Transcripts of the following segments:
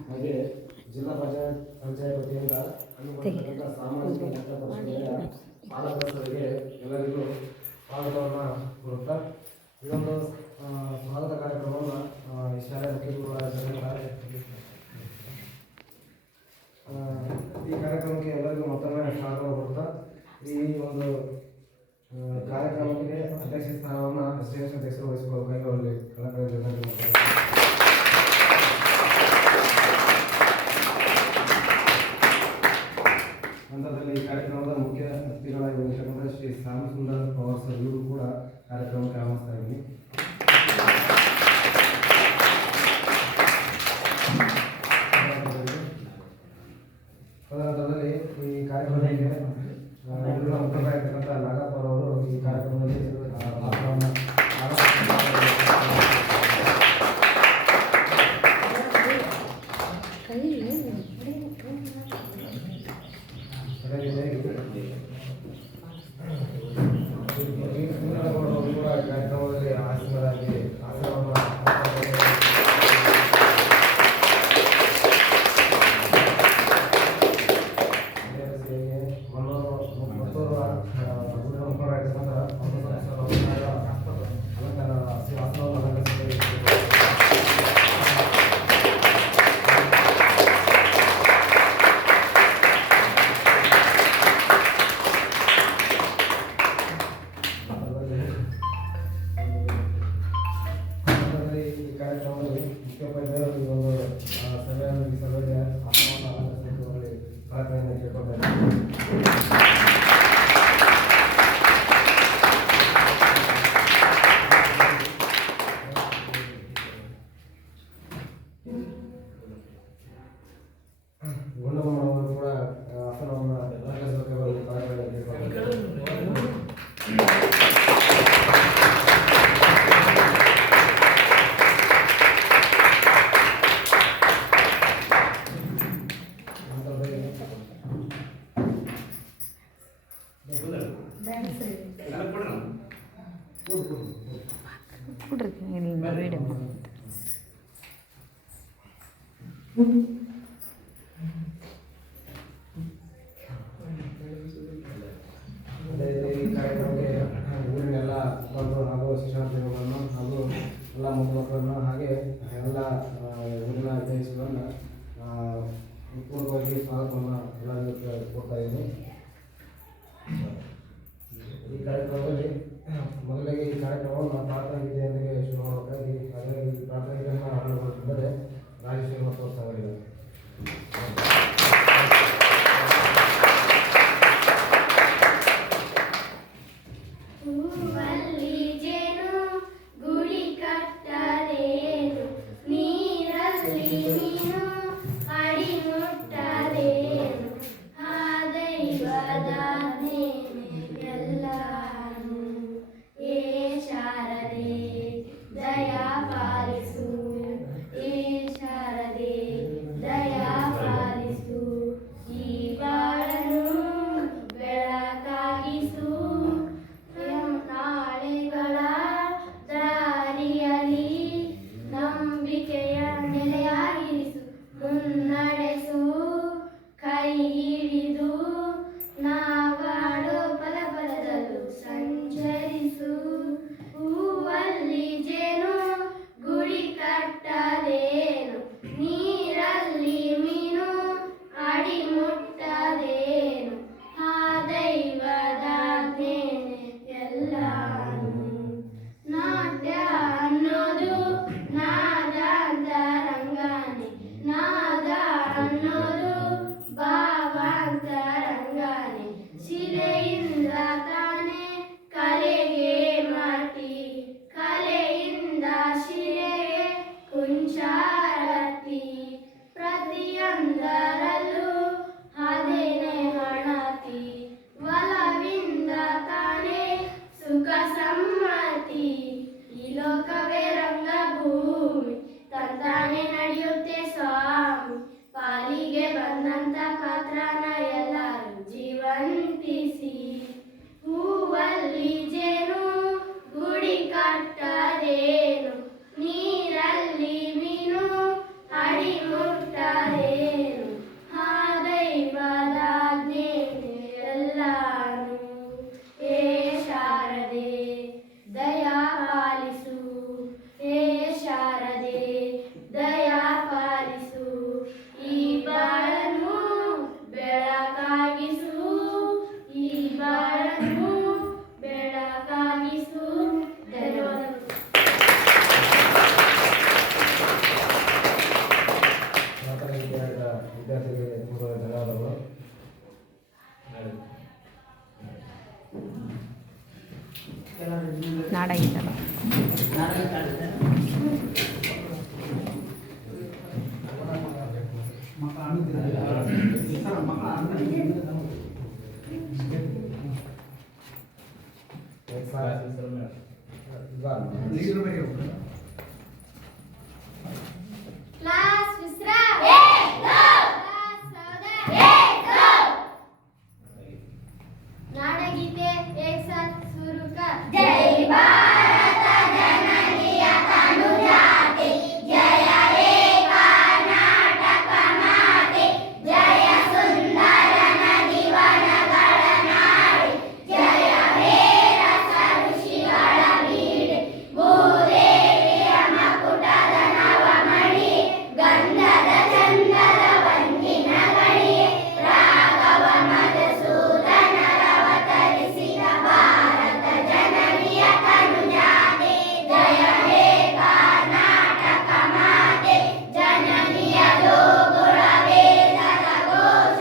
ಹಾಗೆ ಜಿಲ್ಲಾ ಪಂಚಾಯತ್ ವತಿಯಿಂದ ಹಮ್ಮಿಕೊಂಡಿರ್ತಕ್ಕಂಥ ಸಾಮಾಜಿಕ ಹಿತಪರಿಶೀಲನೆಯ ಪಾಲಕರಿಗೆ ಎಲ್ಲರಿಗೂ ಸ್ವಾಗತವನ್ನು ಕೋರುತ್ತಾ ಇದೊಂದು ಸ್ವಾಗತ ಕಾರ್ಯಕ್ರಮವನ್ನು ಈ ಶಾಲೆಯ ಮುಖ್ಯ ಗುರುಗಳಾಗಿರ್ತಕ್ಕಂಥ ಈ ಕಾರ್ಯಕ್ರಮಕ್ಕೆ ಎಲ್ಲರಿಗೂ ಮತ್ತೊಮ್ಮೆ ಸ್ವಾಗತ ಕೊಡುತ್ತಾ ಈ ಒಂದು ಕಾರ್ಯಕ್ರಮಕ್ಕೆ ಅಧ್ಯಕ್ಷ ಸ್ಥಾನವನ್ನು ಶ್ರೇಷ್ಠ ಅಧ್ಯಕ್ಷರು ವಹಿಸಿಕೊಳ್ಳಬೇಕಾಗಿ ಅವರಿಗೆ ಕಳಕಳಿಯಲ್ಲಿ ನಂತರದಲ್ಲಿ ಈ ಕಾರ್ಯಕ್ರಮದ ಮುಖ್ಯ ಅತಿಥಿಗಳಾಗಿರ್ತಕ್ಕಂಥ ಶ್ರೀ ಶ್ಯಾಮ್ ಸುಂದರ್ ಪವಾರ್ ಸರ್ ಇವರು ಕೂಡ ಕಾರ್ಯಕ್ರಮಕ್ಕೆ ಆಹ್ವಾನಿಸ್ತಾ ಇದ್ದೀನಿ. ತದನಂತರದಲ್ಲಿ ಈ ಕಾರ್ಯಕ್ರಮಕ್ಕೆ ಮುಖ್ಯರಾಗಿರ್ತಕ್ಕಂಥ ನಾಗಪ್ಪ ಅವರು ಈ ಕಾರ್ಯಕ್ರಮದಲ್ಲಿ ಭಾಗವನ್ನು ಕೂಡ ಕಾರ್ಯಕ್ರಮದಲ್ಲಿ ಆಸೀನರಾಗಿ ಆಸನವನ್ನು ಕಾರ್ಯಕ್ರಮಕ್ಕೆ ಊರಿನೆಲ್ಲ ಬಂದು ಹಾಗೂ ಶಿಕ್ಷಣಾರ್ಥಿಗಳನ್ನು ಹಾಗೂ ಎಲ್ಲ ಮಕ್ಕಳನ್ನು ಹಾಗೆ ಎಲ್ಲ ಊರಿನ ವಿದ್ಯಾರ್ಥಿಗಳನ್ನು ಪೂರ್ವವಾಗಿ ಸ್ವಾಗತವನ್ನು ಎಲ್ಲರಿಗೂ ಕೊಡ್ತಾ ಇದ್ದೀನಿ. ಈ ಕಾರ್ಯಕ್ರಮದಲ್ಲಿ ಮೊದಲಿಗೆ ಈ ಕಾರ್ಯಕ್ರಮವನ್ನು ಪ್ರಾರ್ಥನಾ ಗೀತೆಯೊಂದಿಗೆ ಶುರು ಮಾಡಬೇಕಾಗಿ ಹಾಗಾಗಿ ಪ್ರಾರ್ಥನಾ ಗೀತೆಯನ್ನು ಹಾಡುತ್ತಿದ್ದರೆ ರಾಜೇಶ್ವರಿ ಮತ್ತು ಅವರಿಗೆ ಕಟ್ಟದೇನು ನೀರಲ್ಲಿ ಮೀನು ನಾಡಗೀತೆನ नाडगीते एक साथ शुरू कर। जय भारत जननीय तनुजाते जय हे कर्नाटक माते जय सुंदर नदी वनಗಳ ನಾಡಿ जय हे ರಸ ಋಷಿಗಳ ಬೀಡೆ ಭೂದೇವಿಯ ಮಕುಟದ ನವಮಣಿ ಗಂಧದ ಚಂದದ ವಂದಿನ ಗಣಿಯೇ ರಾಘವ ಮಧುಸೂದನರ ಅವತರಿಸಿದ ಭಾರತ ಜನನಿಯ ತನುಜಾತೆ ಜಯ ಹೇ ಕರ್ನಾಟಕ ಮಾತೆ ಜನನಿಯ ಜೋಗುಳ ವೇದದ ಘೋಷ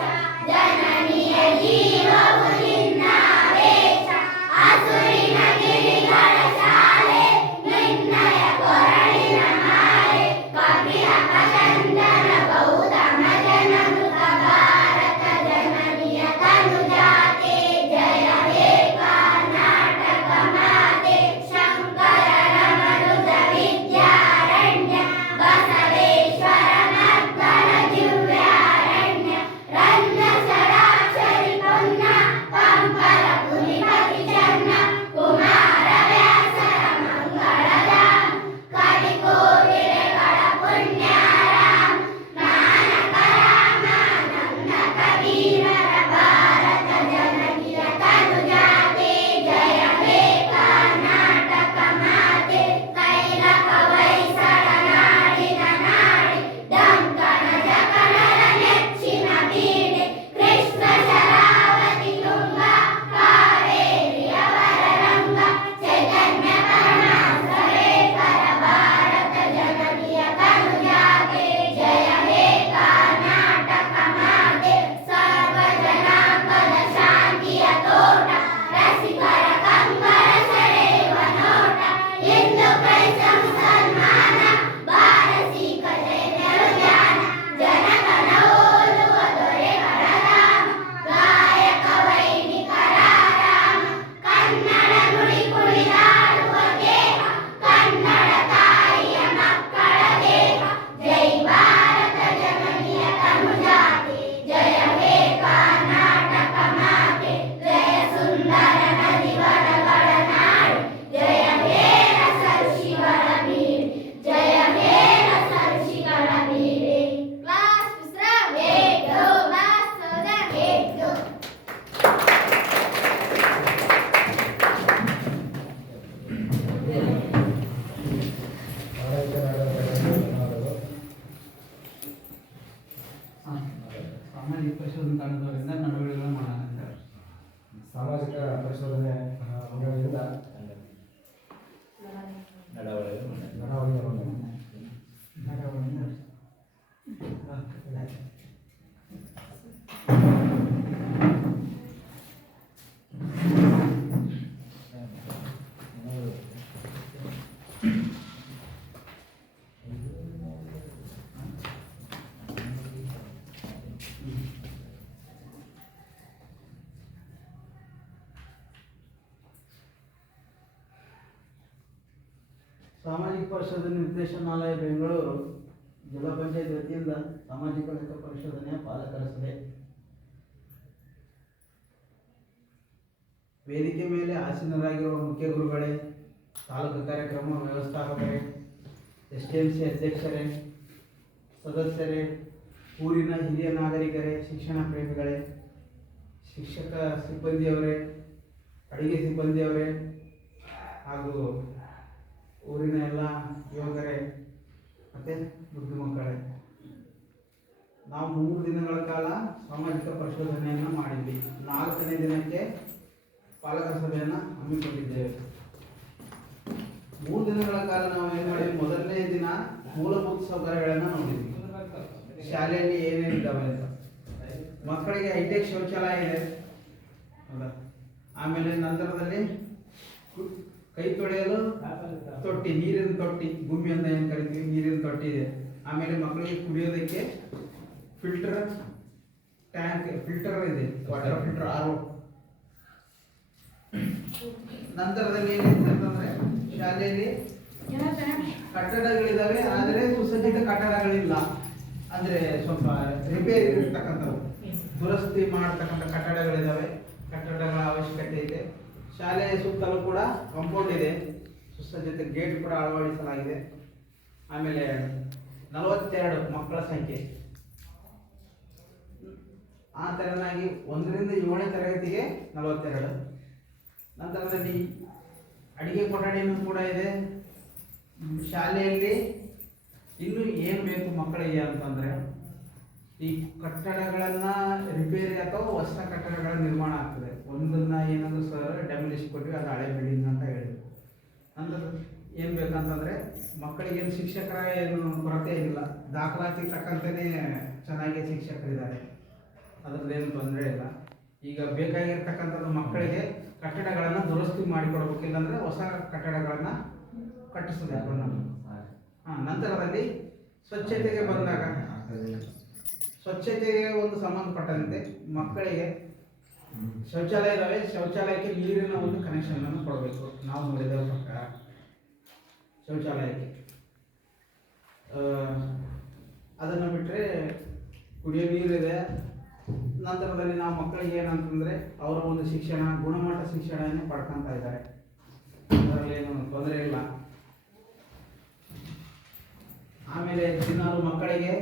ಜನನಿಯ ಜೀವವು ನಿನ್ನಾವೇಶ ಹಸುರಿನ ಗಿರಿಗಳ ಶಾಲೆ ನಿನ್ನಯ ಕೊರಳಿನ ಮಾಲೆ ಕಪಿಯ ಚಂದನ ಗೌತಮ ಜನಮೃತ ಭಾರತ ಜನನಿಯ ತನುಜಾತೆ ಜಯ ಹೇ ಕರ್ನಾಟಕ ಮಾತೆ ಶಂಕರರ ಮರುತ ವಿದ್ಯಾರಣ್ಯ ಬಸವೇಶ್ವರ ಮಕ್ಕಳ ದಿವ್ಯಾರಣ್ಯ ರನ್ನ ಸರಾಕ್ಷರಿ ಪೊನ್ನ ಪಂಪರ ಪುಲಿಪತಿ ಚನ್ನ ಕುಮಾರ ವ್ಯಾಸರ ಮಂಗಳಧಾಮ ಕಲಿಕೋಗಿಲೆಗಳ ಪುಣ್ಯಾರಾಮ ನಾನಕ ರಾಮಾನಂದ ಕಬೀರರ ಭಾರತ ಜನನಿಯ ತನುಜಾತೆ ಜಯ ಹೇ ಕರ್ನಾಟಕ ಮಾತೆ ಕೈಲಕ ವೈಸಳ ನಾಡಿನ ನಾಡಿ ಡಂಕಣ ಜಕಣರ ನೆಚ್ಚಿನ ಬೀಡೆ ಕೃಷ್ಣ ಶರಾವತಿ ತುಂಗ ಕಾವೇರಿಯವರ ರಂಗ ಚೈತನ್ಯ ಕರುಣಾಸರೇಕರ ಭಾರತ ಜನನಿಯ ತನುಜಾತೆ ಜಯ ಹೇ ಕರ್ನಾಟಕ ಮಾತೆ ಸರ್ವ ಜನಾಂಗದ ಶಾಂತಿಯ ತೋಟ ರಸಿಕರ ಕಂಬರ ಸೆಳೆಯುವ ನೋಟ ಹಿಂದೂ ಕ್ರೈಸ್ತ ಮುಸಲ್ಮಾನ ಬಾರಸಿಕ ಜೈನರು ಧ್ಯಾನ ಜನಗಣ ಓದುವ ದೊರೆಗಳ ಧಾಮ ಗಾಯಕ ವೈಣಿಕರ ರಾಮ ಕನ್ನಡ ನುಡಿ ಕುಣಿದಾಡುವ ದೇಹ ಕನ್ನಡ ತಾಯಿಯ ಮಕ್ಕಳ ದೇಹ ಜೈ ಭಾರತ ಜನನಿಯ ತನುಜಾತೆ ಜಯ ಹೇ ಕರ್ನಾಟಕ ಮಾತೆ ಜಯ ಸುಂದರ ನದಿ ವನಗಳ ನಾಡು ಜಯ ಹೇ ರಸ ಋಷಿಗಳ ಬೀಡೆ ಜಯ ಹೇ ರಸ ಋಷಿಗಳ ಬೀಡೆ ಕ್ಲಾಸ್ ವಿಶ್ರಾಮ ಏಟು ಕ್ಲಾಸ್ ಸೌದ ಏಟು ಸಾಮಾಜಿಕ ಪರಿಶೋಧನೆ ತಂಡದವರಿಂದ ನಡವಳಿಕೆಗಳನ್ನು ಮಾಡೋಣ. ಸಾಮಾಜಿಕ ಪರಿಶೋಧನೆ ಮಂಡಳಿಯಿಂದ ನಡವಳಿಕೆ ಸಾಮಾಜಿಕ ಪರಿಶೋಧನೆ ನಿರ್ದೇಶನಾಲಯ ಬೆಂಗಳೂರು ಜಿಲ್ಲಾ ಪಂಚಾಯತ್ ವತಿಯಿಂದ ಸಾಮಾಜಿಕ ಲೆಕ್ಕ ಪರಿಶೋಧನೆಯ ಪಾಲಕರ ಸಭೆ. ವೇದಿಕೆ ಮೇಲೆ ಆಸೀನರಾಗಿರುವ ಮುಖ್ಯ ಗುರುಗಳೇ, ತಾಲೂಕು ಕಾರ್ಯಕ್ರಮ ವ್ಯವಸ್ಥಾಪಕರೇ, STMC ಅಧ್ಯಕ್ಷರೇ, ಸದಸ್ಯರೇ, ಊರಿನ ಹಿರಿಯ ನಾಗರಿಕರೇ, ಶಿಕ್ಷಣ ಪ್ರೇಮಿಗಳೇ, ಶಿಕ್ಷಕ ಸಿಬ್ಬಂದಿಯವರೇ, ಅಡಿಗೆ ಸಿಬ್ಬಂದಿಯವರೇ ಹಾಗೂ ಊರಿನ ಎಲ್ಲ ಯುವಕರೇ ಮತ್ತು ಮುದ್ದು ಮಕ್ಕಳೇ, ನಾವು 3 ದಿನಗಳ ಕಾಲ ಸಾಮಾಜಿಕ ಪರಿಶೋಧನೆಯನ್ನು ಮಾಡಿದ್ವಿ. 4ನೇ ದಿನಕ್ಕೆ ಪಾಲಕರ ಸಭೆಯನ್ನು ಹಮ್ಮಿಕೊಂಡಿದ್ದೇವೆ. 3 ದಿನಗಳ ಕಾಲ ನಾವು ಏನು ಮಾಡಿದ್ವಿ? ಮೊದಲನೇ ದಿನ ಮೂಲಭೂತ ಸೌಕರ್ಯಗಳನ್ನು ನೋಡಿದ್ವಿ. ಶಾಲೆಯಲ್ಲಿ ಏನೇನಿದ್ದಾವೆ ಅಂತ. ಮಕ್ಕಳಿಗೆ ಹೈಟೆಕ್ ಶೌಚಾಲಯ ಇದೆ, ಹೌದಾ? ಆಮೇಲೆ ನಂತರದಲ್ಲಿ ಕೈ ತೊಳೆಯಲು ತೊಟ್ಟಿ, ನೀರಿನ ತೊಟ್ಟಿ, ಗುಮ್ಮಿ ಅಂತ ಏನು ಕರಿತೀವಿ, ನೀರಿನ ತೊಟ್ಟಿ ಇದೆ. ಆಮೇಲೆ ಮಕ್ಕಳಿಗೆ ಕುಡಿಯೋದಕ್ಕೆ ಫಿಲ್ಟರ್ ಟ್ಯಾಂಕ್, ಫಿಲ್ಟರ್ ಇದೆ, ವಾಟರ್ ಫಿಲ್ಟರ್ ಆರ್. ನಂತರದಲ್ಲಿ ಏನಿದೆ ಅಂತಂದ್ರೆ ಶಾಲೆಯಲ್ಲಿ ಕಟ್ಟಡಗಳಿದಾವೆ, ಆದರೆ ಸುಸಜ್ಜಿತ ಕಟ್ಟಡಗಳಿಲ್ಲ. ಅಂದ್ರೆ ಸ್ವಲ್ಪ ರಿಪೇರಿ ಇರ್ತಕ್ಕಂಥವು, ದುರಸ್ತಿ ಮಾಡತಕ್ಕಂಥ ಕಟ್ಟಡಗಳಿದಾವೆ. ಕಟ್ಟಡಗಳ ಅವಶ್ಯಕತೆ ಇದೆ. ಶಾಲೆಯ ಸುತ್ತಲೂ ಕೂಡ ಕಾಂಪೌಂಡ್ ಇದೆ, ಸುಸಜ್ಜಿತ ಗೇಟ್ ಕೂಡ ಅಳವಡಿಸಲಾಗಿದೆ. ಆಮೇಲೆ 42 ಮಕ್ಕಳ ಸಂಖ್ಯೆ. ಆ ತೆರನಾಗಿ 1ರಿಂದ 7ನೇ ತರಗತಿಗೆ 42. ನಂತರದಲ್ಲಿ ಅಡಿಗೆ ಕೊಠಡಿನೂ ಕೂಡ ಇದೆ. ಶಾಲೆಯಲ್ಲಿ ಇನ್ನು ಏನು ಬೇಕು ಮಕ್ಕಳಿಗೆ ಅಂತಂದರೆ, ಈ ಕಟ್ಟಡಗಳನ್ನು ರಿಪೇರಿ ಅಥವಾ ಹೊಸ ಕಟ್ಟಡಗಳ ನಿರ್ಮಾಣ ಆಗ್ತದೆ. ಒಂದನ್ನ ಏನಾದರೂ ಸರ್ ಡೆಮಲಿಷ್ ಕೊಟ್ಟು ಅದು ಹಳೆ ಬಿಲ್ಡಿಂಗ್ ಅಂತ ಹೇಳಿದ್ರು. ನಂತರ ಏನು ಬೇಕಂತಂದರೆ ಮಕ್ಕಳಿಗೆ ಏನು ಶಿಕ್ಷಕರ ಏನು ಕೊರತೆ ಏನಿಲ್ಲ, ದಾಖಲಾತಿ ತಕ್ಕಂತೆಯೇ ಚೆನ್ನಾಗಿ ಶಿಕ್ಷಕರಿದ್ದಾರೆ, ಅದರದ್ದೇನು ತೊಂದರೆ ಇಲ್ಲ. ಈಗ ಬೇಕಾಗಿರ್ತಕ್ಕಂಥದ್ದು ಮಕ್ಕಳಿಗೆ ಕಟ್ಟಡಗಳನ್ನು ದುರಸ್ತಿ ಮಾಡಿಕೊಡ್ಬೇಕು, ಇಲ್ಲಾಂದರೆ ಹೊಸ ಕಟ್ಟಡಗಳನ್ನು ಕಟ್ಟಿಸಬೇಕು ಅನ್ನೋದು. ನಂತರದಲ್ಲಿ ಸ್ವಚ್ಛತೆಗೆ ಬಂದಾಗ, ಸ್ವಚ್ಛತೆಗೆ ಒಂದು ಸಂಬಂಧಪಟ್ಟಂತೆ ಮಕ್ಕಳಿಗೆ ಶೌಚಾಲಯ ಇದ್ದಾವೆ. ಶೌಚಾಲಯಕ್ಕೆ ನೀರಿನ ಒಂದು ಕನೆಕ್ಷನ್ ಅನ್ನು ಕೊಡಬೇಕು. ನಾವು ನೋಡಿದ ಪ್ರಕಾರ ಶೌಚಾಲಯಕ್ಕೆ ಅದನ್ನು ಬಿಟ್ಟರೆ ಕುಡಿಯೋ ನೀರಿದೆ. ನಂತರದಲ್ಲಿ ನಾವು ಮಕ್ಕಳಿಗೆ ಏನಂತಂದರೆ ಅವರ ಒಂದು ಶಿಕ್ಷಣ, ಗುಣಮಟ್ಟ ಶಿಕ್ಷಣವನ್ನು ಪಡ್ಕೊತಾ ಇದ್ದಾರೆ, ಅದರಲ್ಲಿ ಏನು ತೊಂದರೆ ಇಲ್ಲ. ಆಮೇಲೆ ದಿನಾಲು ಮಕ್ಕಳಿಗೆ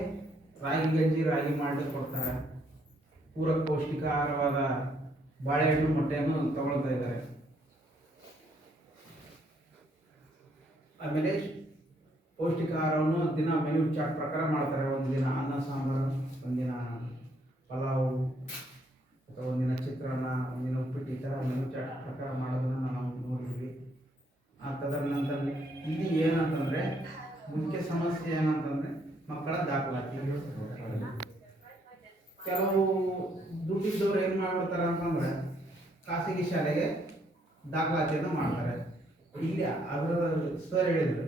ರಾಗಿ ಗಂಜಿ, ರಾಗಿ ಮಾಡಿ ಕೊಡ್ತಾರೆ. ಪೂರಕ ಪೌಷ್ಟಿಕ ಆಹಾರವಾದ ಬಾಳೆಹಣ್ಣು, ಮೊಟ್ಟೆಯನ್ನು ತಗೊಳ್ತಾ ಇದ್ದಾರೆ. ಆಮೇಲೆ ಪೌಷ್ಟಿಕ ಆಹಾರವನ್ನು ದಿನ ಮೆನು ಚಾರ್ಟ್ ಪ್ರಕಾರ ಮಾಡ್ತಾರೆ. ಒಂದಿನ ಅನ್ನ ಸಾಂಬಾರು, ಒಂದಿನ ಪಲಾವು, ಅಥವಾ ಒಂದಿನ ಚಿತ್ರಾನ್ನ, ಒಂದಿನ ಉಪ್ಪಿಟ್ಟು, ಈ ಥರ ಮೆನು ಚಾರ್ಟ್ ಪ್ರಕಾರ ಮಾಡೋದನ್ನು ನಾವು ನೋಡಿದ್ವಿ. ತದರ ನಂತರ ಇಲ್ಲಿ ಏನಂತಂದರೆ ಮುಖ್ಯ ಸಮಸ್ಯೆ ಏನಂತಂದರೆ ಮಕ್ಕಳ ದಾಖಲಾತಿ. ಕೆಲವು ದುಡ್ಡಿದ್ದವ್ರು ಏನು ಮಾಡ್ಬಿಡ್ತಾರೆ ಅಂತಂದರೆ ಖಾಸಗಿ ಶಾಲೆಗೆ ದಾಖಲಾತಿಯನ್ನು ಮಾಡ್ತಾರೆ. ಇಲ್ಲಿ ಅದರ ಸರ್ ಹೇಳಿದ್ರು,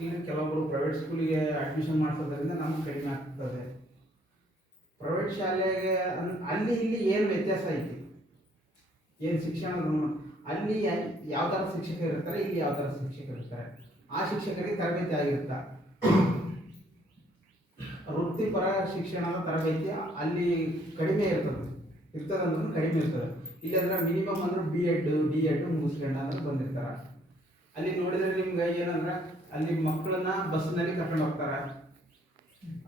ಇಲ್ಲಿ ಕೆಲವೊಬ್ಬರು ಪ್ರೈವೇಟ್ ಸ್ಕೂಲಿಗೆ ಅಡ್ಮಿಷನ್ ಮಾಡಿಸೋದ್ರಿಂದ ನಮ್ಗೆ ಕಡಿಮೆ ಆಗ್ತದೆ. ಪ್ರೈವೇಟ್ ಶಾಲೆಗೆ ಅಲ್ಲಿ ಇಲ್ಲಿ ಏನು ವ್ಯತ್ಯಾಸ ಐತಿ, ಏನು ಶಿಕ್ಷಣ, ಅಲ್ಲಿ ಯಾವ ಥರ ಶಿಕ್ಷಕರು ಇರ್ತಾರೆ, ಇಲ್ಲಿ ಯಾವ ಥರ ಶಿಕ್ಷಕರು ಇರ್ತಾರೆ. ಆ ಶಿಕ್ಷಕರಿಗೆ ತರಬೇತಿ ಆಗಿರುತ್ತೆ. ವೃತ್ತಿಪರ ಶಿಕ್ಷಣದ ತರಬೇತಿ ಅಲ್ಲಿ ಕಡಿಮೆ ಇರ್ತದಂದ್ರೂ ಕಡಿಮೆ ಇರ್ತದೆ. ಇಲ್ಲಿ ಅಂದ್ರೆ ಮಿನಿಮಮ್ ಅಂದ್ರೆ B.Ed D.Ed ಮುಗಿಸ್ಕೊಂಡು ಅಂದ್ರೆ ಬಂದಿರ್ತಾರೆ. ಅಲ್ಲಿ ನೋಡಿದ್ರೆ ನಿಮ್ಗೆ ಏನಂದ್ರೆ ಅಲ್ಲಿ ಮಕ್ಕಳನ್ನ ಬಸ್ನಲ್ಲಿ ಕರ್ಕೊಂಡು ಹೋಗ್ತಾರೆ.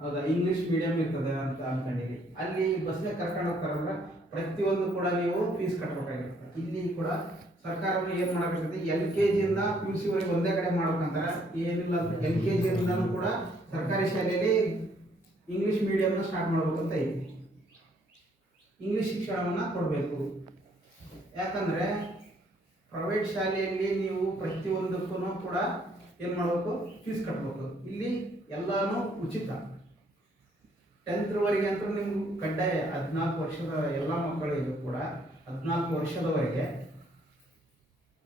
ಹೌದಾ, ಇಂಗ್ಲೀಷ್ ಮೀಡಿಯಂ ಇರ್ತದೆ ಅಂತ ಅನ್ಕೊಂಡಿರಿ. ಅಲ್ಲಿ ಬಸ್ನಾಗ ಕರ್ಕೊಂಡು ಹೋಗ್ತಾರಂದ್ರೆ ಪ್ರತಿಯೊಂದು ಕೂಡ ನೀವು ಫೀಸ್ ಕಟ್ಟಬೇಕಾಗಿರುತ್ತೆ. ಇಲ್ಲಿ ಕೂಡ ಸರ್ಕಾರವು ಏನು ಮಾಡಬೇಕಾಗುತ್ತೆ, LKGಯಿಂದ PUC ವರೆಗೆ ಒಂದೇ ಕಡೆ ಮಾಡ್ಬೇಕಂತಾರೆ. ಏನಿಲ್ಲ LKGಯಿಂದನೂ ಕೂಡ ಸರ್ಕಾರಿ ಶಾಲೆಯಲ್ಲಿ ಇಂಗ್ಲೀಷ್ ಮೀಡಿಯಂನ ಸ್ಟಾರ್ಟ್ ಮಾಡ್ಬೇಕು ಅಂತ ಐತಿ. ಇಂಗ್ಲೀಷ್ ಶಿಕ್ಷಣವನ್ನು ಕೊಡಬೇಕು. ಯಾಕಂದರೆ ಪ್ರೈವೇಟ್ ಶಾಲೆಯಲ್ಲಿ ನೀವು ಪ್ರತಿಯೊಂದಕ್ಕೂ ಕೂಡ ಏನು ಮಾಡಬೇಕು, ಫೀಸ್ ಕಟ್ಟಬೇಕು. ಇಲ್ಲಿ ಎಲ್ಲನೂ ಉಚಿತ. 10th ಅಂತೂ ನಿಮ್ಗೆ ಕಡ್ಡಾಯ 14 ವರ್ಷದ ಎಲ್ಲ ಮಕ್ಕಳಿಗೂ ಕೂಡ 14 ವರ್ಷದವರೆಗೆ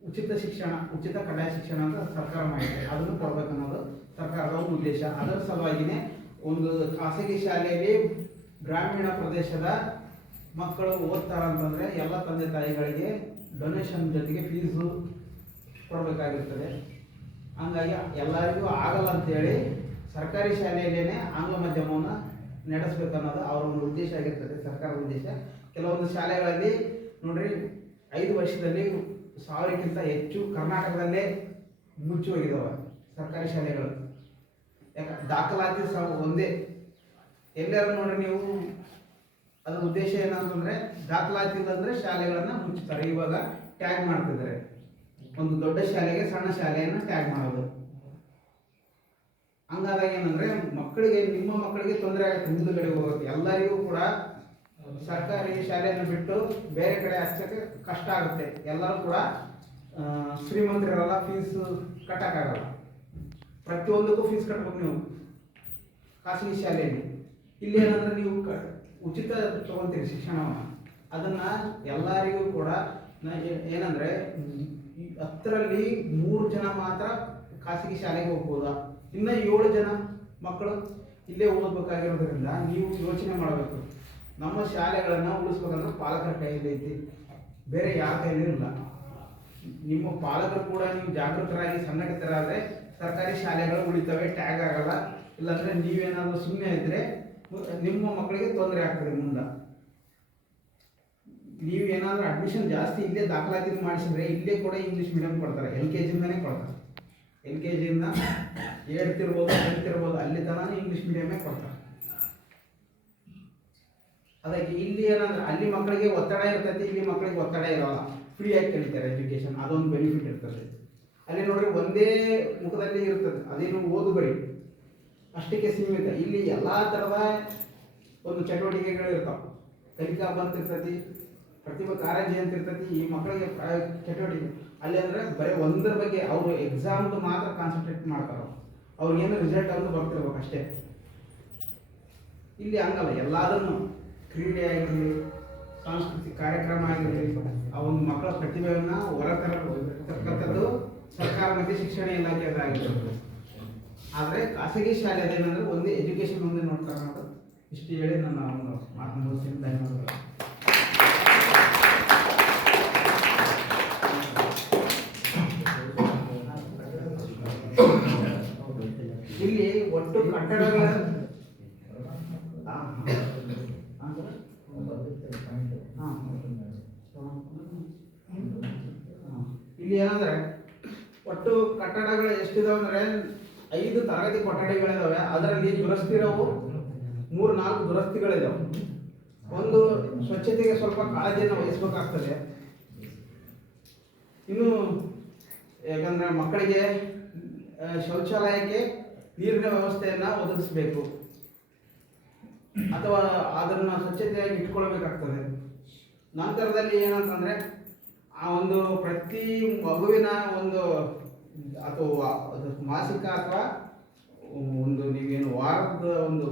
ಉಚಿತ ಶಿಕ್ಷಣ, ಉಚಿತ ಕಡ್ಡಾಯ ಶಿಕ್ಷಣ ಅಂತ ಸರ್ಕಾರ ಮಾಡಿದೆ. ಅದನ್ನು ಕೊಡಬೇಕನ್ನೋದು ಸರ್ಕಾರದ ಒಂದು ಉದ್ದೇಶ. ಅದರ ಸಲುವಾಗಿಯೇ ಒಂದು ಖಾಸಗಿ ಶಾಲೆಯಲ್ಲಿ ಗ್ರಾಮೀಣ ಪ್ರದೇಶದ ಮಕ್ಕಳು ಓದ್ತಾರಂತಂದರೆ ಎಲ್ಲ ತಂದೆ ತಾಯಿಗಳಿಗೆ ಡೊನೇಷನ್ ಜೊತೆಗೆ ಫೀಸು ಕೊಡಬೇಕಾಗಿರ್ತದೆ. ಹಂಗಾಗಿ ಎಲ್ಲರಿಗೂ ಆಗಲ್ಲ ಅಂತೇಳಿ ಸರ್ಕಾರಿ ಶಾಲೆಯಲ್ಲೇ ಆಂಗ್ಲ ಮಾಧ್ಯಮವನ್ನು ನಡೆಸಬೇಕನ್ನೋದು ಅವರ ಒಂದು ಉದ್ದೇಶ ಆಗಿರ್ತದೆ, ಸರ್ಕಾರದ ಉದ್ದೇಶ. ಕೆಲವೊಂದು ಶಾಲೆಗಳಲ್ಲಿ ನೋಡ್ರಿ 5 ವರ್ಷದಲ್ಲಿ 1000ಕ್ಕಿಂತ ಹೆಚ್ಚು ಕರ್ನಾಟಕದಲ್ಲೇ ಮುಚ್ಚಿ ಹೋಗಿದ್ದಾವೆ ಸರ್ಕಾರಿ ಶಾಲೆಗಳು. ಯಾಕೆ ದಾಖಲಾತಿ ಒಂದೇ ಎಲ್ಲರೂ ನೋಡ್ರಿ ನೀವು. ಅದ್ರ ಉದ್ದೇಶ ಏನಂತಂದರೆ ದಾಖಲಾತಿ ಇಲ್ಲಂದರೆ ಶಾಲೆಗಳನ್ನು ಮುಚ್ಚುತ್ತಾರೆ. ಇವಾಗ ಟ್ಯಾಗ್ ಮಾಡ್ತಿದ್ದಾರೆ, ಒಂದು ದೊಡ್ಡ ಶಾಲೆಗೆ ಸಣ್ಣ ಶಾಲೆಯನ್ನು ಟ್ಯಾಗ್ ಮಾಡೋದು. ಹಂಗಾದಾಗ ಏನಂದರೆ ಮಕ್ಕಳಿಗೆ, ನಿಮ್ಮ ಮಕ್ಕಳಿಗೆ ತೊಂದರೆ ಆಗುತ್ತೆ, ಮುಂದುಗಡೆ ಹೋಗುತ್ತೆ. ಎಲ್ಲರಿಗೂ ಕೂಡ ಸರ್ಕಾರಿ ಶಾಲೆಯನ್ನು ಬಿಟ್ಟು ಬೇರೆ ಕಡೆ ಹಚ್ಚಕ್ಕೆ ಕಷ್ಟ ಆಗುತ್ತೆ. ಎಲ್ಲರೂ ಕೂಡ ಶ್ರೀಮಂತರಿರಲ್ಲ, ಫೀಸ್ ಕಟ್ಟೋಕ್ಕಾಗಲ್ಲ. ಪ್ರತಿಯೊಂದಕ್ಕೂ ಫೀಸ್ ಕಟ್ಟಬೇಕು ನೀವು ಖಾಸಗಿ ಶಾಲೆಯಲ್ಲಿ. ಇಲ್ಲಿ ಏನಂದ್ರೆ ನೀವು ಉಚಿತ ತಗೊಳ್ತೀರಿ ಶಿಕ್ಷಣವನ್ನು. ಅದನ್ನು ಎಲ್ಲರಿಗೂ ಕೂಡ ಏನಂದರೆ 10ರಲ್ಲಿ 3 ಜನ ಮಾತ್ರ ಖಾಸಗಿ ಶಾಲೆಗೆ ಹೋಗ್ಬೋದಾ? ಇನ್ನು 7 ಜನ ಮಕ್ಕಳು ಇಲ್ಲೇ ಓದಬೇಕಾಗಿರೋದ್ರಿಂದ ನೀವು ಯೋಚನೆ ಮಾಡಬೇಕು. ನಮ್ಮ ಶಾಲೆಗಳನ್ನು ಉಳಿಸ್ಬೇಕಂದ್ರೆ ಪಾಲಕರ ಕೈಯಲ್ಲಿ ಐತಿ, ಬೇರೆ ಯಾರ ಕೈಯಲ್ಲಿ ಇಲ್ಲ. ನಿಮ್ಮ ಪಾಲಕರು ಕೂಡ ನೀವು ಜಾಗೃತರಾಗಿ ಸಂಘಟಿತರಾದರೆ ಸರ್ಕಾರಿ ಶಾಲೆಗಳು ಉಳಿತವೆ, ಟ್ಯಾಗ್ ಆಗಲ್ಲ. ಇಲ್ಲಾಂದರೆ ನೀವೇನಾದರೂ ಸುಮ್ಮನೆ ಇದ್ದರೆ ನಿಮ್ಮ ಮಕ್ಕಳಿಗೆ ತೊಂದರೆ ಆಗ್ತದೆ ಮುಂದೆ. ನೀವು ಏನಾದರೂ ಅಡ್ಮಿಷನ್ ಜಾಸ್ತಿ ಇಲ್ಲೇ ದಾಖಲಾತಿ ಮಾಡಿಸಿದ್ರೆ ಇಲ್ಲೇ ಕೂಡ ಇಂಗ್ಲೀಷ್ ಮೀಡಿಯಂ ಕೊಡ್ತಾರೆ, LKG-ಇಂದನೇ ಕೊಡ್ತಾರೆ. LKG-ಇಂದ 8th ಇರ್ಬೋದು 10th ಇರ್ಬೋದು ಅಲ್ಲಿ ತನಕ ಇಂಗ್ಲೀಷ್ ಮೀಡಿಯಮೇ ಕೊಡ್ತಾರೆ. ಅದಕ್ಕೆ ಇಲ್ಲಿ ಏನಂದ್ರೆ ಅಲ್ಲಿ ಮಕ್ಕಳಿಗೆ ಒತ್ತಡ ಇರ್ತೈತಿ, ಇಲ್ಲಿ ಮಕ್ಕಳಿಗೆ ಒತ್ತಡ ಇರೋಲ್ಲ, ಫ್ರೀಯಾಗಿ ಕಲಿತಾರೆ ಎಜುಕೇಷನ್, ಅದೊಂದು ಬೆನಿಫಿಟ್ ಇರ್ತದೆ. ಅಲ್ಲಿ ನೋಡ್ರಿ ಒಂದೇ ಮುಖದಲ್ಲಿ ಇರ್ತದೆ, ಅದೇನು ಓದು ಬರಿ ಅಷ್ಟಕ್ಕೆ ಸೀಮಿತ. ಇಲ್ಲಿ ಎಲ್ಲ ಥರದ ಒಂದು ಚಟುವಟಿಕೆಗಳು ಇರ್ತಾವೆ, ಕಲಿಕಾ ಬಂತಿರ್ತೈತಿ, ಪ್ರತಿಭಾ ಕಾರಂಜಿ ಅಂತ ಇರ್ತೈತಿ. ಈ ಮಕ್ಕಳಿಗೆ ಚಟುವಟಿಕೆ ಅಲ್ಲಿ ಅಂದರೆ ಬರೀ ಒಂದರ ಬಗ್ಗೆ ಅವರು ಎಕ್ಸಾಮ್ದು ಮಾತ್ರ ಕಾನ್ಸಂಟ್ರೇಟ್ ಮಾಡ್ತಾರೆ, ಅವ್ರಿಗೇನು ರಿಸಲ್ಟ್ ಅಂತ ಬರ್ತಿರ್ಬೇಕು ಅಷ್ಟೇ. ಇಲ್ಲಿ ಹಂಗಲ್ಲ, ಎಲ್ಲದನ್ನು ಕ್ರೀಡೆ ಆಗಿರಲಿ, ಸಾಂಸ್ಕೃತಿಕ ಕಾರ್ಯಕ್ರಮ ಆಗಿರಲಿ, ಆ ಒಂದು ಮಕ್ಕಳ ಪ್ರತಿಭೆಯನ್ನು ಹೊರತರತಕ್ಕಂಥದ್ದು ಸರ್ಕಾರ ಮತ್ತು ಶಿಕ್ಷಣ ಇಲಾಖೆದಾಗಿರ್ತದೆ. ಆದರೆ ಖಾಸಗಿ ಶಾಲೆದೇನೆಂದರೆ ಒಂದೇ ಎಜುಕೇಷನ್ ಒಂದೇ ನೋಡ್ತಾರೆ ಅನ್ನೋದು ಇಷ್ಟು ಹೇಳಿ ನನ್ನ ಒಂದು ಮಾತು ಮುಗಿಸ್ತೀನಿ. ಧನ್ಯವಾದಗಳು. ಇಲ್ಲಿ ಒಟ್ಟು ಕಟ್ಟಡಗಳ ಇಲ್ಲಿ ಏನಂದ್ರೆ ಒಟ್ಟು ಕಟ್ಟಡಗಳು ಎಷ್ಟಿದಾವೆ ಅಂದ್ರೆ 5 ತರಗತಿ ಕೊಠಡಿಗಳಿದಾವೆ. ಅದರಲ್ಲಿ ದುರಸ್ತಿರವು 3-4 ದುರಸ್ತಿಗಳಿದಾವೆ. ಒಂದು ಸ್ವಚ್ಛತೆಗೆ ಸ್ವಲ್ಪ ಕಾಳಜಿಯನ್ನು ವಹಿಸಬೇಕಾಗ್ತದೆ. ಇನ್ನು ಯಾಕಂದ್ರೆ ಮಕ್ಕಳಿಗೆ ಶೌಚಾಲಯಕ್ಕೆ ನೀರಿನ ವ್ಯವಸ್ಥೆಯನ್ನು ಒದಗಿಸಬೇಕು ಅಥವಾ ಅದನ್ನು ಸ್ವಚ್ಛತೆಯಾಗಿ ಇಟ್ಕೊಳ್ಬೇಕಾಗ್ತದೆ. ನಂತರದಲ್ಲಿ ಏನಂತಂದರೆ ಆ ಒಂದು ಪ್ರತಿ ಮಗುವಿನ ಒಂದು ಅಥವಾ ಮಾಸಿಕ ಅಥವಾ ಒಂದು ನೀವೇನು ವಾರದ ಒಂದು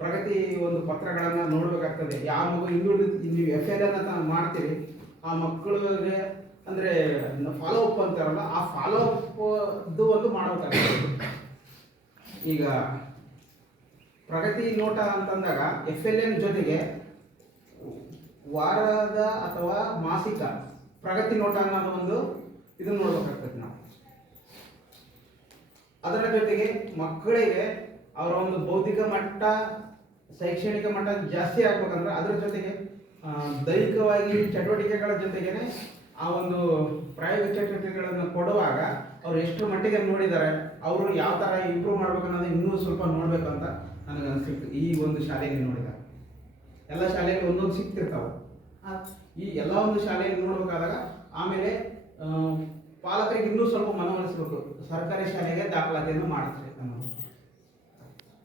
ಪ್ರಗತಿ ಒಂದು ಪತ್ರಗಳನ್ನು ನೋಡಬೇಕಾಗ್ತದೆ. ಯಾವ ಮಗು ಹಿಂದುಳಿದು ನೀವು FLN ಅಂತ ಮಾಡ್ತೀರಿ, ಆ ಮಕ್ಕಳಿಗೆ ಅಂದರೆ ಫಾಲೋ ಅಪ್ ಅಂತಾರಲ್ಲ, ಆ ಫಾಲೋ ಅಪ್ದು ಒಂದು ಮಾಡಬೇಕಾಗ್ತದೆ. ಈಗ ಪ್ರಗತಿ ನೋಟ ಅಂತಂದಾಗ FLN ಜೊತೆಗೆ ವಾರದ ಅಥವಾ ಮಾಸಿಕ ಪ್ರಗತಿ ನೋಟ ಅನ್ನೋದು ಒಂದು ಇದನ್ನು ನೋಡ್ಬೇಕಾಗ್ತದೆ ನಾವು. ಅದರ ಜೊತೆಗೆ ಮಕ್ಕಳಿಗೆ ಅವರ ಒಂದು ಬೌದ್ಧಿಕ ಮಟ್ಟ, ಶೈಕ್ಷಣಿಕ ಮಟ್ಟ ಜಾಸ್ತಿ ಆಗ್ಬೇಕಂದ್ರೆ ಅದರ ಜೊತೆಗೆ ದೈಹಿಕವಾಗಿ ಚಟುವಟಿಕೆಗಳ ಜೊತೆಗೇನೆ ಆ ಒಂದು ಪ್ರಾಯೋಗಿಕ ಚಟುವಟಿಕೆಗಳನ್ನು ಕೊಡುವಾಗ ಅವ್ರು ಎಷ್ಟು ಮಟ್ಟಿಗೆ ನೋಡಿದ್ದಾರೆ, ಅವರು ಯಾವ ಥರ ಇಂಪ್ರೂವ್ ಮಾಡ್ಬೇಕನ್ನೋದು ಇನ್ನೂ ಸ್ವಲ್ಪ ನೋಡ್ಬೇಕಂತ ನನಗೆ ಅನಿಸಿತ್ತು. ಈ ಒಂದು ಶಾಲೆಯಲ್ಲಿ ನೋಡಿದಾಗ ಎಲ್ಲ ಶಾಲೆಯಲ್ಲಿ ಒಂದೊಂದು ಸಿಗ್ತಿರ್ತಾವೆ. ಈ ಎಲ್ಲ ಒಂದು ಶಾಲೆಯಲ್ಲಿ ನೋಡಬೇಕಾದಾಗ ಆಮೇಲೆ ಪಾಲಕರಿಗೆ ಇನ್ನೂ ಸ್ವಲ್ಪ ಮನವೊಲಿಸಬೇಕು, ಸರ್ಕಾರಿ ಶಾಲೆಗೆ ದಾಖಲಾತಿಯನ್ನು ಮಾಡಿಸ್ಬೇಕು ಅನ್ನೋದು.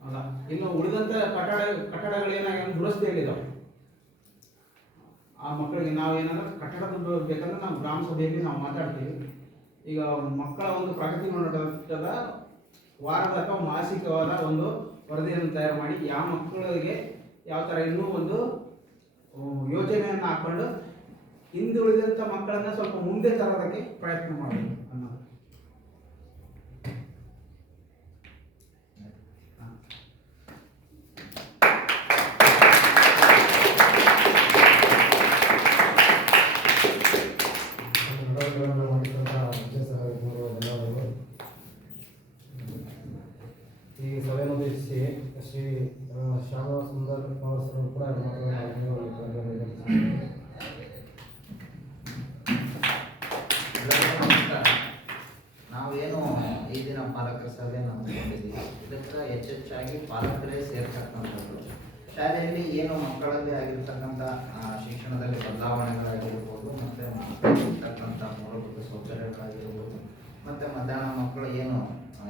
ಹೌದಾ? ಇನ್ನು ಉಳಿದಂಥ ಕಟ್ಟಡಗಳೇನಾಗಿ ದುರಸ್ತಿಯಲ್ಲಿದ್ದಾವೆ. ಆ ಮಕ್ಕಳಿಗೆ ನಾವು ಏನಾದರೂ ಕಟ್ಟಡದ ಬೇಕಂದ್ರೆ ನಾವು ಗ್ರಾಮ ಸಭೆಯಲ್ಲಿ ನಾವು ಮಾತಾಡ್ತೀವಿ. ಈಗ ಮಕ್ಕಳ ಒಂದು ಪ್ರಗತಿ ನೋಟದ ವಾರದ ಅಥವಾ ಮಾಸಿಕವಾದ ಒಂದು ವರದಿಯನ್ನು ತಯಾರು ಮಾಡಿ ಯಾವ ಮಕ್ಕಳಿಗೆ ಯಾವ ಥರ ಇನ್ನೂ ಒಂದು ಯೋಜನೆಯನ್ನು ಹಾಕ್ಕೊಂಡು ಹಿಂದುಳಿದಂಥ ಮಕ್ಕಳನ್ನು ಸ್ವಲ್ಪ ಮುಂದೆ ತರೋದಕ್ಕೆ ಪ್ರಯತ್ನ ಮಾಡಬೇಕು ಅನ್ನೋದು. ಈ ಸಭೆಯನ್ನು ಉದ್ದೇಶಿಸಿ ಶ್ರೀ ಶ್ಯಾಮ ಸುಂದರ್ ಪವರ್ ಕೂಡ ನಾವೇನು ಈ ದಿನ ಪಾಲಕರ ಸಭೆಯನ್ನು ಹಮ್ಮಿಕೊಂಡಿದ್ದೀವಿ. ಇದಕ್ಕೆ ಹೆಚ್ಚೆಚ್ಚಾಗಿ ಪಾಲಕರೇ ಸೇರ್ತಕ್ಕಂಥದ್ದು. ಶಾಲೆಯಲ್ಲಿ ಏನು ಮಕ್ಕಳಲ್ಲಿ ಆಗಿರ್ತಕ್ಕಂಥ ಶಿಕ್ಷಣದಲ್ಲಿ ಬದಲಾವಣೆಗಳಾಗಿರ್ಬೋದು, ಮತ್ತು ಇರ್ತಕ್ಕಂಥ ಮೂಲಭೂತ ಸೌಕರ್ಯಗಳಾಗಿರ್ಬೋದು, ಮತ್ತು ಮಧ್ಯಾಹ್ನ ಮಕ್ಕಳು ಏನು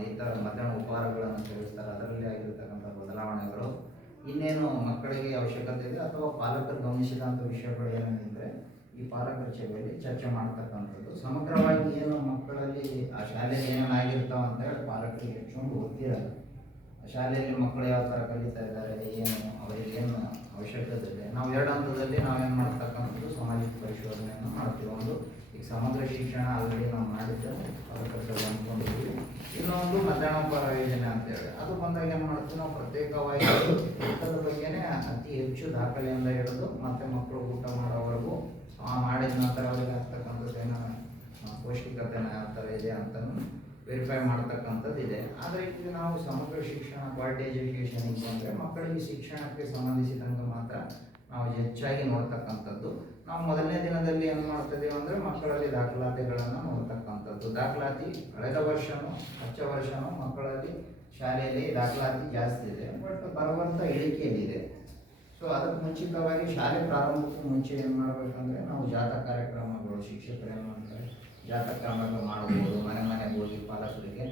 ಈ ಥರ ಮಧ್ಯಾಹ್ನ ಉಪಹಾರಗಳನ್ನು ಸೇವಿಸ್ತಾರೆ, ಅದರಲ್ಲಿ ಆಗಿರ್ತಕ್ಕಂಥ ಬದಲಾವಣೆಗಳು, ಇನ್ನೇನು ಮಕ್ಕಳಿಗೆ ಅವಶ್ಯಕತೆ ಇದೆ ಅಥವಾ ಪಾಲಕರು ಗಮನಿಸಿದಂಥ ವಿಷಯಗಳು ಏನೇನಿದ್ರೆ ಈ ಪಾಲಕರ ಸಭೆಯಲ್ಲಿ ಚರ್ಚೆ ಮಾಡ್ತಕ್ಕಂಥದ್ದು. ಸಮಗ್ರವಾಗಿ ಏನು ಮಕ್ಕಳಲ್ಲಿ ಆ ಶಾಲೆಯಲ್ಲಿ ಏನೇನಾಗಿರ್ತಾವ ಅಂತ ಹೇಳಿ ಪಾಲಕರಿಗೆ ಹೆಚ್ಚೊಂದು ಗೊತ್ತಿರಲ್ಲ. ಶಾಲೆಯಲ್ಲಿ ಮಕ್ಕಳು ಯಾವ ಥರ ಕಲಿತಾ ಇದ್ದಾರೆ, ಏನು ಅವರಿಗೆ ಏನು ಅವಶ್ಯಕತೆ ಇದೆ. ನಾವು 2 ಹಂತದಲ್ಲಿ ನಾವೇನು ಮಾಡ್ತಕ್ಕಂಥದ್ದು ಸಾಮಾಜಿಕ ಪರಿಶೋಧನೆಯನ್ನು ಮಾಡ್ತೀವಿ. ಒಂದು ಈಗ ಸಮಗ್ರ ಶಿಕ್ಷಣ ಆಲ್ರೆಡಿ ನಾವು ಮಾಡಿದ್ದು ಅದಕ್ಕೆ ಅಂದ್ಕೊಂಡಿದ್ವಿ. ಇನ್ನೊಂದು ಮಧ್ಯಾಹ್ನೋಪಹಾರ ಯೋಜನೆ ಅಂತೇಳಿ ಅದು ಬಂದಾಗ ಏನು ಮಾಡ್ತೀವಿ ನಾವು ಪ್ರತ್ಯೇಕವಾಗಿ ಊಟದ ಬಗ್ಗೆನೇ ಅತಿ ಹೆಚ್ಚು ದಾಖಲೆಯಿಂದ ಹಿಡಿದು ಮತ್ತೆ ಮಕ್ಕಳು ಊಟ ಮಾಡೋವರೆಗೂ ಮಾಡಿದ ನಂತರ ಅವ್ರಿಗೆ ಆಗ್ತಕ್ಕಂಥದ್ದು ಏನೋ ಪೌಷ್ಟಿಕತೆನ ಯಾವ ಥರ ಇದೆ ಅಂತ ವೆರಿಫೈ ಮಾಡ್ತಕ್ಕಂಥದ್ದು ಇದೆ. ಆದರೆ ಈಗ ನಾವು ಸಮಗ್ರ ಶಿಕ್ಷಣ ಕ್ವಾಲಿಟಿ ಎಜುಕೇಷನ್ ಅಂದರೆ ಮಕ್ಕಳಿಗೆ ಶಿಕ್ಷಣಕ್ಕೆ ಸಂಬಂಧಿಸಿದಂಗೆ ಮಾತ್ರ ನಾವು ಹೆಚ್ಚಾಗಿ ನೋಡ್ತಕ್ಕಂಥದ್ದು. ನಾವು ಮೊದಲನೇ ದಿನದಲ್ಲಿ ಏನು ಮಾಡ್ತಿದ್ದೀವಿ ಅಂದರೆ ಮಕ್ಕಳಲ್ಲಿ ದಾಖಲಾತಿಗಳನ್ನು ನೋಡ್ತಕ್ಕಂಥದ್ದು. ದಾಖಲಾತಿ ಕಳೆದ ವರ್ಷನೂ ವರ್ಷನೂ ಮಕ್ಕಳಲ್ಲಿ ಶಾಲೆಯಲ್ಲಿ ದಾಖಲಾತಿ ಜಾಸ್ತಿ ಇದೆ, ಬಟ್ ಬರುವಂಥ ಇಳಿಕೆಯಲ್ಲಿದೆ. ಸೊ ಅದಕ್ಕೆ ಮುಂಚಿತವಾಗಿ ಶಾಲೆ ಪ್ರಾರಂಭಕ್ಕೂ ಮುಂಚೆ ಏನು ಮಾಡಬೇಕಂದ್ರೆ ನಾವು ಜಾಥಾ ಕಾರ್ಯಕ್ರಮಗಳು ಶಿಕ್ಷಕರು ಏನು ಮಾಡ್ತಾರೆ ಜಾಥಾ ಕಾರ್ಯಕ್ರಮ ಮಾಡ್ಬೋದು, ಮನೆ ಮನೆಗೆ ಹೋಗಿ ಪಾಲಕರಿಗೆ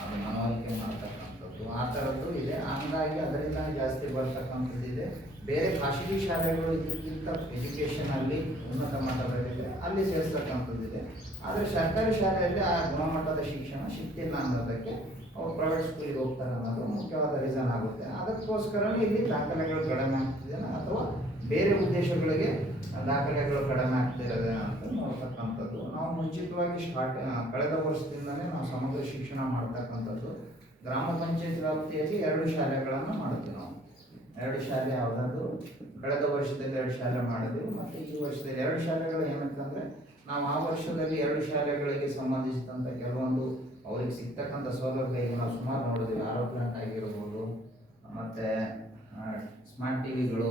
ಅದು ಮನವರಿಕೆ ಮಾಡ್ತಕ್ಕಂಥದ್ದು ಆ ಥರದ್ದು ಇದೆ. ಹಂಗಾಗಿ ಅದರಿಂದ ಜಾಸ್ತಿ ಬರ್ತಕ್ಕಂಥದ್ದಿದೆ. ಬೇರೆ ಖಾಸಗಿ ಶಾಲೆಗಳು ಇದಕ್ಕಿಂತ ಎಜುಕೇಷನಲ್ಲಿ ಉನ್ನತ ಮಟ್ಟದಲ್ಲಿದೆ, ಅಲ್ಲಿ ಸೇರಿಸ್ತಕ್ಕಂಥದ್ದಿದೆ. ಆದರೆ ಸರ್ಕಾರಿ ಶಾಲೆಯಲ್ಲಿ ಆ ಗುಣಮಟ್ಟದ ಶಿಕ್ಷಣ ಸಿಗ್ತಿಲ್ಲ ಅನ್ನೋದಕ್ಕೆ ಅವ್ರು ಪ್ರೈವೇಟ್ ಸ್ಕೂಲಿಗೆ ಹೋಗ್ತಾರೆ ಅನ್ನೋದು ಮುಖ್ಯವಾದ ರೀಸನ್ ಆಗುತ್ತೆ. ಅದಕ್ಕೋಸ್ಕರನೇ ಇಲ್ಲಿ ದಾಖಲೆಗಳು ಕಡಿಮೆ ಆಗ್ತಿದೆಯಾ ಅಥವಾ ಬೇರೆ ಉದ್ದೇಶಗಳಿಗೆ ದಾಖಲೆಗಳು ಕಡಿಮೆ ಆಗ್ತಿರೋದೇ ಅಂತ ನೋಡ್ತಕ್ಕಂಥದ್ದು. ನಾವು ಮುಂಚಿತವಾಗಿ ಕಳೆದ ವರ್ಷದಿಂದಲೇ ನಾವು ಸಮಗ್ರ ಶಿಕ್ಷಣ ಮಾಡ್ತಕ್ಕಂಥದ್ದು. ಗ್ರಾಮ ಪಂಚಾಯತ್ ವ್ಯಾಪ್ತಿಯಲ್ಲಿ 2 ಶಾಲೆಗಳನ್ನು ಮಾಡ್ತೀವಿ ನಾವು. 2 ಶಾಲೆ ಯಾವುದಾದ್ರು ಕಳೆದ ವರ್ಷದಲ್ಲಿ 2 ಶಾಲೆ ಮಾಡಿದ್ವಿ ಮತ್ತು ಈ ವರ್ಷದಲ್ಲಿ 2 ಶಾಲೆಗಳು ಏನಂತಂದರೆ ನಾವು ಆ ವರ್ಷದಲ್ಲಿ 2 ಶಾಲೆಗಳಿಗೆ ಸಂಬಂಧಿಸಿದಂಥ ಕೆಲವೊಂದು ಅವ್ರಿಗೆ ಸಿಗ್ತಕ್ಕಂಥ ಸೌಲಭ್ಯ ಈಗ ನಾವು ಸುಮಾರು ನೋಡಿದ್ವಿ. ಆರೋ ಪ್ಲಾಂಟ್ ಆಗಿರ್ಬೋದು, ಮತ್ತು ಸ್ಮಾರ್ಟ್ ಟಿ ವಿಗಳು,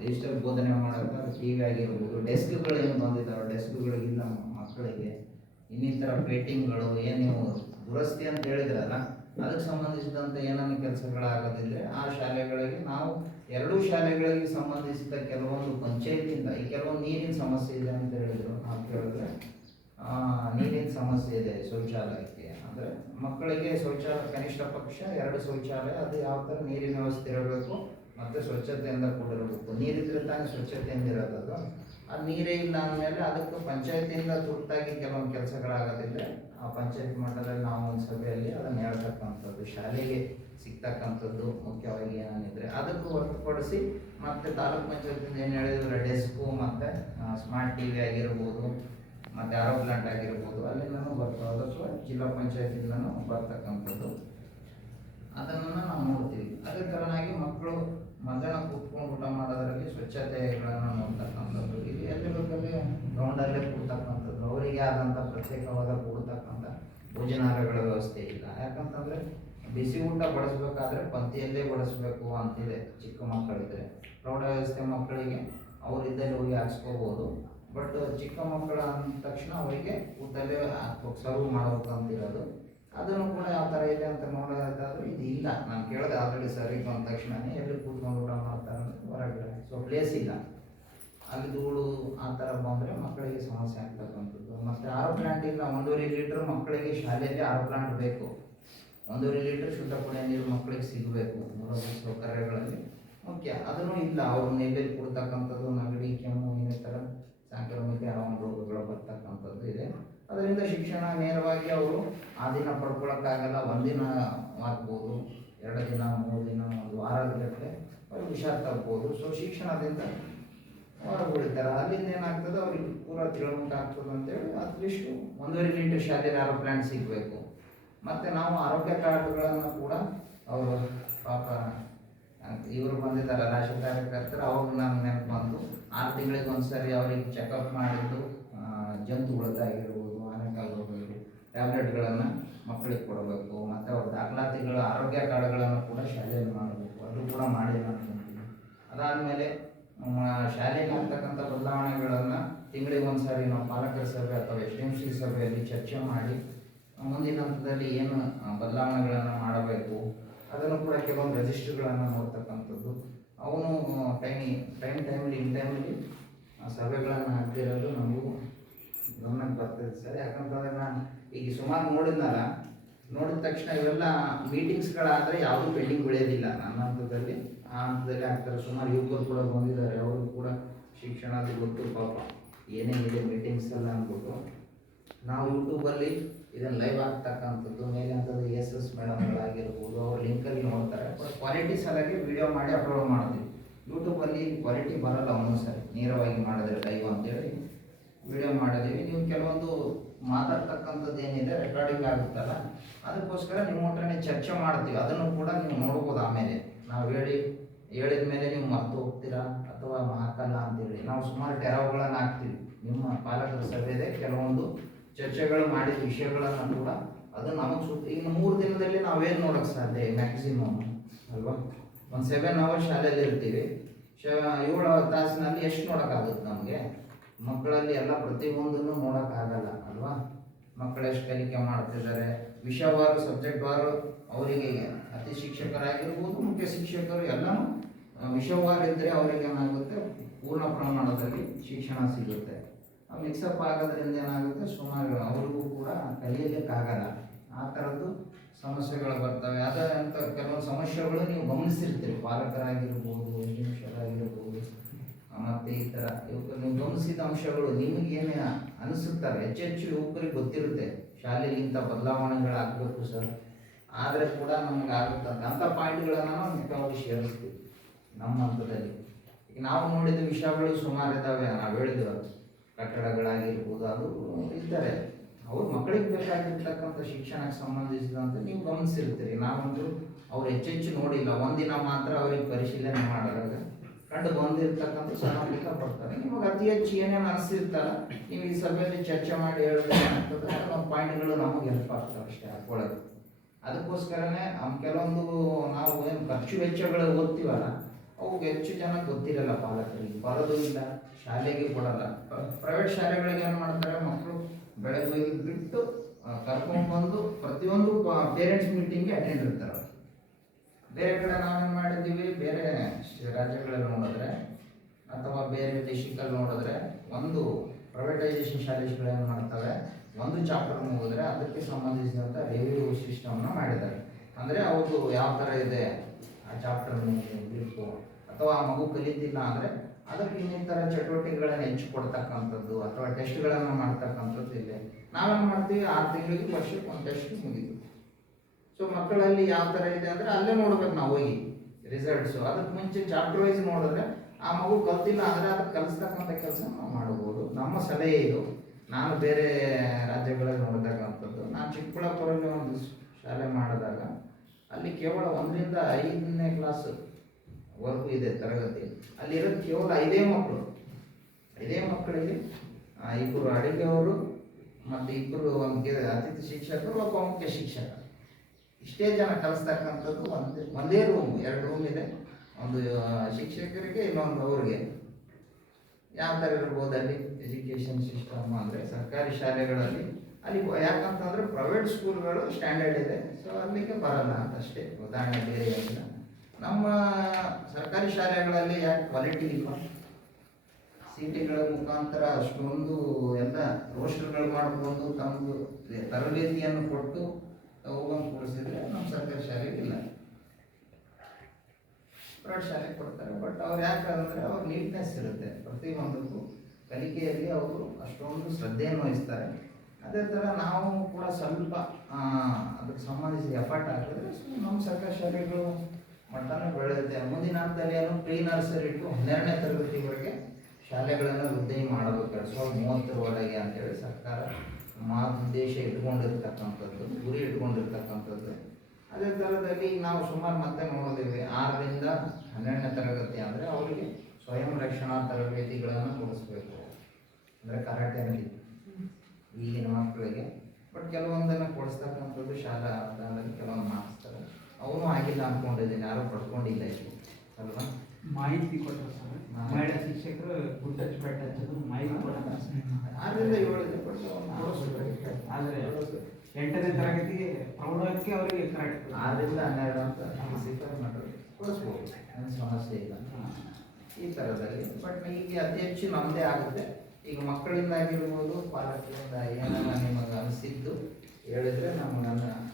ಡಿಜಿಟಲ್ ಬೋಧನೆ ಮಾಡೋದು ಟಿ ವಿ ಆಗಿರ್ಬೋದು, ಡೆಸ್ಕ್ಗಳು ಏನು ಬಂದಿದ್ದಾವೆ ಡೆಸ್ಕ್ಗಳಿಗಿಲ್ಲ ಮಕ್ಕಳಿಗೆ, ಇನ್ನಿತರ ಪೇಂಟಿಂಗ್ಗಳು ಏನು ನೀವು ದುರಸ್ತಿ ಅಂತ ಹೇಳಿದ್ರಲ್ಲ ಅದಕ್ಕೆ ಸಂಬಂಧಿಸಿದಂಥ ಏನೇನು ಕೆಲಸಗಳಾಗೋದಿದ್ರೆ ಆ ಶಾಲೆಗಳಿಗೆ ನಾವು 2 ಶಾಲೆಗಳಿಗೆ ಸಂಬಂಧಿಸಿದ ಕೆಲವೊಂದು ಪಂಚಾಯತಿಯಿಂದ ಈ ಕೆಲವೊಂದು ನೀರಿನ ಸಮಸ್ಯೆ ಇದೆ ಅಂತ ಹೇಳಿದ್ರು. ನಾವು ಕೇಳಿದ್ರೆ ನೀರಿನ ಸಮಸ್ಯೆ ಇದೆ ಶೌಚಾಲಯಕ್ಕೆ, ಅಂದರೆ ಮಕ್ಕಳಿಗೆ ಶೌಚಾಲಯ ಕನಿಷ್ಠ ಪಕ್ಷ 2 ಶೌಚಾಲಯ, ಅದು ಯಾವ ಥರ ನೀರಿನ ವ್ಯವಸ್ಥೆ ಇರಬೇಕು ಮತ್ತು ಸ್ವಚ್ಛತೆಯಿಂದ ಕೂಡಿರಬೇಕು. ನೀರಿದ್ರೆ ತಾನೇ ಸ್ವಚ್ಛತೆಯಿಂದ ಇರೋದು. ಅದು ನೀರೇ ಇಲ್ಲ ಅಂದಮೇಲೆ ಅದಕ್ಕೆ ಪಂಚಾಯತಿಯಿಂದ ತುರ್ತಾಗಿ ಕೆಲವೊಂದು ಕೆಲಸಗಳಾಗೋದಿದ್ರೆ ಆ ಪಂಚಾಯತ್ ಮಟ್ಟದಲ್ಲಿ ನಾವು ಒಂದು ಸಭೆಯಲ್ಲಿ ಅದನ್ನು ಹೇಳ್ತಕ್ಕಂಥದ್ದು, ಶಾಲೆಗೆ ಸಿಗ್ತಕ್ಕಂಥದ್ದು ಮುಖ್ಯವಾಗಿ ಏನಿದ್ರೆ ಅದಕ್ಕೂ ಹೊರತುಪಡಿಸಿ ಮತ್ತು ತಾಲೂಕು ಪಂಚಾಯತಿಂದ ಏನು ಹೇಳಿದ್ರೆ ಡೆಸ್ಕು ಮತ್ತು ಸ್ಮಾರ್ಟ್ ಟಿ ವಿ ಆಗಿರ್ಬೋದು ಮತ್ತು ಆರೋ ಪ್ಲಾಂಟ್ ಆಗಿರ್ಬೋದು ಅಲ್ಲಿಂದನೂ ಬರ್ತದೆ, ಅಥವಾ ಜಿಲ್ಲಾ ಪಂಚಾಯತಿಂದನೂ ಬರ್ತಕ್ಕಂಥದ್ದು ಅದನ್ನು ನಾವು ನೋಡ್ತೀವಿ. ಅದೇ ಥರನಾಗಿ ಮಕ್ಕಳು ಮಧ್ಯಾಹ್ನ ಕೂತ್ಕೊಂಡು ಊಟ ಮಾಡೋದ್ರಲ್ಲಿ ಸ್ವಚ್ಛತೆಗಳನ್ನು ನೋಡ್ತಕ್ಕಂಥದ್ದು. ಇಲ್ಲಿ ಎಲ್ಲಿ ಬೇಕಲ್ಲಿ ಗ್ರೌಂಡಲ್ಲೇ ಕೂಡ್ತಕ್ಕಂಥದ್ದು, ಅವರಿಗೆ ಆದಂಥ ಪ್ರತ್ಯೇಕವಾದ ಕೂಡ್ತಕ್ಕಂಥ ಭೋಜನಾಲಯಗಳ ವ್ಯವಸ್ಥೆ ಇಲ್ಲ. ಯಾಕಂತಂದರೆ ಬಿಸಿ ಊಟ ಬಡಿಸ್ಬೇಕಾದ್ರೆ ಪಂಕ್ತಿಯಲ್ಲೇ ಬಡಿಸ್ಬೇಕು ಅಂತಿದೆ ಚಿಕ್ಕ ಮಕ್ಕಳಿದ್ರೆ. ಪ್ರೌಢ ವ್ಯವಸ್ಥೆ ಮಕ್ಕಳಿಗೆ ಅವರಿದ್ದಲ್ಲಿ ಹೋಗಿ ಹಾಕ್ಸ್ಕೋಬೋದು, ಬಟ್ ಚಿಕ್ಕ ಮಕ್ಕಳು ಅಂದ ತಕ್ಷಣ ಅವರಿಗೆ ಕೂತಲ್ಲೇ ಸರ್ವ್ ಮಾಡಬೇಕು ಅಂತಿರೋದು. ಅದನ್ನು ಕೂಡ ಯಾವ ಥರ ಇದೆ ಅಂತ ನೋಡೋದಾದ್ರೆ ಇದು ಇಲ್ಲ. ನಾನು ಕೇಳಿದೆ ಆಲ್ರೆಡಿ ಸರಿಗೆ ಅಂದ ತಕ್ಷಣನೇ ಎಲ್ಲಿ ಕೂತ್ಕೊಂಡು ಊಟ ಮಾಡ್ತಾರೆ ಅಂದರೆ ಹೊರಗಡೆ. ಸೊ ಪ್ಲೇಸ್ ಇಲ್ಲ, ಅಲ್ಲಿ ಧೂಳು ಆ ಥರ ಬಂದರೆ ಮಕ್ಕಳಿಗೆ ಸಮಸ್ಯೆ ಆಗ್ತಕ್ಕಂಥದ್ದು. ಮತ್ತು ಆರೋ ಪ್ಲಾಂಟ್ ಇಲ್ಲ. 1.5 ಲೀಟ್ರ್ ಮಕ್ಕಳಿಗೆ ಶಾಲೆಯಲ್ಲಿ ಆರೋ ಪ್ಲಾಂಟ್ ಬೇಕು. 1.5 ಲೀಟ್ರ್ ಶುದ್ಧ ಕುಡಿಯೋ ನೀರು ಮಕ್ಕಳಿಗೆ ಸಿಗಬೇಕು ಮೂಲಭೂತ ಸೌಕರ್ಯಗಳಲ್ಲಿ ಮುಖ್ಯ. ಅದನ್ನು ಇಲ್ಲ. ಅವ್ರ ನೆಲೆಯಲ್ಲಿ ಕೊಡ್ತಕ್ಕಂಥದ್ದು ನೆಗಡಿ, ಕೆಮ್ಮು, ಇನ್ನಿತರ ಸಾಂಕ್ರಾಮಿಕ ರೋಗಗಳು ಬರ್ತಕ್ಕಂಥದ್ದು ಇದೆ. ಅದರಿಂದ ಶಿಕ್ಷಣ ನೇರವಾಗಿ ಅವರು ಆ ದಿನ ಪಡ್ಕೊಳಕ್ಕಾಗಲ್ಲ. 1 ದಿನ ಆಗ್ಬೋದು, 2 ದಿನ, 3 ದಿನ, 1 ವಾರಗಟ್ಟಲೆ ಅವ್ರು ಹುಷಾರು ತಗ್ಬೋದು. ಸೊ ಶಿಕ್ಷಣದಿಂದ ಹೊರಗೆ ಉಳಿತಾರೆ. ಅಲ್ಲಿಂದ ಏನಾಗ್ತದೆ ಅವ್ರಿಗೆ ಪೂರ ತಿಳುವಳಿಕೆ ಆಗ್ತದೆ ಅಂತೇಳಿ ಅಟ್ಲೀಸ್ಟ್ 1.5 ಲೀಟರ್ ಶಾಲೆಯಲ್ಲಿ ಆರೋ ಪ್ಲಾಂಟ್ ಸಿಗಬೇಕು. ಮತ್ತು ನಾವು ಆರೋಗ್ಯ ಕಾರ್ಡ್ಗಳನ್ನು ಕೂಡ ಅವರು ಪಾಪ ಇವರು ಬಂದಿದ್ದಾರಲ್ಲ ಆಶಾ ಕಾರ್ಯಕರ್ತರು, ಅವ್ರಿಗೆ ನಾನು ನೆನಪು ಬಂದು 6 ತಿಂಗಳಿಗೆ ಒಂದ್ಸರಿ ಅವ್ರಿಗೆ ಚೆಕಪ್ ಮಾಡಿದ್ದು ಜಂತುಗಳದ್ದಾಗಿರ್ಬೋದು, ಆನೆಕಾಲುಗಳು, ಟ್ಯಾಬ್ಲೆಟ್ಗಳನ್ನು ಮಕ್ಕಳಿಗೆ ಕೊಡಬೇಕು. ಮತ್ತು ಅವ್ರ ದಾಖಲಾತಿಗಳು ಆರೋಗ್ಯ ಕಾರ್ಡ್ಗಳನ್ನು ಕೂಡ ಶಾಲೆಯಲ್ಲಿ ಮಾಡಬೇಕು. ಅದು ಕೂಡ ಮಾಡಿಲ್ಲ ಅಂದ್ಕೊಂತೀನಿ. ಅದಾದಮೇಲೆ ಶಾಲೆಯಲ್ಲಿ ಆಗ್ತಕ್ಕಂಥ ಬದಲಾವಣೆಗಳನ್ನು ತಿಂಗಳಿಗೆ ಒಂದ್ಸರಿ ನಾವು ಪಾಲಕರ ಸಭೆ ಅಥವಾ SDMC ಸಭೆಯಲ್ಲಿ ಚರ್ಚೆ ಮಾಡಿ ಮುಂದಿನ ಹಂತದಲ್ಲಿ ಏನು ಬದಲಾವಣೆಗಳನ್ನು ಮಾಡಬೇಕು ಅದನ್ನು ಕೂಡ ಕೆಲವೊಂದು ರಿಜಿಸ್ಟರ್ಗಳನ್ನು ನೋಡ್ತಕ್ಕಂಥದ್ದು. ಅವನು ಟೈಮ್ಲಿ ಇನ್ ಟೈಮ್ಲಿ ಸಭೆಗಳನ್ನು ಹಾಕ್ತಿರೋದು ನಮಗೂ ಗಮನಕ್ಕೆ ಬರ್ತದೆ ಸರ್. ಯಾಕಂತಂದರೆ ನಾನು ಈಗ ಸುಮಾರು ನೋಡಿದ್ನಲ್ಲ, ನೋಡಿದ ತಕ್ಷಣ ಇವೆಲ್ಲ ಮೀಟಿಂಗ್ಸ್ಗಳಾದರೆ ಯಾವುದೂ ಪೆಂಡಿಂಗ್ ಉಳಿಯೋದಿಲ್ಲ. ನನ್ನ ಹಂತದಲ್ಲಿ ಆ ಹಂತದಲ್ಲಿ ಆಗ್ತಾರೆ. ಸುಮಾರು ಯುವಕರು ಕೂಡ ಬಂದಿದ್ದಾರೆ, ಅವರು ಕೂಡ ಶಿಕ್ಷಣದ ಗೊತ್ತು ಪಾಪ ಏನೇನಿದೆ ಮೀಟಿಂಗ್ಸ್ ಎಲ್ಲ ಅಂದ್ಬಿಟ್ಟು ನಾವು ಯೂಟ್ಯೂಬಲ್ಲಿ ಇದನ್ನು ಲೈವ್ ಆಗ್ತಕ್ಕಂಥದ್ದು ಮೇಲೆ ಅಂತದ್ದು SS ಮೇಡಮ್ಗಳಾಗಿರ್ಬೋದು ಅವ್ರು ಲಿಂಕಲ್ಲಿ ನೋಡ್ತಾರೆ. ಬಟ್ ಕ್ವಾಲಿಟಿ ಸಲಗೆ ವೀಡಿಯೋ ಮಾಡಿ ಅಪ್ಲೋಡ್ ಮಾಡ್ತೀವಿ. ಯೂಟ್ಯೂಬಲ್ಲಿ ಕ್ವಾಲಿಟಿ ಬರೋಲ್ಲ ಒಂದೊಂದು ಸರಿ ನೇರವಾಗಿ ಮಾಡಿದ್ರೆ ಲೈವ್ ಅಂತೇಳಿ ವಿಡಿಯೋ ಮಾಡಿದ್ದೀವಿ. ನೀವು ಕೆಲವೊಂದು ಮಾತಾಡ್ತಕ್ಕಂಥದ್ದು ಏನಿದೆ ರೆಕಾರ್ಡಿಂಗ್ ಆಗುತ್ತಲ್ಲ, ಅದಕ್ಕೋಸ್ಕರ ನಿಮ್ಮ ಹತ್ರನೇ ಚರ್ಚೆ ಮಾಡ್ತೀವಿ. ಅದನ್ನು ಕೂಡ ನೀವು ನೋಡ್ಬೋದು. ಆಮೇಲೆ ನಾವು ಹೇಳಿದ ಮೇಲೆ ನೀವು ಮರೆತು ಹೋಗ್ತೀರಾ ಅಥವಾ ಹಾಕಲ್ಲ ಅಂತೇಳಿ ನಾವು ಸುಮಾರು ಟೆರವುಗಳನ್ನು ಹಾಕ್ತೀವಿ. ನಿಮ್ಮ ಪಾಲಕರ ಸಭೆದೆ ಕೆಲವೊಂದು ಚರ್ಚೆಗಳು ಮಾಡಿದ ವಿಷಯಗಳನ್ನು ಕೂಡ ಅದು ನಮಗೆ ಈಗ 3 ದಿನದಲ್ಲಿ ನಾವೇನು ನೋಡೋಕ್ಕೆ ಸಾಧ್ಯ ಮ್ಯಾಕ್ಸಿಮಮ್ ಅಲ್ವಾ? ಒಂದು 7 ಅವರ್ ಶಾಲೆಯಲ್ಲಿ ಇರ್ತೀವಿ. 7 ತಾಸಿನಲ್ಲಿ ಎಷ್ಟು ನೋಡೋಕ್ಕಾಗುತ್ತೆ ನಮಗೆ? ಮಕ್ಕಳಲ್ಲಿ ಎಲ್ಲ ಪ್ರತಿಯೊಂದನ್ನು ನೋಡೋಕ್ಕಾಗಲ್ಲ ಅಲ್ವಾ? ಮಕ್ಕಳು ಎಷ್ಟು ಕಲಿಕೆ ಮಾಡ್ತಿದ್ದಾರೆ, ವಿಷಯವಾರು ಸಬ್ಜೆಕ್ಟ್ ವಾರು ಅವರಿಗೆ ಅತಿ ಶಿಕ್ಷಕರಾಗಿರ್ಬೋದು, ಮುಖ್ಯ ಶಿಕ್ಷಕರು ಎಲ್ಲನೂ ವಿಷಯವಾರು ಇದ್ದರೆ ಅವರಿಗೆ ಏನಾಗುತ್ತೆ, ಪೂರ್ಣ ಪ್ರಮಾಣದಲ್ಲಿ ಶಿಕ್ಷಣ ಸಿಗುತ್ತೆ. ಮಿಕ್ಸಪ್ ಆಗೋದ್ರಿಂದ ಏನಾಗುತ್ತೆ, ಸುಮಾರು ಅವ್ರಿಗೂ ಕೂಡ ಕಲಿಯಲಿಕ್ಕಾಗಲ್ಲ. ಆ ಥರದ್ದು ಸಮಸ್ಯೆಗಳು ಬರ್ತವೆ. ಅದಂತ ಕೆಲವೊಂದು ಸಮಸ್ಯೆಗಳು ನೀವು ಗಮನಿಸಿರ್ತೀರಿ, ಪಾಲಕರಾಗಿರ್ಬೋದು, ಶಿಕ್ಷಕರಾಗಿರ್ಬೋದು, ಮತ್ತು ಈ ಥರ ನೀವು ಗಮನಿಸಿದ ಅಂಶಗಳು ನಿಮಗೇನು ಅನಿಸುತ್ತವೆ. ಹೆಚ್ಚು ಯುವಕರಿಗೆ ಗೊತ್ತಿರುತ್ತೆ ಶಾಲೆಯಲ್ಲಿ ಇಂಥ ಬದಲಾವಣೆಗಳಾಗಬೇಕು ಸರ್, ಆದರೆ ಕೂಡ ನಮ್ಗೆ ಆಗುತ್ತಂತ ಅಂಥ ಪಾಯಿಂಟ್ಗಳನ್ನು ನಾವು ಮುಖ್ಯವಾಗಿ ಸೇರಿಸ್ತೀವಿ ನಮ್ಮ ಹಂತದಲ್ಲಿ. ಈಗ ನಾವು ನೋಡಿದ ವಿಷಯಗಳು ಸುಮಾರು ಇದ್ದಾವೆ. ನಾವು ಹೇಳಿದ್ವಿ ಕಟ್ಟಡಗಳಾಗಿರ್ಬೋದು, ಅದು ಇದ್ದಾರೆ. ಅವ್ರು ಮಕ್ಕಳಿಗೆ ಬೇಕಾಗಿರ್ತಕ್ಕಂಥ ಶಿಕ್ಷಣಕ್ಕೆ ಸಂಬಂಧಿಸಿದಂತೆ ನೀವು ಗಮನಿಸಿರ್ತೀರಿ. ನಾವೊಂದು ಅವ್ರು ಹೆಚ್ಚೆಚ್ಚು ನೋಡಿಲ್ಲ, ಒಂದಿನ ಮಾತ್ರ ಅವ್ರಿಗೆ ಪರಿಶೀಲನೆ ಮಾಡಿದಾಗ ಕಂಡು ಬಂದಿರ್ತಕ್ಕಂಥ ಸಮಾಪಿಕ ಬರ್ತಾರೆ. ನಿಮಗೆ ಅತಿ ಹೆಚ್ಚು ಏನೇನು ಅನಿಸಿರ್ತಾರ ನೀವು ಈ ಸಭೆಯಲ್ಲಿ ಚರ್ಚೆ ಮಾಡಿ ಹೇಳ್ಬೇಕಾಗ್ತದೆ. ನಮ್ಮ ಪಾಯಿಂಟ್ಗಳು ನಮಗೆ ಹೆಲ್ಪ್ ಆಗ್ತವೆ ಅಷ್ಟೇ ಹಾಕೊಳ್ಳೋದು. ಅದಕ್ಕೋಸ್ಕರನೇ ಕೆಲವೊಂದು ನಾವು ಏನು ಖರ್ಚು ವೆಚ್ಚಗಳು ಓದ್ತೀವಲ್ಲ, ಅವು ಹೆಚ್ಚು ಜನ ಗೊತ್ತಿರಲ್ಲ ಪಾಲಕರಿಗೆ, ಬರೋದು ಇಲ್ಲ, ಶಾಲೆಗೆ ಕೊಡಲ್ಲ. ಪ್ರೈವೇಟ್ ಶಾಲೆಗಳಿಗೆ ಏನು ಮಾಡ್ತಾರೆ, ಮಕ್ಕಳು ಬೆಳಗ್ಗೆ ಹೋಗಿ ಬಿಟ್ಟು ಕರ್ಕೊಂಡ್ಬಂದು ಪ್ರತಿಯೊಂದು ಪೇರೆಂಟ್ಸ್ ಮೀಟಿಂಗ್ಗೆ ಅಟೆಂಡ್ ಇರ್ತಾರೆ. ಬೇರೆ ಕಡೆ ನಾವೇನು ಮಾಡಿದ್ದೀವಿ, ಬೇರೆ ರಾಜ್ಯಗಳಲ್ಲಿ ನೋಡಿದ್ರೆ ಅಥವಾ ಬೇರೆ ದೇಶಗಳಲ್ಲಿ ನೋಡಿದ್ರೆ, ಒಂದು ಪ್ರೈವೇಟೈಸೇಷನ್ ಶಾಲೆಗಳು ಏನು ಮಾಡ್ತವೆ, ಒಂದು ಚಾಪ್ಟರ್ ಮುಗಿದ್ರೆ ಅದಕ್ಕೆ ಸಂಬಂಧಿಸಿದಂಥ ರಿವ್ಯೂ ಸಿಸ್ಟಮ್ನ ಮಾಡಿದ್ದಾರೆ. ಅಂದರೆ ಅವ್ರದ್ದು ಯಾವ ಥರ ಇದೆ ಆ ಚಾಪ್ಟರ್ ಬೇಕು, ಅಥವಾ ಆ ಮಗು ಕಲಿತಿಲ್ಲ ಅಂದರೆ ಅದಕ್ಕೆ ಇನ್ನಿತರ ಚಟುವಟಿಕೆಗಳನ್ನು ಹೆಚ್ಚು ಕೊಡ್ತಕ್ಕಂಥದ್ದು ಅಥವಾ ಟೆಸ್ಟ್ಗಳನ್ನು ಮಾಡ್ತಕ್ಕಂಥದ್ದು ಇದೆ. ನಾವೇನು ಮಾಡ್ತೀವಿ, 6 ತಿಂಗಳಿಗೆ ವರ್ಷಕ್ಕೆ ಒಂದು ಟೆಸ್ಟ್ ಮುಗಿದು. ಸೊ ಮಕ್ಕಳಲ್ಲಿ ಯಾವ ಥರ ಇದೆ ಅಂದರೆ ಅಲ್ಲೇ ನೋಡ್ಬೇಕು ನಾವು ಹೋಗಿ ರಿಸಲ್ಟ್ಸು. ಅದಕ್ಕೆ ಮುಂಚೆ ಚಾಪ್ಟರ್ ವೈಸ್ ನೋಡಿದ್ರೆ ಆ ಮಗು ಕಲ್ತಿಲ್ಲ ಅಂದರೆ ಅದಕ್ಕೆ ಕಲಿಸ್ತಕ್ಕಂಥ ಕೆಲಸ ನಾವು ಮಾಡ್ಬೋದು. ನಮ್ಮ ಸಲಹೆ ಇದು. ನಾನು ಬೇರೆ ರಾಜ್ಯಗಳಲ್ಲಿ ನೋಡಿದಾಗಂಥದ್ದು, ನಾನು ಚಿಕ್ಕಬಳ್ಳಾಪುರಲ್ಲಿ ಒಂದು ಶಾಲೆ ಮಾಡಿದಾಗ ಅಲ್ಲಿ ಕೇವಲ 1ರಿಂದ 5ನೇ ಕ್ಲಾಸ್ವರೆಗೂ ಇದೆ ತರಗತಿ. ಅಲ್ಲಿರೋದು ಕೇವಲ 5 ಮಕ್ಕಳು. 5 ಮಕ್ಕಳಿಗೆ 2 ಅಡಿಗೆಯವರು ಮತ್ತು 2 ಒಂದು ಅತಿಥಿ ಶಿಕ್ಷಕರು, ಒಬ್ಬ ಮುಖ್ಯ ಶಿಕ್ಷಕ. ಇಷ್ಟೇ ಜನ ಕಲಿಸ್ತಕ್ಕಂಥದ್ದು. ಒಂದೇ ರೂಮ್, 2 ರೂಮ್ ಇದೆ. ಒಂದು ಶಿಕ್ಷಕರಿಗೆ, ಇನ್ನೊಂದು ಅವ್ರಿಗೆ. ಯಾವ ಥರ ಇರ್ಬೋದು ಅಲ್ಲಿ ಎಜುಕೇಷನ್ ಸಿಸ್ಟಮ್ ಅಂದರೆ ಸರ್ಕಾರಿ ಶಾಲೆಗಳಲ್ಲಿ ಅಲ್ಲಿ ಯಾಕಂತಂದರೆ ಪ್ರೈವೇಟ್ ಸ್ಕೂಲ್ಗಳು ಸ್ಟ್ಯಾಂಡರ್ಡ್ ಇದೆ, ಸೊ ಅಲ್ಲಿಗೆ ಬರಲ್ಲ ಅಂತಷ್ಟೇ. ಉದಾಹರಣೆ ಬೇರೆ ಏನಿಲ್ಲ. ನಮ್ಮ ಸರ್ಕಾರಿ ಶಾಲೆಗಳಲ್ಲಿ ಯಾಕೆ ಕ್ವಾಲಿಟಿ ಇಲ್ಲ, ಸಿಟಿಗಳ ಮುಖಾಂತರ ಅಷ್ಟೊಂದು ಎಲ್ಲ ರೋಸ್ಟರ್ಗಳು ಮಾಡಿಕೊಂಡು ತಮ್ಮದು ತರಬೇತಿಯನ್ನು ಕೊಟ್ಟು ಹೋಗೋಂಗೆ ಕೊಡಿಸಿದ್ರೆ ನಮ್ಮ ಸರ್ಕಾರಿ ಶಾಲೆಗೆ ಇಲ್ಲ. ಪ್ರೈವೇಟ್ ಶಾಲೆಗೆ ಕೊಡ್ತಾರೆ. ಬಟ್ ಅವ್ರು ಯಾಕಂದರೆ ಅವ್ರ ನೀಟ್ನೆಸ್ ಇರುತ್ತೆ, ಪ್ರತಿಯೊಂದಕ್ಕೂ ಕಲಿಕೆಯಲ್ಲಿ ಅವರು ಅಷ್ಟೊಂದು ಶ್ರದ್ಧೆಯನ್ನು ವಹಿಸ್ತಾರೆ. ಅದೇ ಥರ ನಾವು ಕೂಡ ಸ್ವಲ್ಪ ಅದಕ್ಕೆ ಸಂಬಂಧಿಸಿದ ಎಫರ್ಟ್ ಹಾಕಿದ್ರೆ ನಮ್ಮ ಸರ್ಕಾರಿ ಶಾಲೆಗಳು ಮಟ್ಟನೇ ಬೆಳೆಯುತ್ತೆ. ಮುಂದಿನ ಹಂತದಲ್ಲಿ ಏನು ಪ್ರೀ ನರ್ಸರಿ ಟು 12ನೇ ತರಗತಿವರೆಗೆ ಶಾಲೆಗಳನ್ನು ವೃದ್ಧಿ ಮಾಡಬೇಕು 2030ರವರೆಗೆ ಅಂತೇಳಿ ಸರ್ಕಾರ ಉದ್ದೇಶ ಇಟ್ಕೊಂಡಿರ್ತಕ್ಕಂಥದ್ದು, ಗುರಿ ಇಟ್ಕೊಂಡಿರ್ತಕ್ಕಂಥದ್ದು. ಅದೇ ಥರದಲ್ಲಿ ನಾವು ಸುಮಾರು ಮತ್ತೆ ನೋಡಿದ್ದೀವಿ, 6ರಿಂದ 12ನೇ ತರಗತಿ ಅಂದರೆ ಅವರಿಗೆ ಸ್ವಯಂ ರಕ್ಷಣಾ ತರಬೇತಿಗಳನ್ನು ಕೊಡಿಸ್ಬೇಕು. ಅಂದರೆ ಕರಾಟೆನಲ್ಲಿ ಈಗಿನ ಮಕ್ಕಳಿಗೆ. ಬಟ್ ಕೆಲವೊಂದನ್ನು ಕೊಡಿಸ್ತಕ್ಕಂಥದ್ದು ಶಾಲಾ ಹಂತದಲ್ಲಿ ಕೆಲವೊಂದು ಮಾಡಿಸ್ತಾರೆ. ಅವನು ಆಗಿಲ್ಲ ಅಂದ್ಕೊಂಡಿದ್ದೀನಿ, ಯಾರೂ ಪಡ್ಕೊಂಡಿಲ್ಲ ಇಲ್ಲಿ ಅಲ್ವಾ? ಮಾಹಿತಿ ಕೊಟ್ಟರು ಸರ್, ಮಹಿಳಾ ಶಿಕ್ಷಕರು ಗುಡ್ ಟಚ್ ಬ್ಯಾಡ್ ಟಚ್ ಮಾಹಿತಿ ಕೊಡ್ತಾರೆ. 6ರಿಂದ 7 ಕೊಟ್ಟು ಆದರೆ 8ನೇ ತರಗತಿಗೆ ಪ್ರೌಢಕ್ಕೆ ಅವರಿಗೆ ಕರೆಕ್ಟ್ 6ರಿಂದ 12 ಅಂತ ಸಿಫರ್ ಮಾಡೋದು ಕೊಡಿಸ್ಬೋದು, ಏನು ಸಮಸ್ಯೆ ಇಲ್ಲ ಈ ಥರದಲ್ಲಿ. ಬಟ್ ಈಗ ಅತಿ ಹೆಚ್ಚು ನಮ್ಮದೇ ಆಗುತ್ತೆ. ಈಗ ಮಕ್ಕಳಿಂದ ಆಗಿರ್ಬೋದು, ಪಾಲಕರಿಂದ ಏನಾರ ನಿಮಗೆ ಅನಿಸಿದ್ದು ಹೇಳಿದರೆ ನಮಗೆ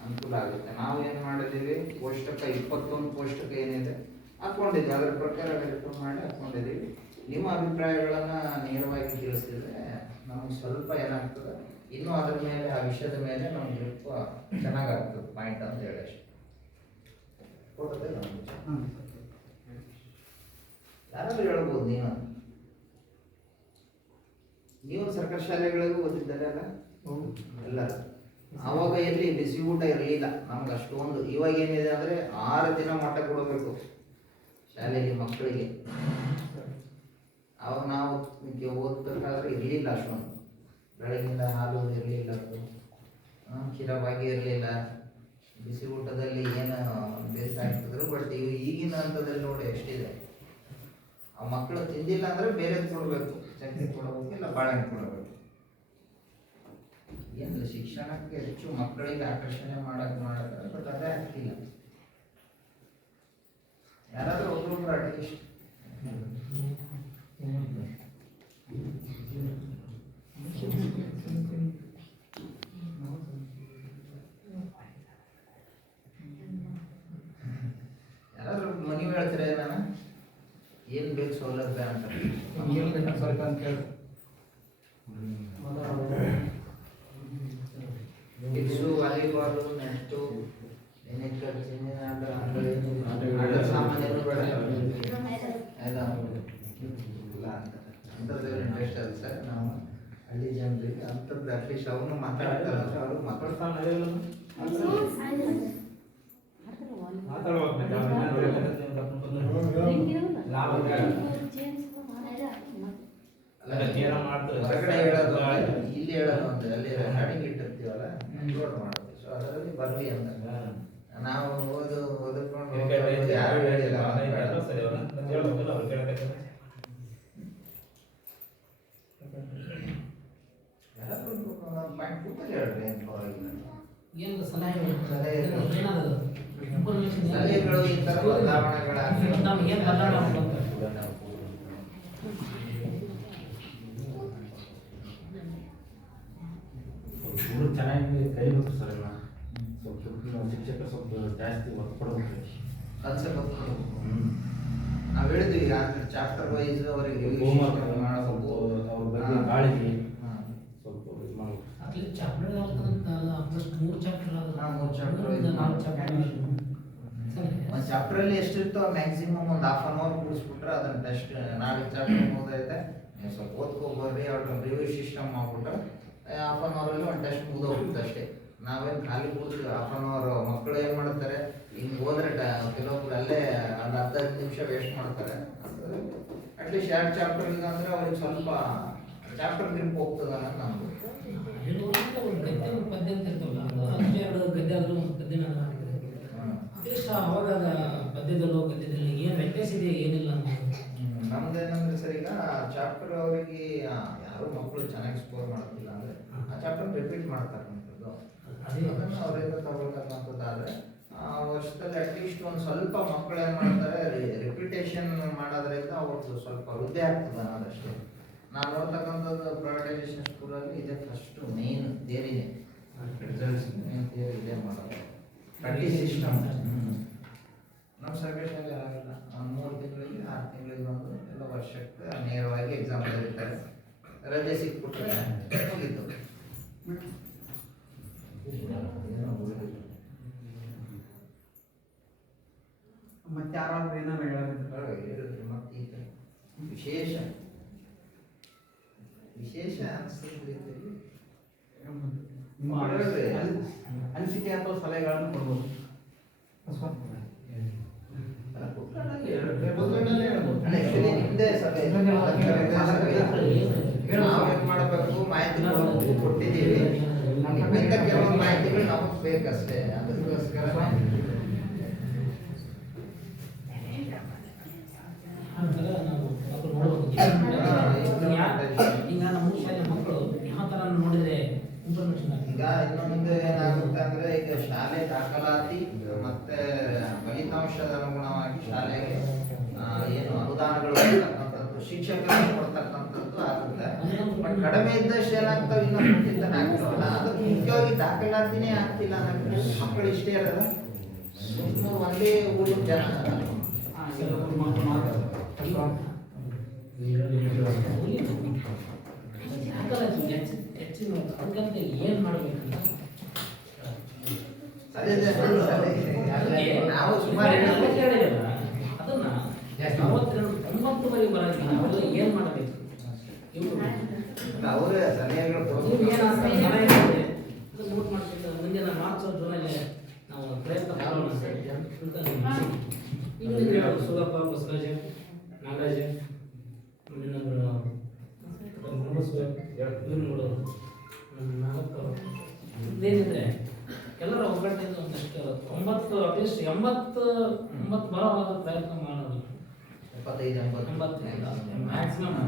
ಅನುಕೂಲ ಆಗುತ್ತೆ. ನಾವು ಏನು ಮಾಡಿದ್ದೀವಿ, ಕೋಷ್ಟಕ 21 ಕೋಷ್ಟಕ ಏನಿದೆ ಹಾಕ್ಕೊಂಡಿದ್ದೀವಿ, ಅದರ ಪ್ರಕಾರ ವೆರಿಫೈ ಮಾಡಿ ಹಾಕ್ಕೊಂಡಿದ್ದೀವಿ. ನಿಮ್ಮ ಅಭಿಪ್ರಾಯಗಳನ್ನು ನೇರವಾಗಿ ತಿಳಿಸಿದರೆ ನಮಗೆ ಸ್ವಲ್ಪ ಏನಾಗ್ತದೆ, ಇನ್ನೂ ಅದರ ಮೇಲೆ ಆ ವಿಷಯದ ಮೇಲೆ ನಮ್ಗೆ ಸ್ವಲ್ಪ ಚೆನ್ನಾಗಾಗ್ತದೆ ಪಾಯಿಂಟ್ ಅಂತ ಹೇಳಿ ಅಷ್ಟೇ. ಯಾರಾದ್ರೂ ಹೇಳ್ಬೋದು, ನೀವು ಸರ್ಕಾರ ಸರ್ಕಾರಿ ಶಾಲೆಗಳಿಗೂ ಓದಿದ್ದಾರೆ ಅಲ್ಲ ಎಲ್ಲ. ಅವಾಗ ಎಲ್ಲಿ ಬಿಸಿ ಊಟ ಇರಲಿಲ್ಲ ನಮ್ಗೆ ಅಷ್ಟೊಂದು. ಇವಾಗ ಏನಿದೆ ಅಂದರೆ 6 ದಿನ ಮಠ ಕೊಡಬೇಕು ಶಾಲೆಯಲ್ಲಿ ಮಕ್ಕಳಿಗೆ. ಅವಾಗ ನಾವು ಓದ್ಬೇಕಾದ್ರೆ ಇರಲಿಲ್ಲ ಅಷ್ಟೊಂದು. ಬೆಳಗಿಂದ ಹಾಲು ಇರಲಿಲ್ಲ, ಕ್ಷೀರಭಾಗ್ಯ ಇರಲಿಲ್ಲ, ಬಿಸಿ ಊಟದಲ್ಲಿ ಏನು ಬೇಸ ಆಗ್ತಿದ್ರು. ಬಟ್ ಈಗಿನ ಹಂತದಲ್ಲಿ ನೋಡಿ ಎಷ್ಟಿದೆ. ಆ ಮಕ್ಕಳು ತಿಂದಿಲ್ಲ ಅಂದರೆ ಬೇರೆ ಕೊಡಬೇಕು, ಚಟ್ನಿ ಕೊಡಬೇಕು, ಇಲ್ಲ ಬಾಳೆಹಣ್ಣು ಕೊಡಬೇಕು. ಏನು ಶಿಕ್ಷಣಕ್ಕೆ ಹೆಚ್ಚು ಮಕ್ಕಳಿಗೆ ಆಕರ್ಷಣೆ ಮಾಡಕ್ಕೆ ಬಟ್ ಅದೇ ಆಗ್ತಿಲ್ಲ. ಯಾರಾದರೂ ಒಬ್ಬರೊಬ್ರು ಅಟ್ಲೀಸ್ಟ್ ಯಾರಾದ್ರೂ ಮನೆ ಹೇಳ್ತಾರೆ ನಾನು ಏನು ಬೇಕು ಸೌಲಭ್ಯ ಅಂತ ಸ್ವಲ್ಪ ಅಂತ ಹೇಳಿ ಕಿಡ್ಸು, ವಾಲಿಬಾಲು, ನೆಟ್ಟು, ಏನೇಕರ್, ಚಿನ್ನಿನ ಆಟ ಸಾಮಾನ್ಯರು ಬೇಡ ಎಲ್ಲ ಇಲ್ಲ ಅಂಥದ್ದು ಇಂಟ್ರೆಸ್ಟ್ ಅದು ಸರ್. ನಾವು ಹಳ್ಳಿ ಜನರಿಗೆ ಅಂಥದ್ದು ಅಟ್ಲೀಸ್ಟ್ ಅವನು ಮಾತಾಡ್ತಾರೆ, ಅವರು ಮಾತಾಡ್ತಾರೆ. ಹೊರಗಡೆ ಹೇಳೋದು ಇಲ್ಲಿ ಹೇಳೋದು ಅಂತ ಅಲ್ಲಿ ರೆಕಾರ್ಡಿಂಗ್ ಇಟ್ಟಿರ್ತೀವಲ್ಲ ಅಪ್ಲೋಡ್ ಮಾಡೋದು. ಸೊ ಅದರಲ್ಲಿ ಬರಲಿ ಅಂತ ನಾವು ಓದ್ಕೊಂಡು ಯಾರು ಹೇಳಿಲ್ಲ. ಯಾರಾದ್ರೂ ಪಾಯಿಂಟ್ ಕೂತಲ್ಲಿ ಹೇಳ್ರಿ ಅಂತ ಸಲಹೆಗಳು ಈ ಥರ ಬದಲಾವಣೆಗಳಾಗಿ ಚೆನ್ನಾಗಿ ಕಲಿಬೇಕು ಸರ್. ಎಲ್ಲ ಸ್ವಲ್ಪ ಶಿಕ್ಷಕರು ಸ್ವಲ್ಪ ಜಾಸ್ತಿ ಒತ್ತು ಕೊಡಬೇಕು. ಕಾನ್ಸೆಪ್ಟ್ ನಾವು ಹೇಳಿದ್ವಿ ಚಾಪ್ಟರ್ ವೈಸ್ ಅವರಿಗೆ ಹೋಮ್ವರ್ಕ್ ಮಾಡಬೇಕು, ಅವ್ರ ಬಗ್ಗೆ ಕಾಳಜಿ ಸ್ವಲ್ಪ ಇದು ಮಾಡಬೇಕು. ಒಂದು ಚಾಪ್ಟ್ರಲ್ಲಿ ಎಷ್ಟಿರ್ತೋ ಮ್ಯಾಕ್ಸಿಮಮ್ ಒಂದು ½ an hour ಕೂಡಿಸ್ಬಿಟ್ರೆ ಅದನ್ನ ಟೆಸ್ಟ್ ನಾಳೆ ಚಾಪ್ಟರ್ ಓದೈತೆ ನೀವು ಸ್ವಲ್ಪ ಓದ್ಕೊಬರ್ರಿ. ಅವ್ರ ರಿವ್ಯೂ ಸಿಸ್ಟಮ್ ಮಾಡ್ಬಿಟ್ರೆ ½ an hour ಅಲ್ಲಿ ಒಂದು ಟೆಸ್ಟ್ ಮುಗಿದೋಗುತ್ತೆ ಅಷ್ಟೇ. ನಾವೇನು ಖಾಲಿ ಕೂತ್ವಿ ½ an hour. ಮಕ್ಕಳು ಏನು ಮಾಡ್ತಾರೆ ಹಿಂಗೆ ಹೋದ್ರೆ ಕೆಲವೊಬ್ರು ಅಲ್ಲೇ ಒಂದು 10-15 ನಿಮಿಷ ವೇಸ್ಟ್ ಮಾಡ್ತಾರೆ. ಅಟ್ಲೀಸ್ಟ್ 2 ಚಾಪ್ಟರ್ ಇಲ್ಲ ಅಂದರೆ ಅವ್ರಿಗೆ ಸ್ವಲ್ಪ ಚಾಪ್ಟರ್ ಗ್ರಿಪ್ ಹೋಗ್ತದೆ ಅನ್ನೋದು ನಮ್ದು. ಅವಾಗ ಪದ್ಯದಲ್ಲೋ ಗದ್ಯದಲ್ಲಿ ಏನು ವ್ಯತ್ಯಾಸ ಇದೆ ಏನಿಲ್ಲ ನಮ್ದೇನಂದ್ರೆ ಸರ್ ಈಗ ಚಾಪ್ಟರ್ ಅವರಿಗೆ ಯಾರು ಮಕ್ಕಳು ಚೆನ್ನಾಗಿ ಸ್ಕೋರ್ ಮಾಡೋದಿಲ್ಲ ಅಂದರೆ ಆ ಚಾಪ್ಟರ್ ರಿಪೀಟ್ ಮಾಡ್ತಕ್ಕಂಥದ್ದು ಅದನ್ನು ಅವರಿಂದ ತಗೊಳ್ತಕ್ಕಂಥದ್ದಾದರೆ ವರ್ಷದಲ್ಲಿ ಅಟ್ಲೀಸ್ಟ್ ಒಂದು ಸ್ವಲ್ಪ ಮಕ್ಕಳು ಏನು ಮಾಡ್ತಾರೆ ರಿಪಿಟೇಷನ್ ಮಾಡೋದ್ರಿಂದ ಅವ್ರದ್ದು ಸ್ವಲ್ಪ ವೃದ್ಧಿ ಆಗ್ತದೆ ಅನ್ನೋದಷ್ಟೇ. ನಾವು ನೋಡ್ತಕ್ಕಂಥದ್ದು ಪ್ರೈವೇಟೈಸೇಷನ್ ಸ್ಕೂಲಲ್ಲಿ ಇದೆ ಫಸ್ಟ್ ಮೇನ್ ಥಿಯರಿನೇ ಇದೇ ಮಾಡೋದು ಪ್ರಾಕ್ಟೀಸ್ ಸಿಸ್ಟಮ್. ನಮ್ಮ ಸರ್ಕಾರಿ ಶಾಲೆ ಆಗಿಲ್ಲ, 3 ತಿಂಗಳಿಗೆ 6 ತಿಂಗಳಿಗೆ ಒಂದು ಎಲ್ಲ ವರ್ಷಕ್ಕೆ ನೇರವಾಗಿ ಎಕ್ಸಾಮ್ ಬರೀತಾರೆ. ರಜೆ ಸಿಕ್ಬಿಟ್ರೆ ಮುಗೀತು. ಮತ್ತೆ ಯಾರಾದ್ರೂ ಏನಾದ್ರು ಹೇಳಿದ್ರು ಮತ್ತೆ ಈ ವಿಶೇಷ ವಿಶೇಷ ಅನಿಸ್ತದೆ ಅನಿಸಿಕೆ ಅಥವಾ ಸಲಹೆಗಳನ್ನು ಕೊಡ್ಬೋದು. ನಿಮ್ದೇ ಸಭೆ ನಾವೇನ್ ಮಾಡಬೇಕು ಮಾಹಿತಿ ಕೊಟ್ಟಿದ್ದೀವಿ. ನಿಮ್ಮಿಂದ ಕೆಲವೊಂದು ಮಾಹಿತಿಗಳು ನಮಗೆ ಬೇಕಷ್ಟೇ. ಅದಕ್ಕೋಸ್ಕರ ಈಗ ನಮ್ಮ ಶಾಲೆ ಮಕ್ಕಳು ಯಾವ ಥರ ನೋಡಿದ್ರೆ ಈಗ ಇನ್ನು ಮುಂದೆ ಏನಾಗುತ್ತೆ ಅಂದ್ರೆ ಈಗ ಶಾಲೆ ದಾಖಲಾತಿ ಮತ್ತೆ ಫಲಿತಾಂಶದ ಅನುಗುಣವಾಗಿ ಶಾಲೆಗೆ ಏನು ಅನುದಾನಗಳು ಕೊಡ್ತಕ್ಕಂಥದ್ದು ಶಿಕ್ಷಕರಿಗೆ ಕೊಡ್ತಕ್ಕಂಥದ್ದು ಆಗುತ್ತೆ. ಬಟ್ ಕಡಿಮೆ ಇದ್ದಷ್ಟು ಏನಾಗ್ತವೆ ಇನ್ನೂ ಮುಟ್ಟಿದ್ದಾನೆ ಆಗ್ತಾವಲ್ಲ. ಅದಕ್ಕೆ ಮುಖ್ಯವಾಗಿ ದಾಖಲಾತಿನೇ ಆಗ್ತಿಲ್ಲ ಅನ್ನೋದು ಮಕ್ಕಳು ಇಷ್ಟೇ ಇರಲ್ಲ. ಒಂದೇ ಊರು ಜನ ಏನ್ ಮಾಡ್ಬೇಕು ನಾವು ಸುಮಾರು ಅದನ್ನ 90 ಬರಂಗಿಲ್ಲ. ಏನ್ ಮಾಡಬೇಕು ಅವರೇ ಸಲಹೆಗಳು ನೀವು ಕೊಡ್ಬೇಕು. ಏನಾದ್ರು ಸಲಹೆ ಇದ್ರೆ ಅದು ನೋಟ್ ಮಾಡ್ತಿದ್ದ ಮುಂದಿನ ಮಾರ್ಚ್ ಜೂನಲ್ಲಿ ನಾವು ಪ್ರಯತ್ನ ಮಾಡೋಣ ಸರ್. ಈಗ ನೀವು ಯಾರು ಸುಗಪ್ಪ ಬಸವರಾಜ ನಾಗರಾಜ ಇನ್ನೊಬ್ಬರು ಇವ್ರುಗಳು ನಾಲ್ಕು ಇದೇನಿದೆ ಎಲ್ಲರ ಒಗ್ಗಟ್ಟಿಂದ ಒಂದಷ್ಟು 90 ಅಟ್ಲೀಸ್ಟ್ 80 ಬರೋವಾಗ ಪ್ರಯತ್ನ ಮಾಡೋದು 75-80 ಮ್ಯಾಕ್ಸಿಮಮ್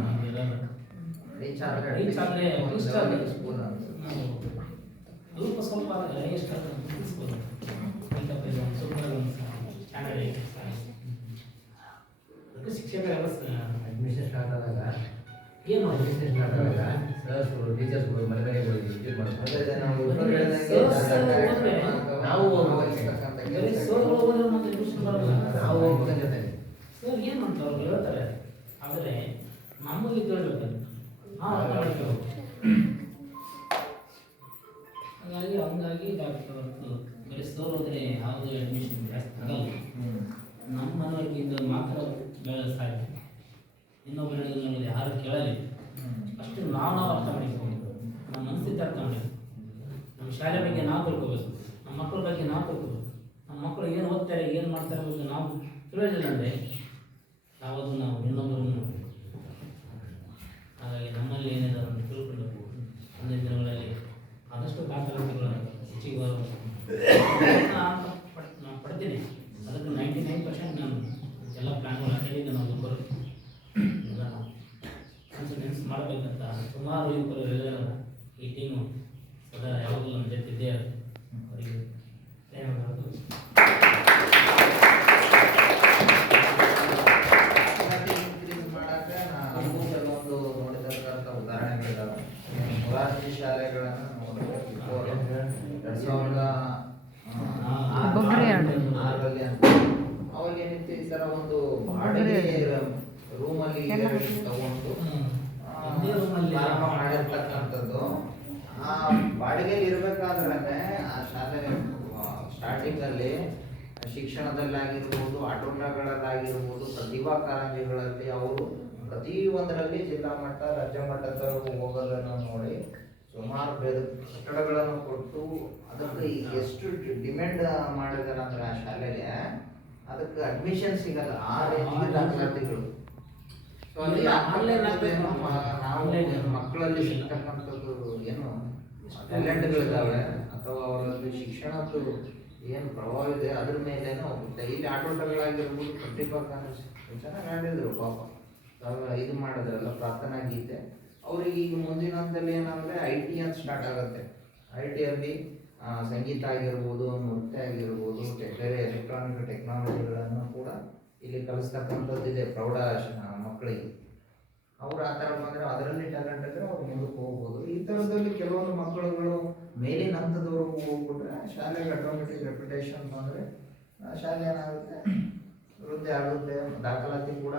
ರೀಚ್ ಆದ್ರೆ ರೀಚ್ ಆದರೆ ಇಷ್ಟ ಸ್ಕೂಲ್ ಅಂತ ನಾವು ಅಲ್ಪ ಸ್ವಲ್ಪ ಎಷ್ಟು ಮುಗಿಸ್ಬೋದು ಸೂಪರ್ ಸ್ಟ್ಯಾಂಡರ್ಡ್ ಅದಕ್ಕೆ ಶಿಕ್ಷಕರ ವ್ಯವಸ್ಥೆ ಅಡ್ಮಿಷನ್ ಸ್ಟಾರ್ಟ್ ಆದಾಗ ಏನು ಅಡ್ಮಿಷನ್ ಸ್ಟಾರ್ಟ್ ಆದಾಗ ಸರ್ಸ್ಗಳು ಟೀಚರ್ಸ್ಗಳು ಮನೆ ಮನೆಗೆ ಹೋಗಿ ವಿಸಿಟ್ ಮಾಡ್ತಾರೆ. ಅದೇ ನಾವು ಇಬ್ಬರು ಹೇಳಿದಂಗೆ ನಾವು ಹೋಗ್ಬೇಕಂತ ಬರೀ ಕೆಲಸ ಸೋಲ್ಗಳು ಹೋದ್ರೆ ಮತ್ತೆ ಟ್ಯೂಷನ್ ಬರಲ್ಲ. ನಾವು ಹೋಗ್ಬೇಕಂತ ಜೊತೆಗೆ ಸರ್ ಏನು ಮಾಡ್ತಾರೆ ಅವ್ರು ಹೇಳ್ತಾರೆ, ಆದರೆ ನಮ್ಮಲ್ಲಿ ಕೇಳಬೇಕು ನಾವು ಅರ್ಥ ಮಾಡ್ಕೋಬೇಕು. ಹಂಗಾಗಿ ಡಾಕ್ಟರ್ ಬರೀ ಸೋಲ್ ಹೋದರೆ ಯಾವುದೇ ಅಡ್ಮಿಷನ್ ಜಾಸ್ತಿ ಆಗಲ್ಲ. ನಮ್ಮ ಮನವರಿಕೆಯಿಂದ ಮಾತ್ರ ಬೆಳೆದ ಸಾಧ್ಯ. ಇನ್ನೊಬ್ಬರು ಹೇಳಿದ್ರೆ ಯಾರು ಕೇಳಲಿ. ಅಷ್ಟು ನಾವು ಅರ್ಥ ಮಾಡಿಕೊಂಡು ನಮ್ಮ ಮನಸ್ಥಿತಿ ಅರ್ಥ ಮಾಡಿ ನಮ್ಮ ಶಾಲೆ ಬಗ್ಗೆ ನಾವು ತಿಳ್ಕೋಬೇಕು, ನಮ್ಮ ಮಕ್ಕಳ ಬಗ್ಗೆ ನಾವು ತಿಳ್ಕೋಬೇಕು. ನಮ್ಮ ಮಕ್ಕಳು ಏನು ಓದ್ತಾರೆ ಏನು ಮಾಡ್ತಾರೆ ಅಂತ ನಾವು ತಿಳಿದಿಲ್ಲ ಅಂದರೆ ಯಾವುದು ನಾವು ಇನ್ನೊಬ್ಬರನ್ನು ನೋಡಬೇಕು. ಹಾಗಾಗಿ ನಮ್ಮಲ್ಲಿ ಏನಿದೆ ಅದನ್ನು ತಿಳ್ಕೊಳ್ಬೇಕು. ಮುಂದಿನ ದಿನಗಳಲ್ಲಿ ಆದಷ್ಟು ದಾಖಲಾತಿಗಳನ್ನು ಹೆಚ್ಚಿಗೆ ನಾನು ಪಡ್ತೀನಿ. ಅದಕ್ಕೆ 99% ನಾನು ಎಲ್ಲ ಪ್ಲ್ಯಾನ್ಗಳು ಹಾಕಿದ್ದೀನಿ. ನಾವು ಒಬ್ಬರು ಕನ್ಸಲ್ಟೆನ್ಸ್ ಮಾಡಬೇಕಂತ ಸುಮಾರು ಇಬ್ಬರು ಹೇಳಿದಾರ. ಈ ಟೀಮು ಸದಾ ಯಾವಾಗಲೂ ನಮ್ಮ ಜೊತೆ ಇದ್ದೇ ಅವರಿಗೆ ಧನ್ಯವಾದಗಳು. ಇನ್ಕ್ರೀಸ್ ಮಾಡಕ್ಕೆ ನಾವು ಕೆಲವೊಂದು ನೋಡಿದಂಥ ಉದಾಹರಣೆಗಳಿದ್ದಾವೆ. ಮೊರಾರ್ಜಿ ಶಾಲೆಗಳನ್ನು ನೋಡಬೇಕು. 2006ರಲ್ಲಿ ಅಂತ ಅವಾಗ ಏನಿತ್ತು, ಈ ಥರ ಒಂದು ಬಾಡಿಗೆ ರೂಮಲ್ಲಿ ತಗೊಂಡು ಪ್ರಾರಂಭ ಮಾಡಿರ್ತಕ್ಕಂಥದ್ದು. ಆ ಬಾಡಿಗೆಯಲ್ಲಿ ಇರಬೇಕಾದ್ರೆ ಆ ಶಾಲೆ ಸ್ಟಾರ್ಟಿಂಗಲ್ಲಿ ಶಿಕ್ಷಣದಲ್ಲಾಗಿರ್ಬೋದು, ಆಟೋಟಗಳಲ್ಲಾಗಿರ್ಬೋದು, ಪ್ರತಿಭಾ ಕಾರಂಜಿಗಳಲ್ಲಿ ಅವರು ಪ್ರತಿಯೊಂದರಲ್ಲಿ ಜಿಲ್ಲಾ ಮಟ್ಟ ರಾಜ್ಯ ಮಟ್ಟದವರೆಗೂ ಹೋಗೋದನ್ನು ನೋಡಿ ಸುಮಾರು ಕಟ್ಟಡಗಳನ್ನು ಕೊಟ್ಟು ಅದಕ್ಕೆ ಎಷ್ಟು ಡಿಮ್ಯಾಂಡ್ ಮಾಡಿದಾರೆ ಅಂದ್ರೆ ಆ ಶಾಲೆಗೆ ಅದಕ್ಕೆ ಅಡ್ಮಿಷನ್ ಸಿಗಲ್ಲ. ಆ ರೇಂಜ್ಗೆ ದಾಖಲಾತಿಗಳು. ಸೊ ಅಲ್ಲಿ ನಾವು ಮಕ್ಕಳಲ್ಲಿ ಸಿಗ್ತಕ್ಕಂಥದ್ದು ಏನು ಟ್ಯಾಲೆಂಟ್ಗಳಿದ್ದಾವೆ ಅಥವಾ ಅವರಲ್ಲಿ ಶಿಕ್ಷಣದ್ದು ಏನು ಪ್ರಭಾವ ಇದೆ ಅದ್ರ ಮೇಲೇನೂ ಹೋಗುತ್ತೆ. ಇಲ್ಲಿ ಆಟೋಟಗಳಾಗಿರ್ಬೋದು, ಪ್ರತಿಭಾ ಕಾರಂಜಿ ಚೆನ್ನಾಗಿ ಆಡಿದ್ರು ಪಾಪ. ಇದು ಮಾಡಿದ್ರಲ್ಲ ಪ್ರಾರ್ಥನಾ ಗೀತೆ. ಅವ್ರಿಗೆ ಈಗ ಮುಂದಿನ ಹಂತದಲ್ಲಿ ಏನಂದರೆ IT ಅಂತ ಸ್ಟಾರ್ಟ್ ಆಗುತ್ತೆ. IT ಸಂಗೀತ ಆಗಿರ್ಬೋದು, ನೃತ್ಯ ಆಗಿರ್ಬೋದು, ಬೇರೆ ಎಲೆಕ್ಟ್ರಾನಿಕ್ ಟೆಕ್ನಾಲಜಿಗಳನ್ನು ಕೂಡ ಇಲ್ಲಿ ಕಲಿಸ್ತಕ್ಕಂಥದ್ದಿದೆ ಪ್ರೌಢ ಮಕ್ಕಳಿಗೆ. ಅವ್ರು ಆ ಥರ ಬಂದರೆ ಅದರಲ್ಲಿ ಟ್ಯಾಲೆಂಟ್ ಇದ್ದರೆ ಅವ್ರು ಮುಂದಕ್ಕೆ ಹೋಗ್ಬೋದು. ಈ ಥರದಲ್ಲಿ ಕೆಲವೊಂದು ಮಕ್ಕಳುಗಳು ಮೇಲಿನ ಹಂತದವರೆಗೂ ಹೋಗ್ಬಿಟ್ರೆ ಶಾಲೆಗೆ ಆಟೋಮೆಟಿಕ್ ರೆಪ್ಯುಟೇಷನ್ ಬಂದರೆ ಶಾಲೆ ಏನಾಗುತ್ತೆ, ವೃದ್ಧಿ ಆಗುತ್ತೆ, ದಾಖಲಾತಿ ಕೂಡ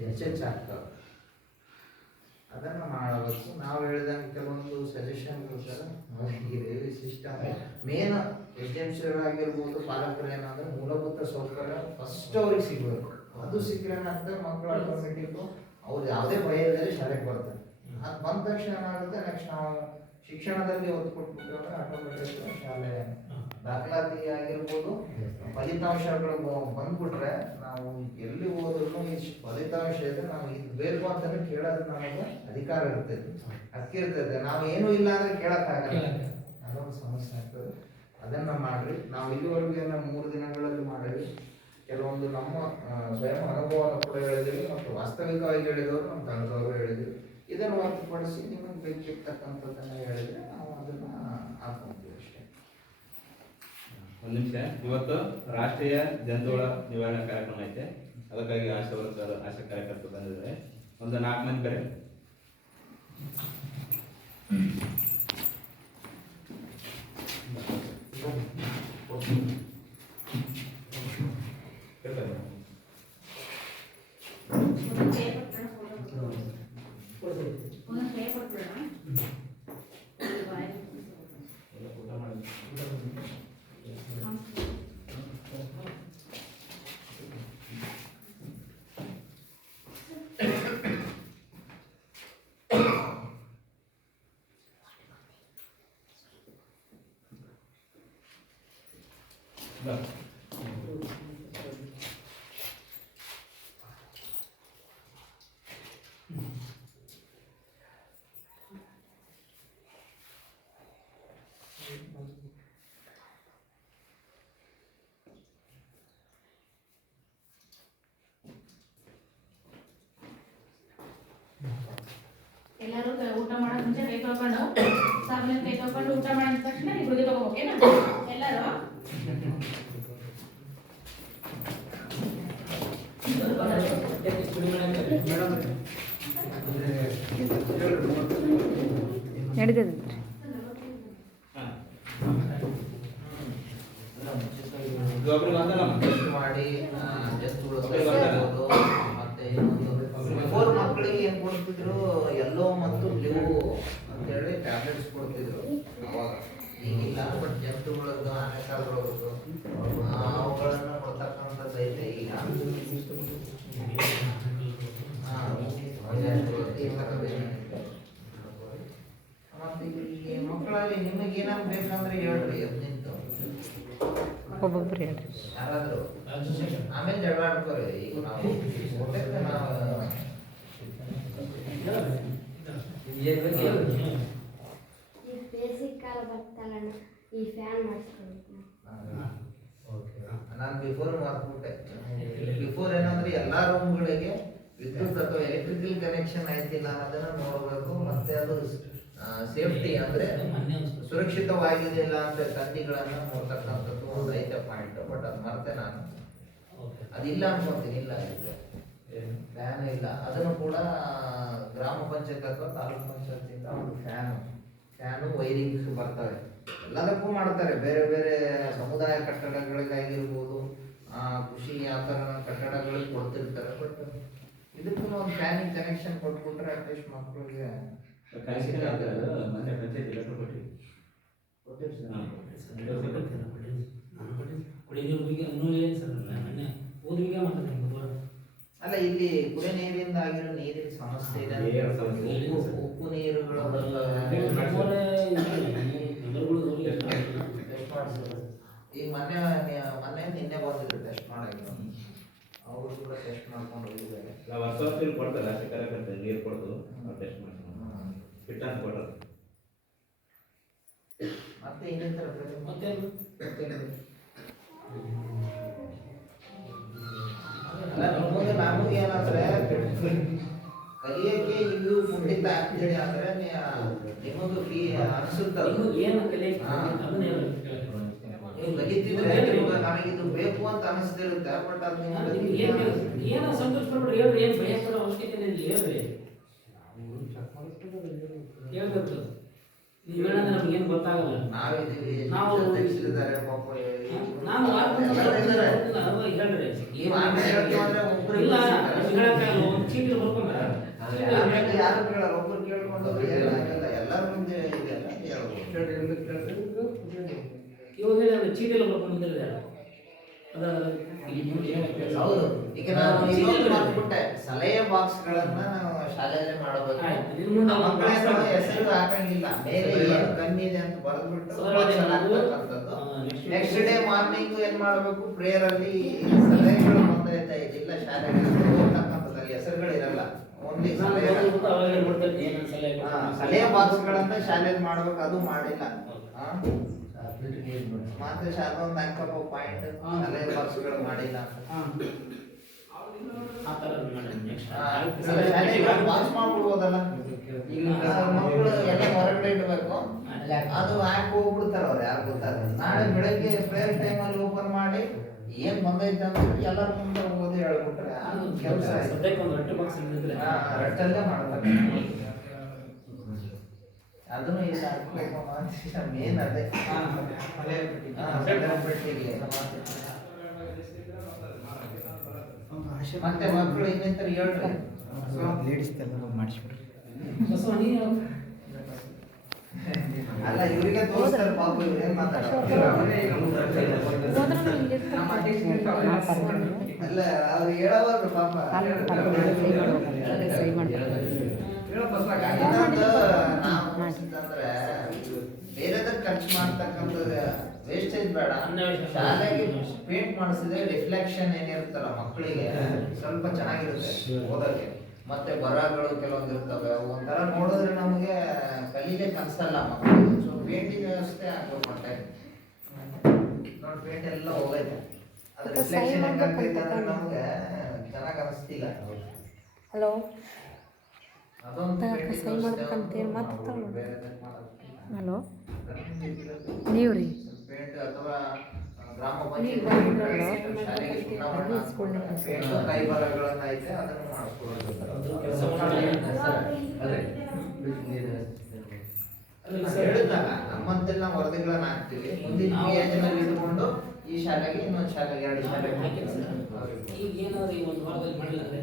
ಹೆಚ್ಚೆಚ್ಚಾಗ್ತವೆ. ಅದನ್ನು ಮಾಡಬೇಕು. ನಾವು ಹೇಳಿದಂಗೆ ಕೆಲವೊಂದು ಸಜೆಷನ್ಗಳು ಸರ್, ಈ ರೇಲ್ವೆ ಸಿಸ್ಟಮ್ ಮೇನ್ ಏಜೆನ್ಸಿಗಳಾಗಿರ್ಬೋದು, ಪಾಲಕರು ಏನಂದರೆ ಮೂಲಭೂತ ಸೌಕರ್ಯ ಫಸ್ಟ್ ಅವ್ರಿಗೆ ಸಿಗಬೇಕು. ಅದು ಸಿಕ್ಕರೆ ಏನಾಗ್ತದೆ, ಮಕ್ಕಳು ಆಟೋಮೆಟಿಕ್ಕು ಅವ್ರು ಯಾವುದೇ ಭಯ ಇಲ್ಲದೆ ಶಾಲೆಗೆ ಬರ್ತಾರೆ. ಅದು ಬಂದ ತಕ್ಷಣ ಏನಾಗುತ್ತೆ, ನೆಕ್ಸ್ಟ್ ನಾವು ಶಿಕ್ಷಣದಲ್ಲಿ ಒತ್ತು ಕೊಟ್ಬಿಟ್ಟು ಅಂದರೆ ಆಟೋಮೆಟಿಕ್ ಶಾಲೆ ದಾಖಲಾತಿ ಆಗಿರ್ಬೋದು, ಫಲಿತಾಂಶಗಳು ಬಂದ್ಬಿಟ್ರೆ ನಾವು ಎಲ್ಲಿ ಹೋದ್ರೂ ಈ ಫಲಿತಾಂಶ ಇದೆ, ನಾವು ಇದು ಬೇಕು ಅಂತಲೇ ಕೇಳೋದು ನಮಗೆ ಅಧಿಕಾರ ಇರ್ತೈತೆ, ಹಕ್ಕಿರ್ತೈತೆ. ನಾವು ಏನೂ ಇಲ್ಲ ಅಂದರೆ ಕೇಳೋಕ್ಕಾಗಲ್ಲ, ಅದೊಂದು ಸಮಸ್ಯೆ ಆಗ್ತದೆ. ಅದನ್ನು ಮಾಡಿರಿ. ನಾವು ಇಲ್ಲಿವರೆಗೆ ನಾವು 3 ದಿನಗಳಲ್ಲಿ ಮಾಡಿರಿ. ಕೆಲವೊಂದು ನಮ್ಮ ಸ್ವಯಂ ಅನುಭವವನ್ನು ಕೂಡ ಹೇಳಿದ್ದೀವಿ ಮತ್ತು ವಾಸ್ತವಿಕವಾಗಿ ಹೇಳಿದವರು ನಮ್ಮ ತಂಡದವರು ಹೇಳಿದ್ದೀವಿ. ಇದನ್ನು ಹೊರತುಪಡಿಸಿ ನಿಮಗೆ ಬೇಕಿರ್ತಕ್ಕಂಥದ್ದನ್ನು ಹೇಳಿದರೆ ನಾವು ಅದನ್ನು ಹಾಕ್ಕೊಂತೀವಿ ಅಷ್ಟೇ. ಒಂದು ನಿಮಿಷ. ಇವತ್ತು ರಾಷ್ಟ್ರೀಯ ಜಂತುಹುಳ ನಿವಾರಣಾ ಕಾರ್ಯಕ್ರಮ ಐತೆ. ಅದಕ್ಕಾಗಿ ಆಶಾ ವರ್ಕರ್, ಆಶಾ ಕಾರ್ಯಕರ್ತರು ಬಂದಿದ್ದಾರೆ. ಒಂದು 4 ಮಂದಿ ಬೇರೆ ಎಲ್ಲರೂ ಊಟ ಮಾಡೋ ಮುಂಚೆ ಕೈ ತೊಳ್ಕೊಂಡು ಸಾಬೂನಿನ ಕೈ ತೊಳ್ಕೊಂಡು ಊಟ ಮಾಡಿದ ತಕ್ಷಣ ನೀವು ಗುಳಿಗೆ ತಗೋಬೇಕೇನಾ ಎಲ್ಲರೂ? ನಡೀತದೆ ಟೆಸ್ಟ್ ಮಾಡಿ ಮತ್ತೆ ಬಿಫೋರ್ ಮಕ್ಕಳಿಗೆ ಏನ್ ಕೊಡ್ತಿದ್ರು ಯೆಲ್ಲೋ ಮತ್ತು ಬ್ಲೂ ಅಂತೇಳಿ ಟ್ಯಾಬ್ಲೆಟ್ಸ್ ಕೊಡ್ತಿದ್ರು ಅವಾಗ. ಈಗಿಲ್ಲ, ಬಟ್ ಜಂತುಗಳದ್ದು ಆನೆಕಾಲಗಳದ್ದು ಅವುಗಳನ್ನ ಕೊಡ್ತಕ್ಕಂಥದ್ದು ಐತೆ ಈಗ. ಮತ್ತೆ ಈ ಮಕ್ಕಳಲ್ಲಿ ನಿಮಗೆ ಏನಾದ್ರು ಬೇಕಂದ್ರೆ ಹೇಳ್ರಿ, ಎದ್ದು ನಿಂತು ಒಬ್ಬೊಬ್ರು ಹೇಳ್ರಿ. ಯಾರಾದ್ರು ಆಮೇಲೆ ಜಗಳ ಆಡ್ಕೋರಿ. ಈಗ ನಾವು ಈ ಬೇಸಿಕ್ ಕಾಲ ಬರ್ತಲ್ಲ ಈ ಫ್ಯಾನ್ ಮಾಡಿಸ್ಕೊಂಡು ನಾನು ಬಿಫೋರ್ ಮಾಡ್ಬಿಟ್ಟೆ. ಬಿಫೋರ್ ಏನಂದ್ರೆ ಎಲ್ಲಾ ರೂಮ್ಗಳಿಗೆ ವಿದ್ಯುತ್ ಅಥವಾ ಎಲೆಕ್ಟ್ರಿಕಲ್ ಕನೆಕ್ಷನ್ ಆಯ್ತಿಲ್ಲ ಅನ್ನೋದನ್ನ ನೋಡ್ಬೇಕು. ಮತ್ತೆ ಅದು ಸೇಫ್ಟಿ ಅಂದ್ರೆ ಸುರಕ್ಷಿತವಾಗಿದೆ ಇಲ್ಲ ಅಂತ ತಂತಿಗಳನ್ನ ನೋಡ್ತಕ್ಕಂಥದ್ದು ಒಂದು ಐತೆ ಪಾಯಿಂಟ್. ಬಟ್ ಅದು ಮರ್ತೆ ನಾನು, ಅದಿಲ್ಲ ಅನ್ಕೊಂತೀನಿ. ಇಲ್ಲ, ಫ್ಯಾನ್ ಇಲ್ಲ. ಅದನ್ನು ಕೂಡ ಗ್ರಾಮ ಪಂಚಾಯತ್ ಅಥವಾ ತಾಲೂಕು ಪಂಚಾಯತಿಂದ ಒಂದು ಫ್ಯಾನು ವೈರಿಂಗ್ಸ್ ಬರ್ತವೆ. ಎಲ್ಲದಕ್ಕೂ ಮಾಡ್ತಾರೆ, ಬೇರೆ ಬೇರೆ ಸಮುದಾಯ ಕಟ್ಟಡಗಳಿಗಾಗಿರ್ಬೋದು, ಕೃಷಿ ಆ ಥರ ಕಟ್ಟಡಗಳಿಗೆ ಕೊಡ್ತಿರ್ತಾರೆ. ಬಟ್ ಇದಕ್ಕೂ ಒಂದು ಫ್ಯಾನಿಗೆ ಕನೆಕ್ಷನ್ ಕೊಟ್ಬಿಟ್ರೆ ಅಟ್ಲೀಸ್ಟ್ ಮಕ್ಕಳಿಗೆ ಅಲ್ಲ, ಇಲ್ಲಿ ಕುಡಿಯ ನೀರಿಂದ ಆಗಿರೋ ನೀರಿನ ಸಮಸ್ಯೆ ಇದೆ ಅಂತ ಹೇಳ್ಬೋದು. ಉಪ್ಪು ನೀರುಗಳು ಈಗ ಮೊನ್ನೆ ನಿನ್ನೆ ಬಂದಿದ್ರು ಟೆಸ್ಟ್ ಮಾಡಕ್ಕೆ. ಅವರು ಕೂಡ ಟೆಸ್ಟ್ ಮಾಡ್ಕೊಂಡು ಹೋಗಿದ್ದಾರೆ. ವರ್ಷ ಕೊಡ್ತಾರೆ, ಅಷ್ಟೇ ಕರೆಕ್ಟ್ ನೀರು ಕೊಡೋದು ಟೆಸ್ಟ್ ಮಾಡ್ಕೊಂಡು ಫಿಟ್ ಅಂತ ಕೊಡೋದು. ಮತ್ತೆ ಇನ್ನಿತರ ಮತ್ತೆ ನಮಗೆ ಏನಂದ್ರೆ ಕಲಿಯಕ್ಕೆ ಇವು ಫುಡ್ ಆಗ್ತಿದೆ ಅಂದ್ರೆ ನಿಮಗೂ ಅನಿಸುತ್ತೆ. ಏನು ಕಲಿಯಕ್ಕೆ ನೀವು ಕಲಿತಿದ್ರೆ ನನಗೆ ಇದು ಬೇಕು ಅಂತ ಅನಿಸ್ತಿರುತ್ತೆ. ಬಟ್ ಅದು ಏನೋ ಸಂತೋಷ ಪಡ್ಬಿಡ್ರಿ, ಹೇಳ್ರಿ. ಏನು ಭಯಪಡೋ ಅವಶ್ಯಕತೆ ಇಲ್ಲ, ಹೇಳ್ರಿ. ಹೇಳ್ಬೇಕು. ನೀವು ಹೇಳಂದ್ರೆ ನಮ್ಗೆ ಏನು ಗೊತ್ತಾಗಲ್ಲ. ನಾವಿದ್ದೀವಿ, ನಾವು ಅಧ್ಯಕ್ಷರಿದ್ದಾರೆ, ಪಾಪ ನಾನು ಹೇಳ್ರಿ. ಇಲ್ಲ, ಹೇಳಕ್ಕಾಗಲ್ಲ. ಒಂದು ಚೀಟಿ ಬರ್ಕೊಂಡ್ರೆ ಯಾರು ಕೇಳಲ್ಲ, ಒಬ್ರು ಕೇಳ್ಕೊಂಡು ಎಲ್ಲರೂ ಮುಂದೆ ಇದೆಲ್ಲ ಇವಾಗ ಹೇಳಿ ಚೀಟಿ ಎಲ್ಲ ಬರ್ಕೊಂಡು ಬಂದಿದ್ದಾರೆ. ಹೌದು. ಈಗ ನಾನು ಮಾಡ್ಬಿಟ್ಟೆ, ಸಲಹೆ ಬಾಕ್ಸ್ ಗಳನ್ನ ನಾವು ಶಾಲೆಯಲ್ಲೇ ಮಾಡಬೇಕು. ಮಕ್ಕಳೇನೋ ಹೆಸರು ಹಾಕಂಗಿಲ್ಲ, ಮೇಲೆ ಏನು ಕಮ್ಮಿ ಇದೆ ಅಂತ ಬರೆದ್ಬಿಟ್ಟು ನೆಕ್ಸ್ಟ್ ಡೇ ಮಾರ್ನಿಂಗ್ ಏನ್ ಮಾಡ್ಬೇಕು, ಪ್ರೇಯರ್ ಅಲ್ಲಿ ಸಲಹೆಗಳು ಬಂದೈತೆ ಇಲ್ಲ ಶಾಲೆಗೆ ಹೋಗ್ತಕ್ಕಂಥದ್ದಲ್ಲಿ ಹೆಸರುಗಳಿರಲ್ಲ, ಓನ್ಲಿ ಸಲಹೆ ಬಾಕ್ಸ್ ಗಳನ್ನ ಶಾಲೆಯಲ್ಲಿ ಮಾಡ್ಬೇಕು. ಅದು ಮಾಡಿಲ್ಲ. ಮಾತ್ರ ಶಾಲೆ ಒಂದು ಅಂಕಪ್ಪ ಪಾಯಿಂಟ್ ಸಲಹೆ ಬಾಕ್ಸ್ಗಳು ಮಾಡಿಲ್ಲ. ಬಾಕ್ಸ್ ಮಾಡ್ಬಿಡ್ಬೋದಲ್ಲ. ಈಗ ಮಕ್ಕಳು ಎಲ್ಲ ಹೊರಗಡೆ ಇಡಬೇಕು, ಅದು ಹಾಕಿ ಹೋಗ್ಬಿಡ್ತಾರ ಅವ್ರು, ಯಾರು ಗೊತ್ತಾಗ. ನಾಳೆ ಬೆಳಗ್ಗೆ ಪ್ರೇಯರ್ ಟೈಮಲ್ಲಿ ಓಪನ್ ಮಾಡಿ ಏನ್ ಬಂದೈತೆ ಅಂತ ಎಲ್ಲರ ಮುಂದೆ ಓದಿ ಹೇಳ್ಬಿಟ್ರೆ ಕೆಲಸ ರಟ್ಟಲ್ಲೇ ಮಾಡ್ತಾರೆ. ಅದನ್ನು ಇಲ್ಲ ಮೇನ್ ಅದೇ ಪೆಟ್ಟಿಗೆ. ಮತ್ತೆ ಮಕ್ಕಳು ಇನ್ನಿತರ ಹೇಳ್ರಿ, ಲೇಡೀಸ್ ಮಾಡಿಸ್ಬಿಡ್ರಿ. ಅಲ್ಲ ಇವರಿಗೆ ತೋರಿಸ್ತಾರೆ ಪಾಪ, ಇವ್ರು ಏನ್ ಮಾತಾಡ್ತಾರೆ. ಅಲ್ಲ ಅವ್ರು ಹೇಳೋರು ಪಾಪ. ಅಂದ್ರೆ ಬೇರೆದಕ್ಕೆ ಖರ್ಚು ಮಾಡ್ತಕ್ಕಂಥದ್ದು ವೇಸ್ಟೇಜ್ ಬೇಡ. ಶಾಲೆಗೆ ಪೇಂಟ್ ಮಾಡಿಸಿದ್ರೆ ರಿಫ್ಲೆಕ್ಷನ್ ಏನಿರುತ್ತಲ್ಲ ಮಕ್ಕಳಿಗೆ ಸ್ವಲ್ಪ ಚೆನ್ನಾಗಿರುತ್ತೆ ಓದೋಕೆ. ಮತ್ತೆ ಬರಹಗಳು ಕೆಲವೊಂದು ಇರ್ತವೆ, ಒಂಥರ ನೋಡಿದ್ರೆ ನಮಗೆ ಕಲೀಲಿಕ್ಕೆ ಅನ್ಸಲ್ಲ ಮಕ್ಕಳಿಗೆ. ಸೊ ಪೇಂಟಿಂಗ್ ವ್ಯವಸ್ಥೆ ಆಗ್ಬೇಕು. ಮತ್ತೆ ನೋಡಿ ಪೇಂಟ್ ಎಲ್ಲ ಹೋಗೈತೆ, ಅದು ರಿಫ್ಲೆಕ್ಷನ್ ಹೆಂಗಾಗ್ತೈತೆ ಅಂದ್ರೆ ನಮಗೆ ಚೆನ್ನಾಗಿ ಅನಿಸ್ತಿಲ್ಲ. ಹಲೋ ಅದೊಂದು ತಗೋ, ಪೇಂಟಿಂಗ್ ಸಹಿ ವ್ಯವಸ್ಥೆ ಮಾಡ್ಬೇಕಂತೇಳಿ ಒಂದು ಮತ್ತೆ ಮಾಡ್ಬೋದು. ತಗೊಳ್ಳಿ. ಬೇರೆದಕ್ಕೆ ಮಾಡೋದು. ಹಲೋ ಗಣಪತಿ ನೀವು ರೀ ಪೇಂಟ್ ಅಥವಾ ಗ್ರಾಮ ಈಗ ಪಂಚಾಯತ್ ಬಂದ್ರಲ್ಲ, ಶಾಲೆಗೆ ಸುಣ್ಣ ಬಣ್ಣ ಅದು ಇಸ್ಕೊಳ್ಳಿ. ಪೇಂಟ್ ಕೈ ಬರಹಗಳನ್ನ ಐತೆ ಅದನ್ನು ಮಾಡಿಸ್ಕೊಳ್ಳೋದು. ಕೆಲಸ ಮಾಡಿ ನಾನು ಹೇಳಿದ್ನಲ್ಲ, ನಮ್ಮಂತೆಲ್ಲ ವರದಿಗಳನ್ನ ಹಾಕ್ತೀವಿ. ಮುಂದಿನ ಯೋಜನೆಯಲ್ಲಿ ಇಟ್ಕೊಂಡು ಈ ಶಾಲೆಗೆ ಇನ್ನೊಂದು ಶಾಲೆಗೆ 2 ಶಾಲೆಗೆ ಹಾಕಿಲ್ಲ ಸರ್. ಈಗ ಏನಾದ್ರು ಈ ಒಂದು ವಾರದಲ್ಲಿ ಮಾಡಿಲ್ಲ ಅಂದ್ರೆ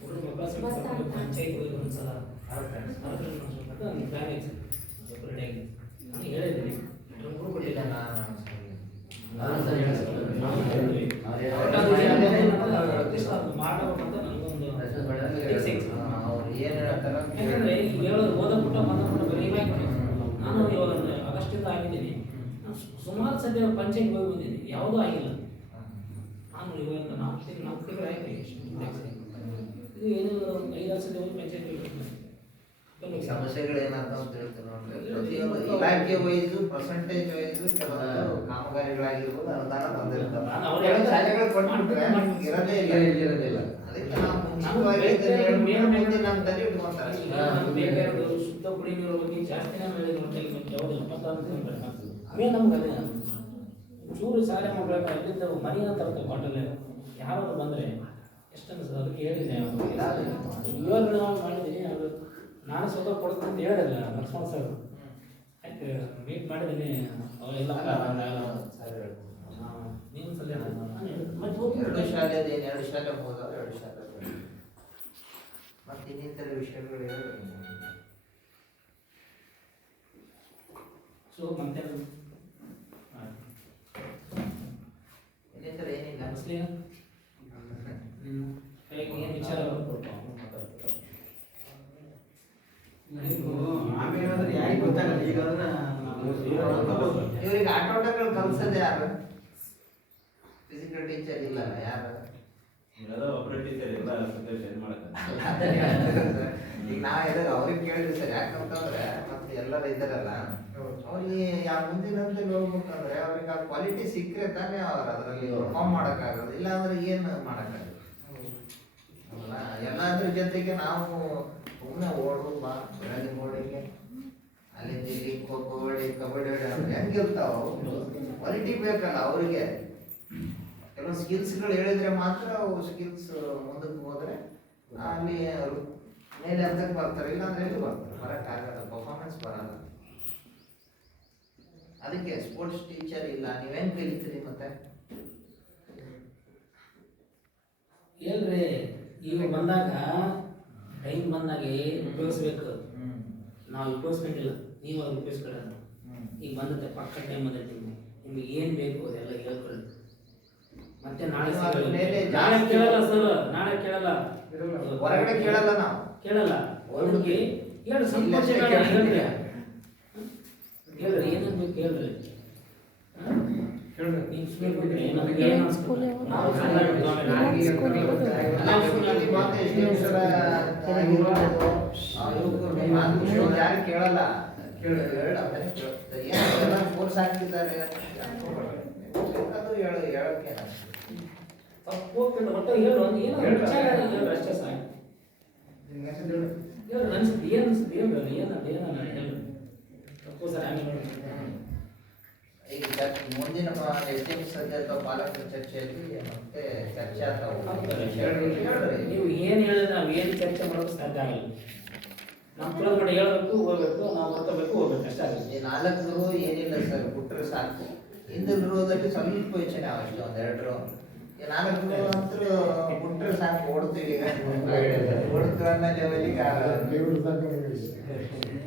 ಹುಡುಗರು ಮಕ್ಕಳ ಸಂಘ ಪಂಚಾಯತ್ ಒಂದ್ಸಲ ಪ್ಲಾನ್ ಐತೆ ಸರ್ ರೆಡಿ ಆಗಿದೆ. ನಾನು ಹೇಳಿದ್ದೀನಿ ಹುಡುಗರು ಕೊಟ್ಟಿಲ್ಲ ಮಾಡಬೇಕಂತ ನನಗೊಂದು ಅವ್ರು ಏನ್ ಹೇಳ್ತಾರ ಯಾಕಂದ್ರೆ ಈಗ ಹೇಳೋದು ಓದಬಿಟ್ಟು ಬಂದ್ಬಿಟ್ಟು ಬರೀ ನಾನು ಇವಾಗ ಆಗಸ್ಟಿಂದ ಆಗಿದ್ದೀನಿ. ಸುಮಾರು ಸದ್ಯ ಪಂಚಾಯತ್ ಹೋಗಿ ಬಂದಿದ್ದೀನಿ, ಯಾವುದೂ ಆಗಿಲ್ಲ. ನಾನು ಇವಾಗ 4 ತಿಂಗಳು ಆಯ್ತು ಇದು ಏನಿಲ್ಲ, 5-6 ಸದ್ಯ ಹೋಗಿ ಪಂಚಾಯತ್ ಸಮಸ್ಯೆಗಳು ಏನಾಗ್ತಾವ ಅಂತ ಹೇಳ್ತಾರೆ ನೋಡ್ರಿ. ಪ್ರತಿಯೊಂದು ಇಲಾಖೆ ವೈಸ್ ಪರ್ಸೆಂಟೇಜ್ ವೈಸ್ ಕೆಲವೊಂದು ಕಾಮಗಾರಿಗಳಾಗಿರ್ಬೋದು ಅನುದಾನ ಬಂದಿರ್ತಾವ. ಶಾಲೆಗಳು ಕೊಟ್ಬಿಟ್ರೆ ಇರೋದೇ ಇಲ್ಲ. ಅದಕ್ಕೆ ನಾವು ಮುಂಚಿತವಾಗಿ ಇದನ್ನ ಹೇಳ್ಬಿಟ್ರೆ ಮುಂದೆ ನಮ್ಮ ತಲೆ ಇಟ್ಕೊಂತಾರೆ. ಬೇಕಾಗಿರೋದು ಶುದ್ಧ ಕುಡಿ ನೀರು ಬಗ್ಗೆ ಜಾಸ್ತಿ ನಾನು ಹೇಳಿದ ಹೊಟ್ಟೆಗೆ ಬಂದು ಯಾವುದಿಲ್ಲ ಆಮೇಲೆ ನಮ್ಗೆ ಅದೇ ಚೂರು ಶಾಲೆ ಮಾಡ್ಬೇಕು ಅಲ್ಲಿಂದ ಮನೆಯ ತರಕ ಬಾಟಲ್ ಯಾರು ಬಂದರೆ ಎಷ್ಟು ಅನಿಸ್ತದೆ ಅದಕ್ಕೆ ಹೇಳಿದ್ದೀನಿ. ವಿವರಣೆ ಮಾಡಿದ್ದೀನಿ, ಅದು ನಾನು ಸ್ವತಃ ಕೊಡ್ತೀನಿ ಅಂತ ಹೇಳಿಲ್ಲ ಲಕ್ಷ್ಮಣ ಸರ್. ಆಯ್ತು ಮೀಟ್ ಮಾಡಿದ್ದೀನಿ ಅವೆಲ್ಲ ನೀವು ಸಲ ಎರಡು ಶಾಲೆ ಅದೇನು 2 ಶಾಲೆ ಹೋದಾಗ 2 ಶಾಲೆ ಮತ್ತೆ ಇನ್ನಿತರ ವಿಷಯಗಳು ಹೇಳಿ. ಸೊ ಮತ್ತೆ ಇನ್ನಿತರ ಏನಿಲ್ಲ. ಮುಸ್ಲಿಂ ಏನು ವಿಚಾರ ಆಮೇಲೆ ಅಂದ್ರೆ ಯಾರಿಗೆ ಗೊತ್ತಾಗಲ್ಲ. ಈಗ ಅಂದ್ರೆ ಇವ್ರಿಗೆ ಆಟೋಟಗಳು ಕಲ್ಸೋದು ಯಾರು? ಫಿಸಿಕಲ್ ಟೀಚರ್ ಇಲ್ಲ ಯಾರು? ಒಬ್ಬರ ಟೀಚರ್ ಎಲ್ಲ ಶೇರ್ ಮಾಡಕ್ಕೆ ಈಗ ನಾ ಹೇಳಿದ್ರೆ ಅವ್ರಿಗೆ ಕೇಳಿದ್ವಿ ಸರ್. ಯಾಕಂತಂದ್ರೆ ಮತ್ತೆ ಎಲ್ಲರೂ ಇದ್ದಾರಲ್ಲ, ಅವ್ರಿಗೆ ಯಾವ ಮುಂದಿನಂತೆ ಹೋಗ್ಬೇಕಂದ್ರೆ ಅವ್ರಿಗೆ ಆ ಕ್ವಾಲಿಟಿ ಸಿಕ್ಕರೆ ತಾನೇ ಅವ್ರು ಅದರಲ್ಲಿ ಪರ್ಫಾರ್ಮ್ ಮಾಡೋಕ್ಕಾಗೋದು. ಇಲ್ಲ ಅಂದ್ರೆ ಏನು ಮಾಡೋಕ್ಕಾಗಲ್ಲ. ಎಲ್ಲಾದ್ರ ಜೊತೆಗೆ ನಾವು ಸುಮ್ಮನೆ ಓಡು ಬಾ ಬೆಳಗ್ಗೆ ಓಡಿಗೆ ಅಲ್ಲಿಂದ ಇಲ್ಲಿ ಖೋ ಖೋ ಹೊಡಿ ಕಬಡ್ಡಿ ಹೊಡಿ ಹೆಂಗಿರ್ತಾವ. ಕ್ವಾಲಿಟಿ ಬೇಕಲ್ಲ ಅವ್ರಿಗೆ. ಕೆಲವು ಸ್ಕಿಲ್ಸ್ಗಳು ಹೇಳಿದ್ರೆ ಮಾತ್ರ ಅವು ಸ್ಕಿಲ್ಸ್ ಮುಂದಕ್ಕೆ ಹೋದ್ರೆ ಅಲ್ಲಿ ಮೇಲೆ ಹಂತಕ್ಕೆ ಬರ್ತಾರೆ. ಇಲ್ಲ ಅಂದ್ರೆ ಎಲ್ಲಿ ಬರ್ತಾರೆ? ಬರೋಕ್ಕಾಗಲ್ಲ, ಪರ್ಫಾರ್ಮೆನ್ಸ್ ಬರಲ್ಲ. ಅದಕ್ಕೆ ಸ್ಪೋರ್ಟ್ಸ್ ಟೀಚರ್ ಇಲ್ಲ. ನೀವೇನ್ ಕಲಿತೀರಿ ಮತ್ತೆ? ಹೇಳ್ರಿ ಈಗ ಬಂದಾಗ ಟೈಮ್ ಬಂದಾಗ ಉಪಯೋಗಿಸ್ಬೇಕು. ನಾವು ಉಪಯೋಗಿಸ್ಕೊಂಡಿಲ್ಲ, ನೀವು ಅದು ಉಪಯೋಗಿಸ್ಕೊಳ್ಳೋದು. ಈಗ ಬಂದತ್ತೆ ಪಕ್ಕ ಟೈಮ್ ಬಂದೈತಿ, ನಿಮ್ಗೆ ಏನು ಬೇಕು ಅದೆಲ್ಲ ಹೇಳ್ಕೊಳ್ಳಿ. ಮತ್ತೆ ನಾಳೆ ನಾಳೆ ಕೇಳಲ್ಲ ಸರ್, ನಾಳೆ ಕೇಳಲ್ಲ, ಹೊರಗಡೆ ಕೇಳಲ್ಲ, ನಾವು ಕೇಳಲ್ಲ. ಅವ್ರಿಗೆ ಹೇಳಿ ಸಂತೋಷ ಹೇಳ್ರಿ, ಹೇಳ್ರಿ ಏನಂತ ಬೇಕು ಹೇಳ್ರಿ. ನೀವು ಸುಮ್ಮನೆ ಬಿಟ್ರೆ ನಮಗೆ ಯಾರು ಕೇಳಲ್ಲ. ಫೋರ್ಸ್ ಹಾಕ್ತಿದ್ದಾರೆ ಅದು ಹೇಳಕ್ಕೆ ತಪ್ಪು ಒಟ್ಟು ಹೇಳು ಏನೋ ವಿಚಾರ ಹೇಳು ಅಷ್ಟೇ ಸಾಕು. ಹೇಳು ಅನ್ಸುತ್ತೆ ಏನು ಅನ್ಸುತ್ತೆ ಹೇಳ್ರಿ, ಏನಲ್ಲ ಹೇಳು. ತಪ್ಪು ಸರ್ ಹಂಗೆ ಈಗ ಮುಂದಿನ SDM ಸದ್ಯ ಅಥವಾ ಪಾಲಕರ ಚರ್ಚೆಯಲ್ಲಿ ಮತ್ತೆ ಚರ್ಚೆ ಆಗ್ತಾವೆ. ನೀವು ಏನು ಹೇಳಿದ್ರೆ ನಾವು ಏನು ಚರ್ಚೆ ಮಾಡೋದು ಸಾಧ್ಯ ಆಗಲ್ಲ. ನಮ್ಮ ಕುಲದ ಮಾಡಿ ಹೇಳ್ಬೇಕು, ಹೋಗ್ಬೇಕು, ನಾವು ಬರ್ಕೋಬೇಕು, ಹೋಗ್ಬೇಕು ಅಷ್ಟೇ ಆಗುತ್ತೆ. ಈ 4 ಏನಿಲ್ಲ ಸರ್, ಬಿಟ್ರೆ ಸಾಕು. ಹಿಂದಿನ ರೋದಲ್ಲಿ ಸ್ವಲ್ಪ ಯೋಚನೆ ಅವಷ್ಟು 1-2 ರೋ. ಈ 4 ರೋ ಅಂತೂ ಬಿಟ್ರೆ ಸಾಕು, ಓಡ್ತೀವಿ. ಈಗ ಓಡ್ತೀವಿ ಅನ್ನೋ ಲೆವೆಲಿಗೆ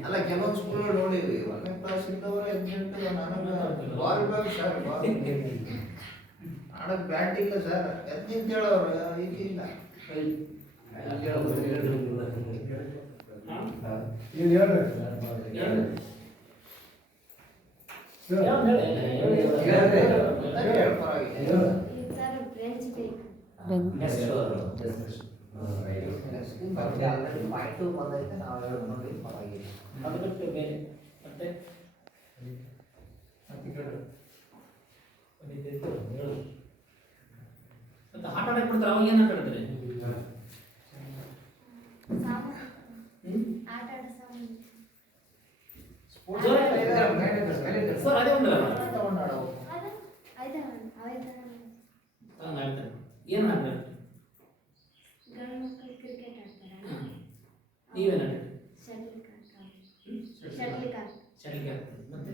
ಅಲ್ಲ. ಕೆಲವೊಂದು ಸ್ಕೂಲ್ ನೋಡಿವಿ 1ನೇ ಕ್ಲಾಸಿಂದವರು ಎದ್ಬಿಟ್ಟು ನನಗೆ ಬಾಲ್ ಬೇಕು ಸರ್, ಬಾಲ್ ಆಡಕ್ ಬ್ಯಾಟ್ ಇಲ್ಲ ಸರ್, ಎದ್ ನಿಂತೇಳವ್ರು ಈಗ ಇಲ್ಲ. ಈ ಥರ ಫ್ರೆಂಡ್ಸ್ ಬೇಕು. ಪಾಯಿಂಟು ಬಂದೈತೆ, ನಾವು ಹೇಳ್ಕೊಂಡ್ವಿ ಪರವಾಗಿಲ್ಲ. ಅದು ಬಿಟ್ಟು ಬೇರೆ ಮತ್ತೆ ಮತ್ತೆ ಆಟ ಆಡಕ್ ಬಿಡ್ತಾರೆ, ಅವಾಗ ಏನು ಆಟ ಆಡ್ತಾರೆ? ನೀವೇನು ಆಟ ಶಟ್ಲಿಗೆ ಆಗ್ತದೆ ಮತ್ತೆ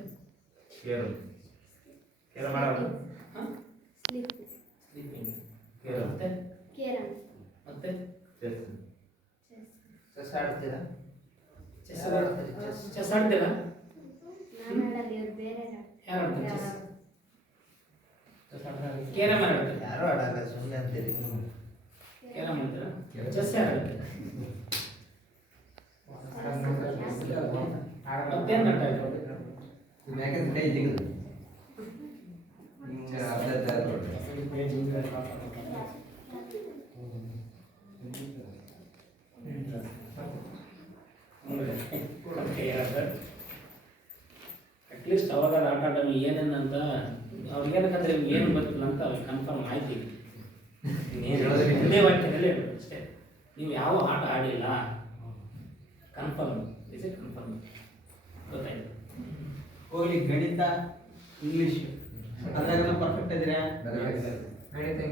ಕೇರ ಮಾಡೋದು ಸ್ಲೀಪಿಂಗ್ ಕೇರ ಮತ್ತೆ ಕೇರಂ ಮತ್ತೆ ಚೆಸ್ ಚೆಸ್ ಆಡ್ತೀರಾ? ಚೆಸ್ ಯಾರು ಆಡ್ತಾರೆ ಚೆಸ್? ಚೆಸ್ ಆಡ್ತೀರಾ? ನಾನು ಆಡಲ್ಲ, ಇವ್ರು ಬೇರೆ ಯಾರು ಆಡ್ತಾರೆ ಚೆಸ್? ಕೇರಂ ಆಡ್ತಾರೆ. ಯಾರು ಆಡಲ್ಲ, ಸುಮ್ಮನೆ ಅಂತೀರಿ. ಕೇರಂ ಆಡ್ತೀರಾ? ಚೆಸ್ ಯಾರು ಆಡ್ತಾರೆ? ಮತ್ತೇನು ಆಟ ಆಡ್ತಾರೆ? ಅಟ್ಲೀಸ್ಟ್ ಅವಾಗ ಆಟ ಆಡೋದು ಏನೇನಂತ ಅವ್ರಿಗೆ ಏನಕ್ಕಂದ್ರೆ ಏನು ಗೊತ್ತಿಲ್ಲ ಅಂತ ಅವ್ರಿಗೆ ಕನ್ಫರ್ಮ್ ಆಯ್ತು. ಒಂದೇ ವಾಕ್ಯದಲ್ಲಿ ಹೇಳ್ಬೇಕು ಅಷ್ಟೇ. ನೀವು ಯಾವ ಆಟ ಆಡಿಲ್ಲ ಕನ್ಫರ್ಮ್, ಇಸ್ ಇಟ್ ಕನ್ಫರ್ಮ್ ಗೊತ್ತಾಯ್ತು. ಹೋಗ್ಲಿ, ಗಣಿತ ಇಂಗ್ಲೀಷ್ ಅದ್ರಾಗೆಲ್ಲ ಪರ್ಫೆಕ್ಟ್ ಇದ್ದೀರಾ?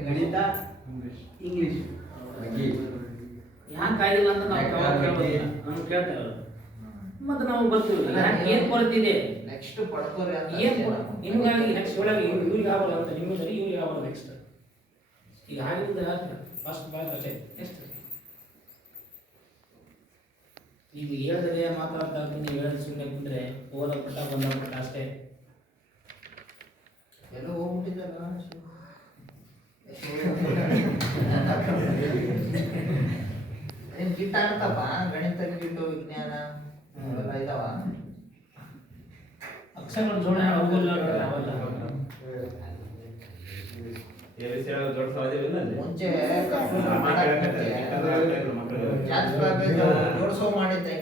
ಗಣಿತ ಇಂಗ್ಲೀಷ್ ಯಾಕೆ ಆಗಿಲ್ಲ ಅಂತ ನಾವು ಕೇಳ್ಬೋದು, ನಮ್ಗೆ ಕೇಳ್ತಾರೆ ಅವರು. ಮತ್ತೆ ನಾವು ಬರ್ತೀವಿ ಏನು ಕೊರತಿದೆ ನೆಕ್ಸ್ಟ್ ಪಡ್ಕೋರಿ ಅಂತ ಏನು ನಿಮ್ಗಾಗಿ ನೆಕ್ಸ್ಟ್ ಒಳಗೆ ಇವ್ರಿಗೆ ಆಗಲ್ಲ ಅಂತ ನಿಮಗೆ ಸರಿ, ಇವ್ರಿಗೆ ಆಗಲ್ಲ ನೆಕ್ಸ್ಟ್. ಈಗ ಆಗಿದ್ದ ಫಸ್ಟ್ ಬಾಯ್ ಅಷ್ಟೇ. ನೆಕ್ಸ್ಟ್ ಈಗ ಹೇಳಿದ್ರೆ ಮಾತಾಡ್ತಾ ನೀವು ಹೇಳಿದ ಸುಮ್ಮನೆ ಕುಂದ್ರೆ ಓದ ಪಟ್ಟ ಬಂದ ಪಟ್ಟ ಅಷ್ಟೇ. ಎಲ್ಲ ಹೋಗ್ಬಿಟ್ಟಿದ್ದಲ್ಲ. ನಿಮ್ ಗಿಟ್ಟ ಆಡ್ತಪ್ಪ, ಗಣಿತ ಗಿಟ್ಟು ವಿಜ್ಞಾನ ಅವೆಲ್ಲ ಇದಾವ. ಅಕ್ಷರಗಳು ಜೋಡಣೆ ಆಗೋಲ್ಲ ಅವೆಲ್ಲ. ಮುಂಚೆ ಜೋಡಿಸೋ ಮಾಡಿದ್ದೆ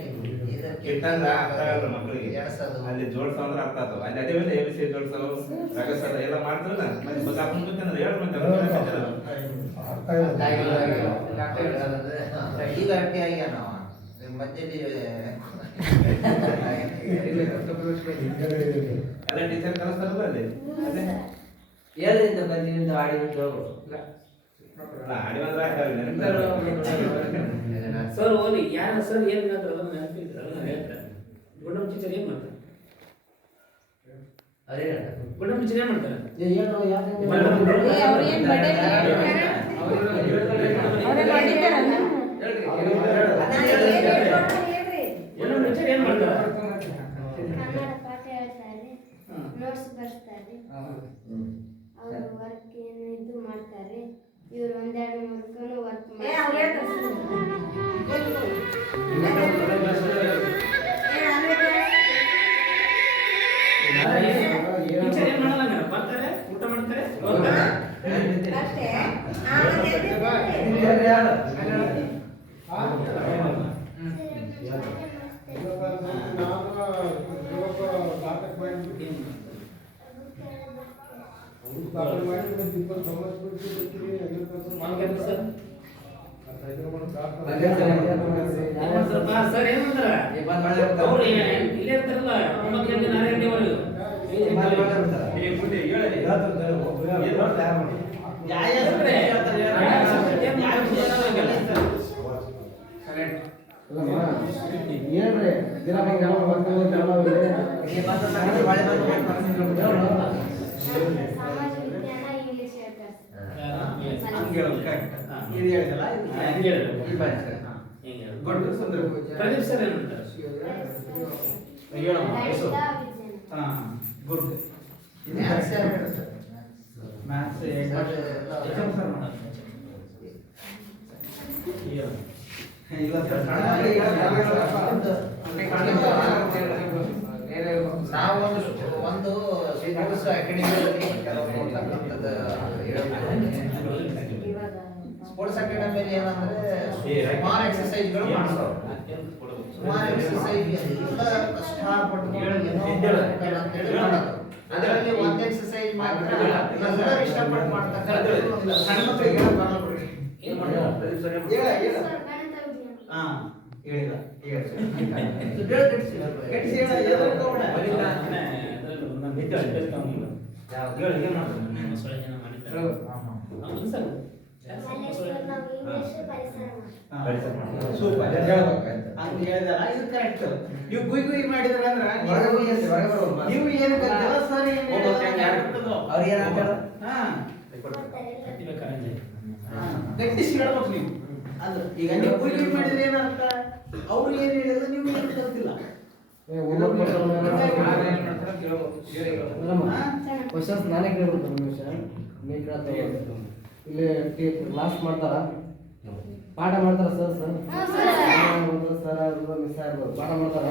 ಅಲ್ಲಿ ಜೋಡ್ಸೋ ಅಂದ್ರೆ ಅರ್ಥ ಆಗ್ತಾವ. ಅಲ್ಲಿ ಅದೇ ವೇಳೆ ABC ಜೋಡ್ಸೋ ರಗಸದ ಎಲ್ಲ ಮಾಡ್ತಾರಲ್ಲ, ಮತ್ತೆ ಗೊತ್ತಾಗ್ತಂದ್ರೆ ಹೇಳಿ ಮತ್ತೆ ಈಗ ಅಡ್ಡಿ ಆಗ್ಯ ನಾವ ಮಧ್ಯದಲ್ಲಿ ಎಲ್ಲ ಟೀಚರ್ ಕಲಿಸ್ತಾರಲ್ಲ ಅಲ್ಲಿ. ಅದೇ ಏಳರಿಂದ ಬಂದಿನಿಂದ ಆಡಿ ಹೋಗು ಆಡಿ ಬಂದ್ರೆ ಸರ್ ಓದಿ ಯಾರ ಸರ್ ಏನು ಹೇಳ್ತಾರೆ ಅದನ್ನ ನೆನಪಿದ್ರೆ ಅದನ್ನ ಹೇಳ್ತಾರೆ. ಗುಂಡಮ್ ಟೀಚರ್ ಏನು ಮಾಡ್ತಾರೆ? ಅದೇ ಗುಂಡಮ್ ಟೀಚರ್ ಏನು ಮಾಡ್ತಾರೆ? ಗುಂಡಮ್ ಟೀಚರ್ ಏನು ಮಾಡ್ತಾರೆ? ಕನ್ನಡ ಪಾಠ ಹೇಳ್ತಾರೆ, ನೋಟ್ಸ್ ಬರ್ಸ್ತಾರೆ, ಅವರು ವರ್ಕ್ ಏನು ಇದು ಮಾಡ್ತಾರೆ. ಇವ್ರು ಒಂದೆರಡು ಮೂರು ವರ್ಕ್ ಟೀಚರ್ ಏನು ಮಾಡಲ್ಲ, ಬರ್ತಾರೆ, ಊಟ ಮಾಡ್ತಾರೆ, ಹೋಗ್ತಾರೆ. ಸರ್ ಏನು ಮಾಡ್ತಾರೆ? ಅವ್ರು ಇಲ್ಲೇ ಇರ್ತಾರಲ್ಲ 9 ಗಂಟೆ 4 ಗಂಟೆವರೆಗೂ. ಹೇಳ್ರಿ ದಿನ ಸಮಾಜ ವಿಜ್ಞಾನ ಇಂಗ್ಲಿಷ್ ಹೇಳ್ತಾರೆ. ಇದು ಹೇಳಿದಲ್ಲ, ಪ್ರದೀಪ್ ಸರ್ ಏನು ಮಾಡ್ತಾರೆ? ಗಣಿತ ವಿಜ್ಞಾನ. ಗುಡ್. ಮ್ಯಾಥ್ಸ್ ಯಾರು ಹೇಳ್ತಾರೆ? ಮ್ಯಾಥ್ಸ್ ಇಲ್ಲ ಸರ್, ನಾವು ಒಂದು ಸ್ಪೋರ್ಟ್ಸ್ ಅಕಾಡೆಮಿಯಲ್ಲಿ ಕೆಲವು ಕೊಡ್ತಕ್ಕಂಥದ್ದು ಸ್ಪೋರ್ಟ್ಸ್ ಅಕಾಡೆಮಿಯಲ್ಲಿ ಏನಂದ್ರೆ ಸುಮಾರು ಎಕ್ಸಸೈಸ್ಗಳು ಮಾಡ್ತಾರೆ. ಸುಮಾರು ಎಕ್ಸಸೈಸ್ ಎಲ್ಲ ಕಷ್ಟಪಟ್ಟು ಏನೋ ಮಾಡ್ಬೇಕಲ್ಲ ಅಂತೇಳಿ ಮಾಡೋದು. ಅದರಲ್ಲಿ ಒಂದು ಎಕ್ಸಸೈಸ್ ಮಾತ್ರ ಎಲ್ಲರೂ ಇಷ್ಟಪಟ್ಟು ಮಾಡ್ತಕ್ಕಂಥದ್ದು ಒಂದು ಸಣ್ಣ ಮಕ್ಕಳಿಗೆ ಬರಲ್ಲ ಬಿಡ್ರಿ. ಏನು ಮಾಡ್ತಾರೆ? ಹೇಳ ಹೇಳ. ಗಣಿತ ವಿಜ್ಞಾನ. ಹಾ ಹೇಳಿದ ಗಟ್ಟಿಸಿ ಹೇಳ, ಎದಕ್ಕೆ ಹೋಗೋಣ? ನಾವು ಇಂಗ್ಲಿಷ್ ಪರಿಸರ ಮಾಡ್ತೀವಿ. ಸೂಪರ್ ಹೇಳ್ಬೇಕಾಯ್ತು. ಅಂತ ಹೇಳಿದಲ್ಲ ಇದು ಕರೆಕ್ಟ್. ನೀವು ಗುಯ್ ಗುಯ್ ಮಾಡಿದ್ರ ಅಂದ್ರೆ ಹೊರಗೆ ಹೋಗಿ ಹೊರಗೆ ಬರೋದು. ನೀವು ಏನು ಗೊತ್ತಿಲ್ಲ ಸರ್ ಏನು ಅವ್ರಿಗೆ ಏನ್ ಹೇಳ್ತಾರ? ಹಾ ಬೇಕಾದ್ರೆ ಗಟ್ಟಿಸಿ ಹೇಳ್ಬೇಕು ನೀವು. ಅದು ಈಗ ನೀವು ಗುಯ್ ಗುಯ್ ಮಾಡಿದ್ರೆ ಏನರ್ಥ, ಅವ್ರು ಏನು ಹೇಳಿದ್ರು ನೀವು ಏನು ಗೊತ್ತಿಲ್ಲ. ಕ್ವಶನ್ಸ್ ನಾನೇ ಕೇಳ್ಬೇಕು ನಿಮಿಷ ನೀವು ಕೇಳ್ತಾ ಇಲ್ಲಿ ಕ್ಲಾಸ್ ಮಾಡ್ತಾರ, ಪಾಠ ಮಾಡ್ತಾರ ಸರ್ ಸರ್ ಸರ್ ಆಗ್ಬೋದು ಮಿಸ್ ಆಗ್ಬೋದು, ಪಾಠ ಮಾಡ್ತಾರ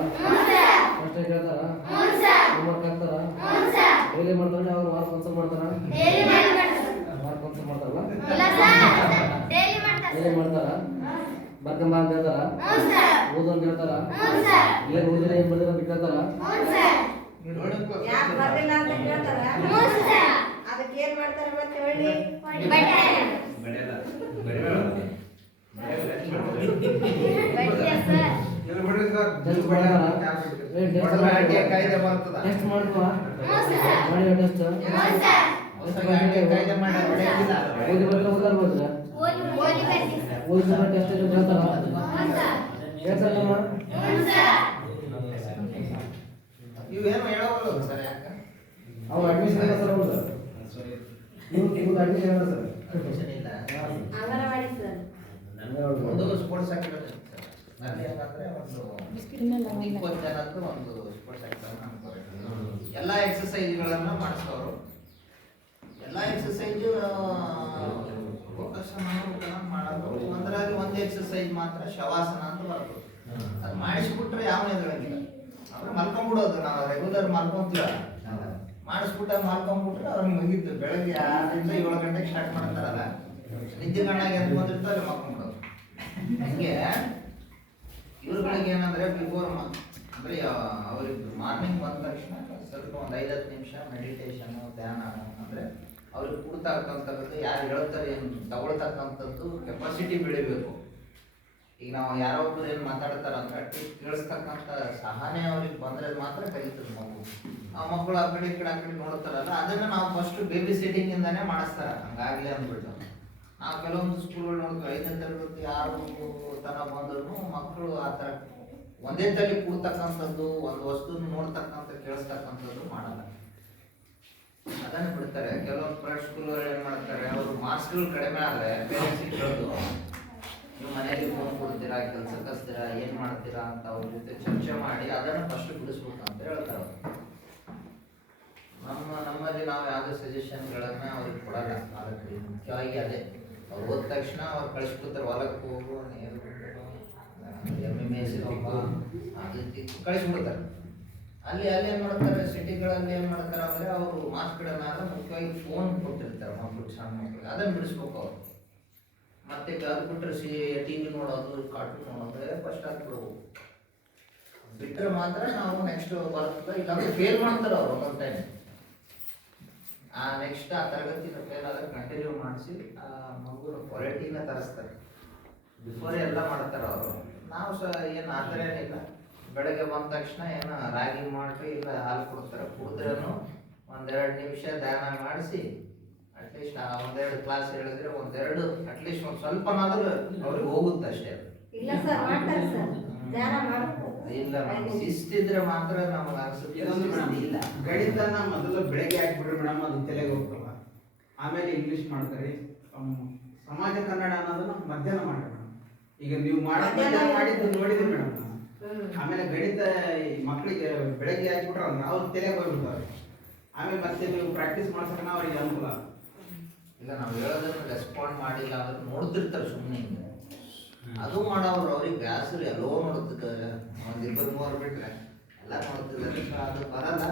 ಅಷ್ಟೇ ಕೇಳ್ತಾರ, ಹೋಮ್ವರ್ಕ್ ಹಾಕ್ತಾರ, ಡೈಲಿ ಮಾಡ್ತಾರ, ಅವ್ರು ವಾರಕ್ಕೆ ಒಂದ್ಸಲ ಮಾಡ್ತಾರ, ವಾರಕ್ಕೆ ಒಂದ್ಸಲ ಮಾಡ್ತಾರಲ್ಲ, ಡೈಲಿ ಮಾಡ್ತಾರ, ಬರ್ಕಂಬ ಅಂತ ಹೇಳ್ತಾರ, ಓದು ಅಂತ ಹೇಳ್ತಾರ, ಏನ್ ಓದಿದ್ರೆ ಏನ್ ಬರ್ದಿರ ಅಂತ ಕೇಳ್ತಾರ, ಯಾಕೆ ಬರ್ಲಿಲ್ಲ ಅಂತ ಕೇಳ್ತಾರ, ಅದಕ್ಕೆ ಏನ್ ಮಾಡ್ತಾರೆ ಮತ್ತೆ ಹೇಳಿ. ಟೆಸ್ಟ್ ಮಾಡ್ತಾರ, ಕಾಯ್ದೆ ಬರ್ತದ ಟೆಸ್ಟ್ ಮಾಡ್ತೀವ ಮಾಡಿ ಟೆಸ್ಟ್ ಕಾಯ್ದೆ ಮಾಡಿ ಹೊಡೆಯೋದಿಲ್ಲ. ಓದಿ ಬರ್ತಾ ಓದಾರ್ಬೋದ್ರ ಓದಿ ಟೆಸ್ಟ್ ಹೇಳ್ತಾರ ಹೇಳ್ತಾರಮ್ಮ ಇವೇನು ಹೇಳೋಲ್ಲ ಸರ್ ಯಾಕೆ ಅವ್ರು ಅಡ್ಮಿಷನ್ ಇಲ್ಲ ಸರ್, ಹೌದು ನೀವು ಅಡ್ಮಿಷನ್ ಇಲ್ಲ ಸರ್, Admission ಇಲ್ಲ. ಅಂಗನವಾಡಿ ಸರ್. ಒಂದು ಸ್ಪೋರ್ಟ್ಸ್ ಆಕ್ಟಿವಿಟಿ ಅಲ್ಲಿ ಏನಂದ್ರೆ ಒಂದು 20 ಜನದ್ದು ಒಂದು ಸ್ಪೋರ್ಟ್ಸ್ ಆಕ್ಟಿವಿಟಿ ಅನ್ಕೋಬೇಕು. ಎಲ್ಲ ಎಕ್ಸಸೈಸ್ಗಳನ್ನ ಮಾಡಿಸೋರು, ಎಲ್ಲ ಎಕ್ಸಸೈಜ್ ಫೋಕಸ್ ಮಾಡೋದು. ಒಂದರಲ್ಲಿ ಒಂದು ಎಕ್ಸಸೈಜ್ ಮಾತ್ರ ಶವಾಸನ ಅಂತ ಬರ್ತದೆ. ಅದು ಮಾಡಿಸ್ಬಿಟ್ರೆ ಯಾವ ಎದುರಾಗಿಲ್ಲ, ಅವ್ರು ಮಲ್ಕೊಂಡ್ಬಿಡೋದು. ನಾವು ರೆಗ್ಯುಲರ್ ಮಲ್ಕೊಂತೀವ, ಮಾಡಿಸ್ಬಿಟ್ಟ ಮಲ್ಕೊಂಡ್ಬಿಟ್ರೆ ಅವ್ರಿಗೆ ಮುಗಿತು. ಬೆಳಗ್ಗೆ 6 ರಿಂದ 7 ಗಂಟೆಗೆ ಸ್ಟಾರ್ಟ್ ಮಾಡ್ತಾರಲ್ಲ, ನಿದ್ದೆ ಗಣ್ಣಾಗಿ ಎದ್ದು ಬಂದಿರ್ತಾರೆ ಮಲ್ಕೊಂಡ್ಬಿಡೋದು. ಹಂಗೆ ಇವ್ರುಗಳಿಗೆ ಏನಂದ್ರೆ ಬಿಫೋರ್ ಅಂದ್ರೆ ಅವ್ರಿಗೆ ಮಾರ್ನಿಂಗ್ ಬಂದ ತಕ್ಷಣ ಸ್ವಲ್ಪ ಒಂದು 5-10 ನಿಮಿಷ ಮೆಡಿಟೇಷನ್ ಧ್ಯಾನ ಅಂದ್ರೆ ಅವ್ರಿಗೆ ಕೂಡ್ತಕ್ಕಂಥದ್ದು, ಯಾರು ಹೇಳ್ತಾರೆ ಏನು ತಗೊಳ್ತಕ್ಕಂಥದ್ದು ಕೆಪಾಸಿಟಿ ಬೆಳಿಬೇಕು. ಈಗ ನಾವು ಯಾರೋ ಒಬ್ರು ಏನು ಮಾತಾಡ್ತಾರ ಅಂದ್ರೆ ಅಟ್ಲೀಸ್ಟ್ ಕೇಳಿಸ್ತಕ್ಕಂಥ ಸಹನೆ ಅವ್ರಿಗೆ ಬಂದ್ರೆ ಮಾತ್ರ ಕಲಿತದೆ ಮಗು. ಆ ಮಕ್ಕಳು ಆ ಕಡೆ ಈ ಕಡೆ ನೋಡ್ತಾರಲ್ಲ, ಅದನ್ನ ನಾವು ಫಸ್ಟ್ ಬೇಬಿ ಸಿಟ್ಟಿಂಗ್ ಇಂದಾನೆ ಮಾಡಿಸ್ತಾರ. ಹಂಗಾಗ್ಲಿ ಅಂದ್ಬಿಟ್ಟು ನಾವು ಕೆಲವೊಂದು ಸ್ಕೂಲ್ಗಳು ನೋಡ್ತೀವಿ, 5ನೇ ತರಗತಿ 6 ತನ ಬಂದ್ರು ಮಕ್ಕಳು ಆ ಥರ ಒಂದೇ ತಲೆ ಕೂಡ್ತಕ್ಕಂಥದ್ದು, ಒಂದು ವಸ್ತು ನೋಡ್ತಕ್ಕಂಥ ಕೇಳಿಸ್ತಕ್ಕಂಥದ್ದು ಮಾಡಲ್ಲ, ಅದನ್ನ ಬಿಡ್ತಾರೆ. ಕೆಲವೊಂದು ಪ್ರೈವೇಟ್ ಸ್ಕೂಲ್ಗಳು ಏನು ಮಾಡ್ತಾರೆ, ಅವರು ಮಾರ್ಕ್ಸ್ಗಳು ಕಡಿಮೆ ಆದರೆ ಪೇರೆಂಟ್ಸಿಗೆ ಕೇಳೋದು, ನೀವು ಮನೆಯಲ್ಲಿ ಫೋನ್ ಕೊಡ್ತೀರಾ, ಕೆಲಸಕ್ಕೆ ಹಚ್ತೀರಾ, ಏನು ಮಾಡ್ತೀರಾ ಅಂತ ಅವ್ರ ಜೊತೆ ಚರ್ಚೆ ಮಾಡಿ ಅದನ್ನು ಫಸ್ಟ್ ಬಿಡಿಸ್ಬೇಕು ಅಂತ ಹೇಳ್ತಾರೆ. ನಮ್ಮಲ್ಲಿ ನಾವು ಯಾವುದೇ ಸಜೆಷನ್ಗಳನ್ನು ಅವ್ರಿಗೆ ಕೊಡಲ್ಲ. ಅದಕ್ಕೆ ಮುಖ್ಯವಾಗಿ ಅದೇ, ಅವ್ರು ಹೋದ ತಕ್ಷಣ ಅವ್ರು ಕಳಿಸ್ಬಿಡ್ತಾರೆ, ಹೊಲಕ್ಕೆ ಹೋಗು, ನೀರು ಕಳಿಸ್ಬಿಡ್ತಾರೆ. ಅಲ್ಲಿ ಏನು ಮಾಡ್ತಾರೆ, ಸಿಟಿಗಳಲ್ಲಿ ಏನು ಮಾಡ್ತಾರೆ ಅಂದರೆ ಅವರು ಮಾರ್ಕ್ಸ್ ಕಡಿಮೆ ಆದರೆ ಮುಖ್ಯವಾಗಿ ಫೋನ್ ಕೊಟ್ಟಿರ್ತಾರೆ ಮಕ್ಕಳು, ಸಣ್ಣ ಮಕ್ಕಳಿಗೆ. ಅದನ್ನು ಬಿಡಿಸ್ಬೇಕು ಅವ್ರು. ಮತ್ತೆ ಅದು ಬಿಟ್ಟರೆ ಟಿ ವಿ ನೋಡೋದು, ಕಾರ್ಟೂನ್ ನೋಡೋದು ಫಸ್ಟ್ ಆಗ್ಬಿಡ್ಬೇಕು. ಬಿಟ್ಟರೆ ಮಾತ್ರ ನಾವು ನೆಕ್ಸ್ಟ್ ಬರ್ತದೆ. ಇಲ್ಲಾಂದ್ರೆ ಫೇಲ್ ಮಾಡ್ತಾರೆ ಅವ್ರು ಒಂದೊಂದು ಟೈಮ್. ನೆಕ್ಸ್ಟ್ ಆ ತರಗತಿನ ಫೇಲ್ ಆದರೆ ಕಂಟಿನ್ಯೂ ಮಾಡಿಸಿ ಆ ಮಗುನ ಕ್ವಾಲಿಟಿನ ತರಿಸ್ತಾರೆ. ಬಿಫೋರ್ ಎಲ್ಲ ಮಾಡ್ತಾರೆ ಅವರು. ನಾವು ಏನು ಆ ಥರ ಏನಿಲ್ಲ, ಬೆಳಗ್ಗೆ ಬಂದ ತಕ್ಷಣ ಏನೋ ರಾಗಿ ಮಾಡಿ ಇಲ್ಲ ಹಾಲು ಕೊಡ್ತಾರೆ, ಕುಡಿದ್ರೂ 1-2 ನಿಮಿಷ ಧ್ಯಾನ ಮಾಡಿಸಿ ಅಟ್ಲೀಸ್ಟ್ 1-2 ಕ್ಲಾಸ್ ಹೇಳಿದ್ರೆ 1-2 ಅಟ್ಲೀಸ್ಟ್ ಒಂದು ಸ್ವಲ್ಪನಾದ್ರೂ ಅವ್ರಿಗೆ ಹೋಗುತ್ತೆ ಅಷ್ಟೇ. ಇಲ್ಲ ಸರ್ ಮಾಡ್ತಾರೆ ಸರ್, ಧ್ಯಾನ ಮಾಡ್ತಾರೆ. ಇಲ್ಲ ಶಿಸ್ತಿದ್ರೆ ಮಾತ್ರ ನಮ್ಗೆ ಅನ್ಸುತ್ತೆ ಇಲ್ಲ. ಗಣಿತನ ಮೊದಲು ಬೆಳಗ್ಗೆ ಹಾಕ್ಬಿಡ್ರಿ ಮೇಡಮ್, ಅದು ತಲೆಗೆ ಹೋಗ್ತವ. ಆಮೇಲೆ ಇಂಗ್ಲೀಷ್ ಮಾಡ್ತಾರೆ. ಸಮಾಜ ಕನ್ನಡ ಅನ್ನೋದನ್ನ ಮಧ್ಯಾಹ್ನ ಮಾಡಿ ಮೇಡಮ್. ಈಗ ನೀವು ಮಾಡಿದ್ದು ನೋಡಿದ್ರಿ ಮೇಡಮ್. ಆಮೇಲೆ ಗಣಿತ ಮಕ್ಕಳಿಗೆ ಬೆಳಗ್ಗೆ ಹಾಕ್ಬಿಟ್ರೆ ಅವ್ರು ತಲೆಗೆ ಹೋಗ್ಬಿಡ್ತಾರೆ. ಆಮೇಲೆ ಮತ್ತೆ ನೀವು ಪ್ರಾಕ್ಟೀಸ್ ಮಾಡ್ಸೋಣ ಅವ್ರಿಗೆ ಅನುಕೂಲ. ಈಗ ನಾವು ಹೇಳೋದನ್ನ ರೆಸ್ಪಾಂಡ್ ಮಾಡಿಲ್ಲ ಅಂದ್ರೆ ನೋಡ್ತಿರ್ತಾರೆ ಸುಮ್ಮನೆ. ಅದು ಮಾಡೋರು ಅವ್ರಿಗೆ ಬ್ಯಾಸರು ಎಲ್ಲೋ ನೋಡ್ತಿದ್ದಾರೆ, 1-2-3 ಬಿಟ್ರೆ ಎಲ್ಲ ನೋಡ್ತಿದ್ದಾರೆ. ಅದು ಬರಲ್ಲ.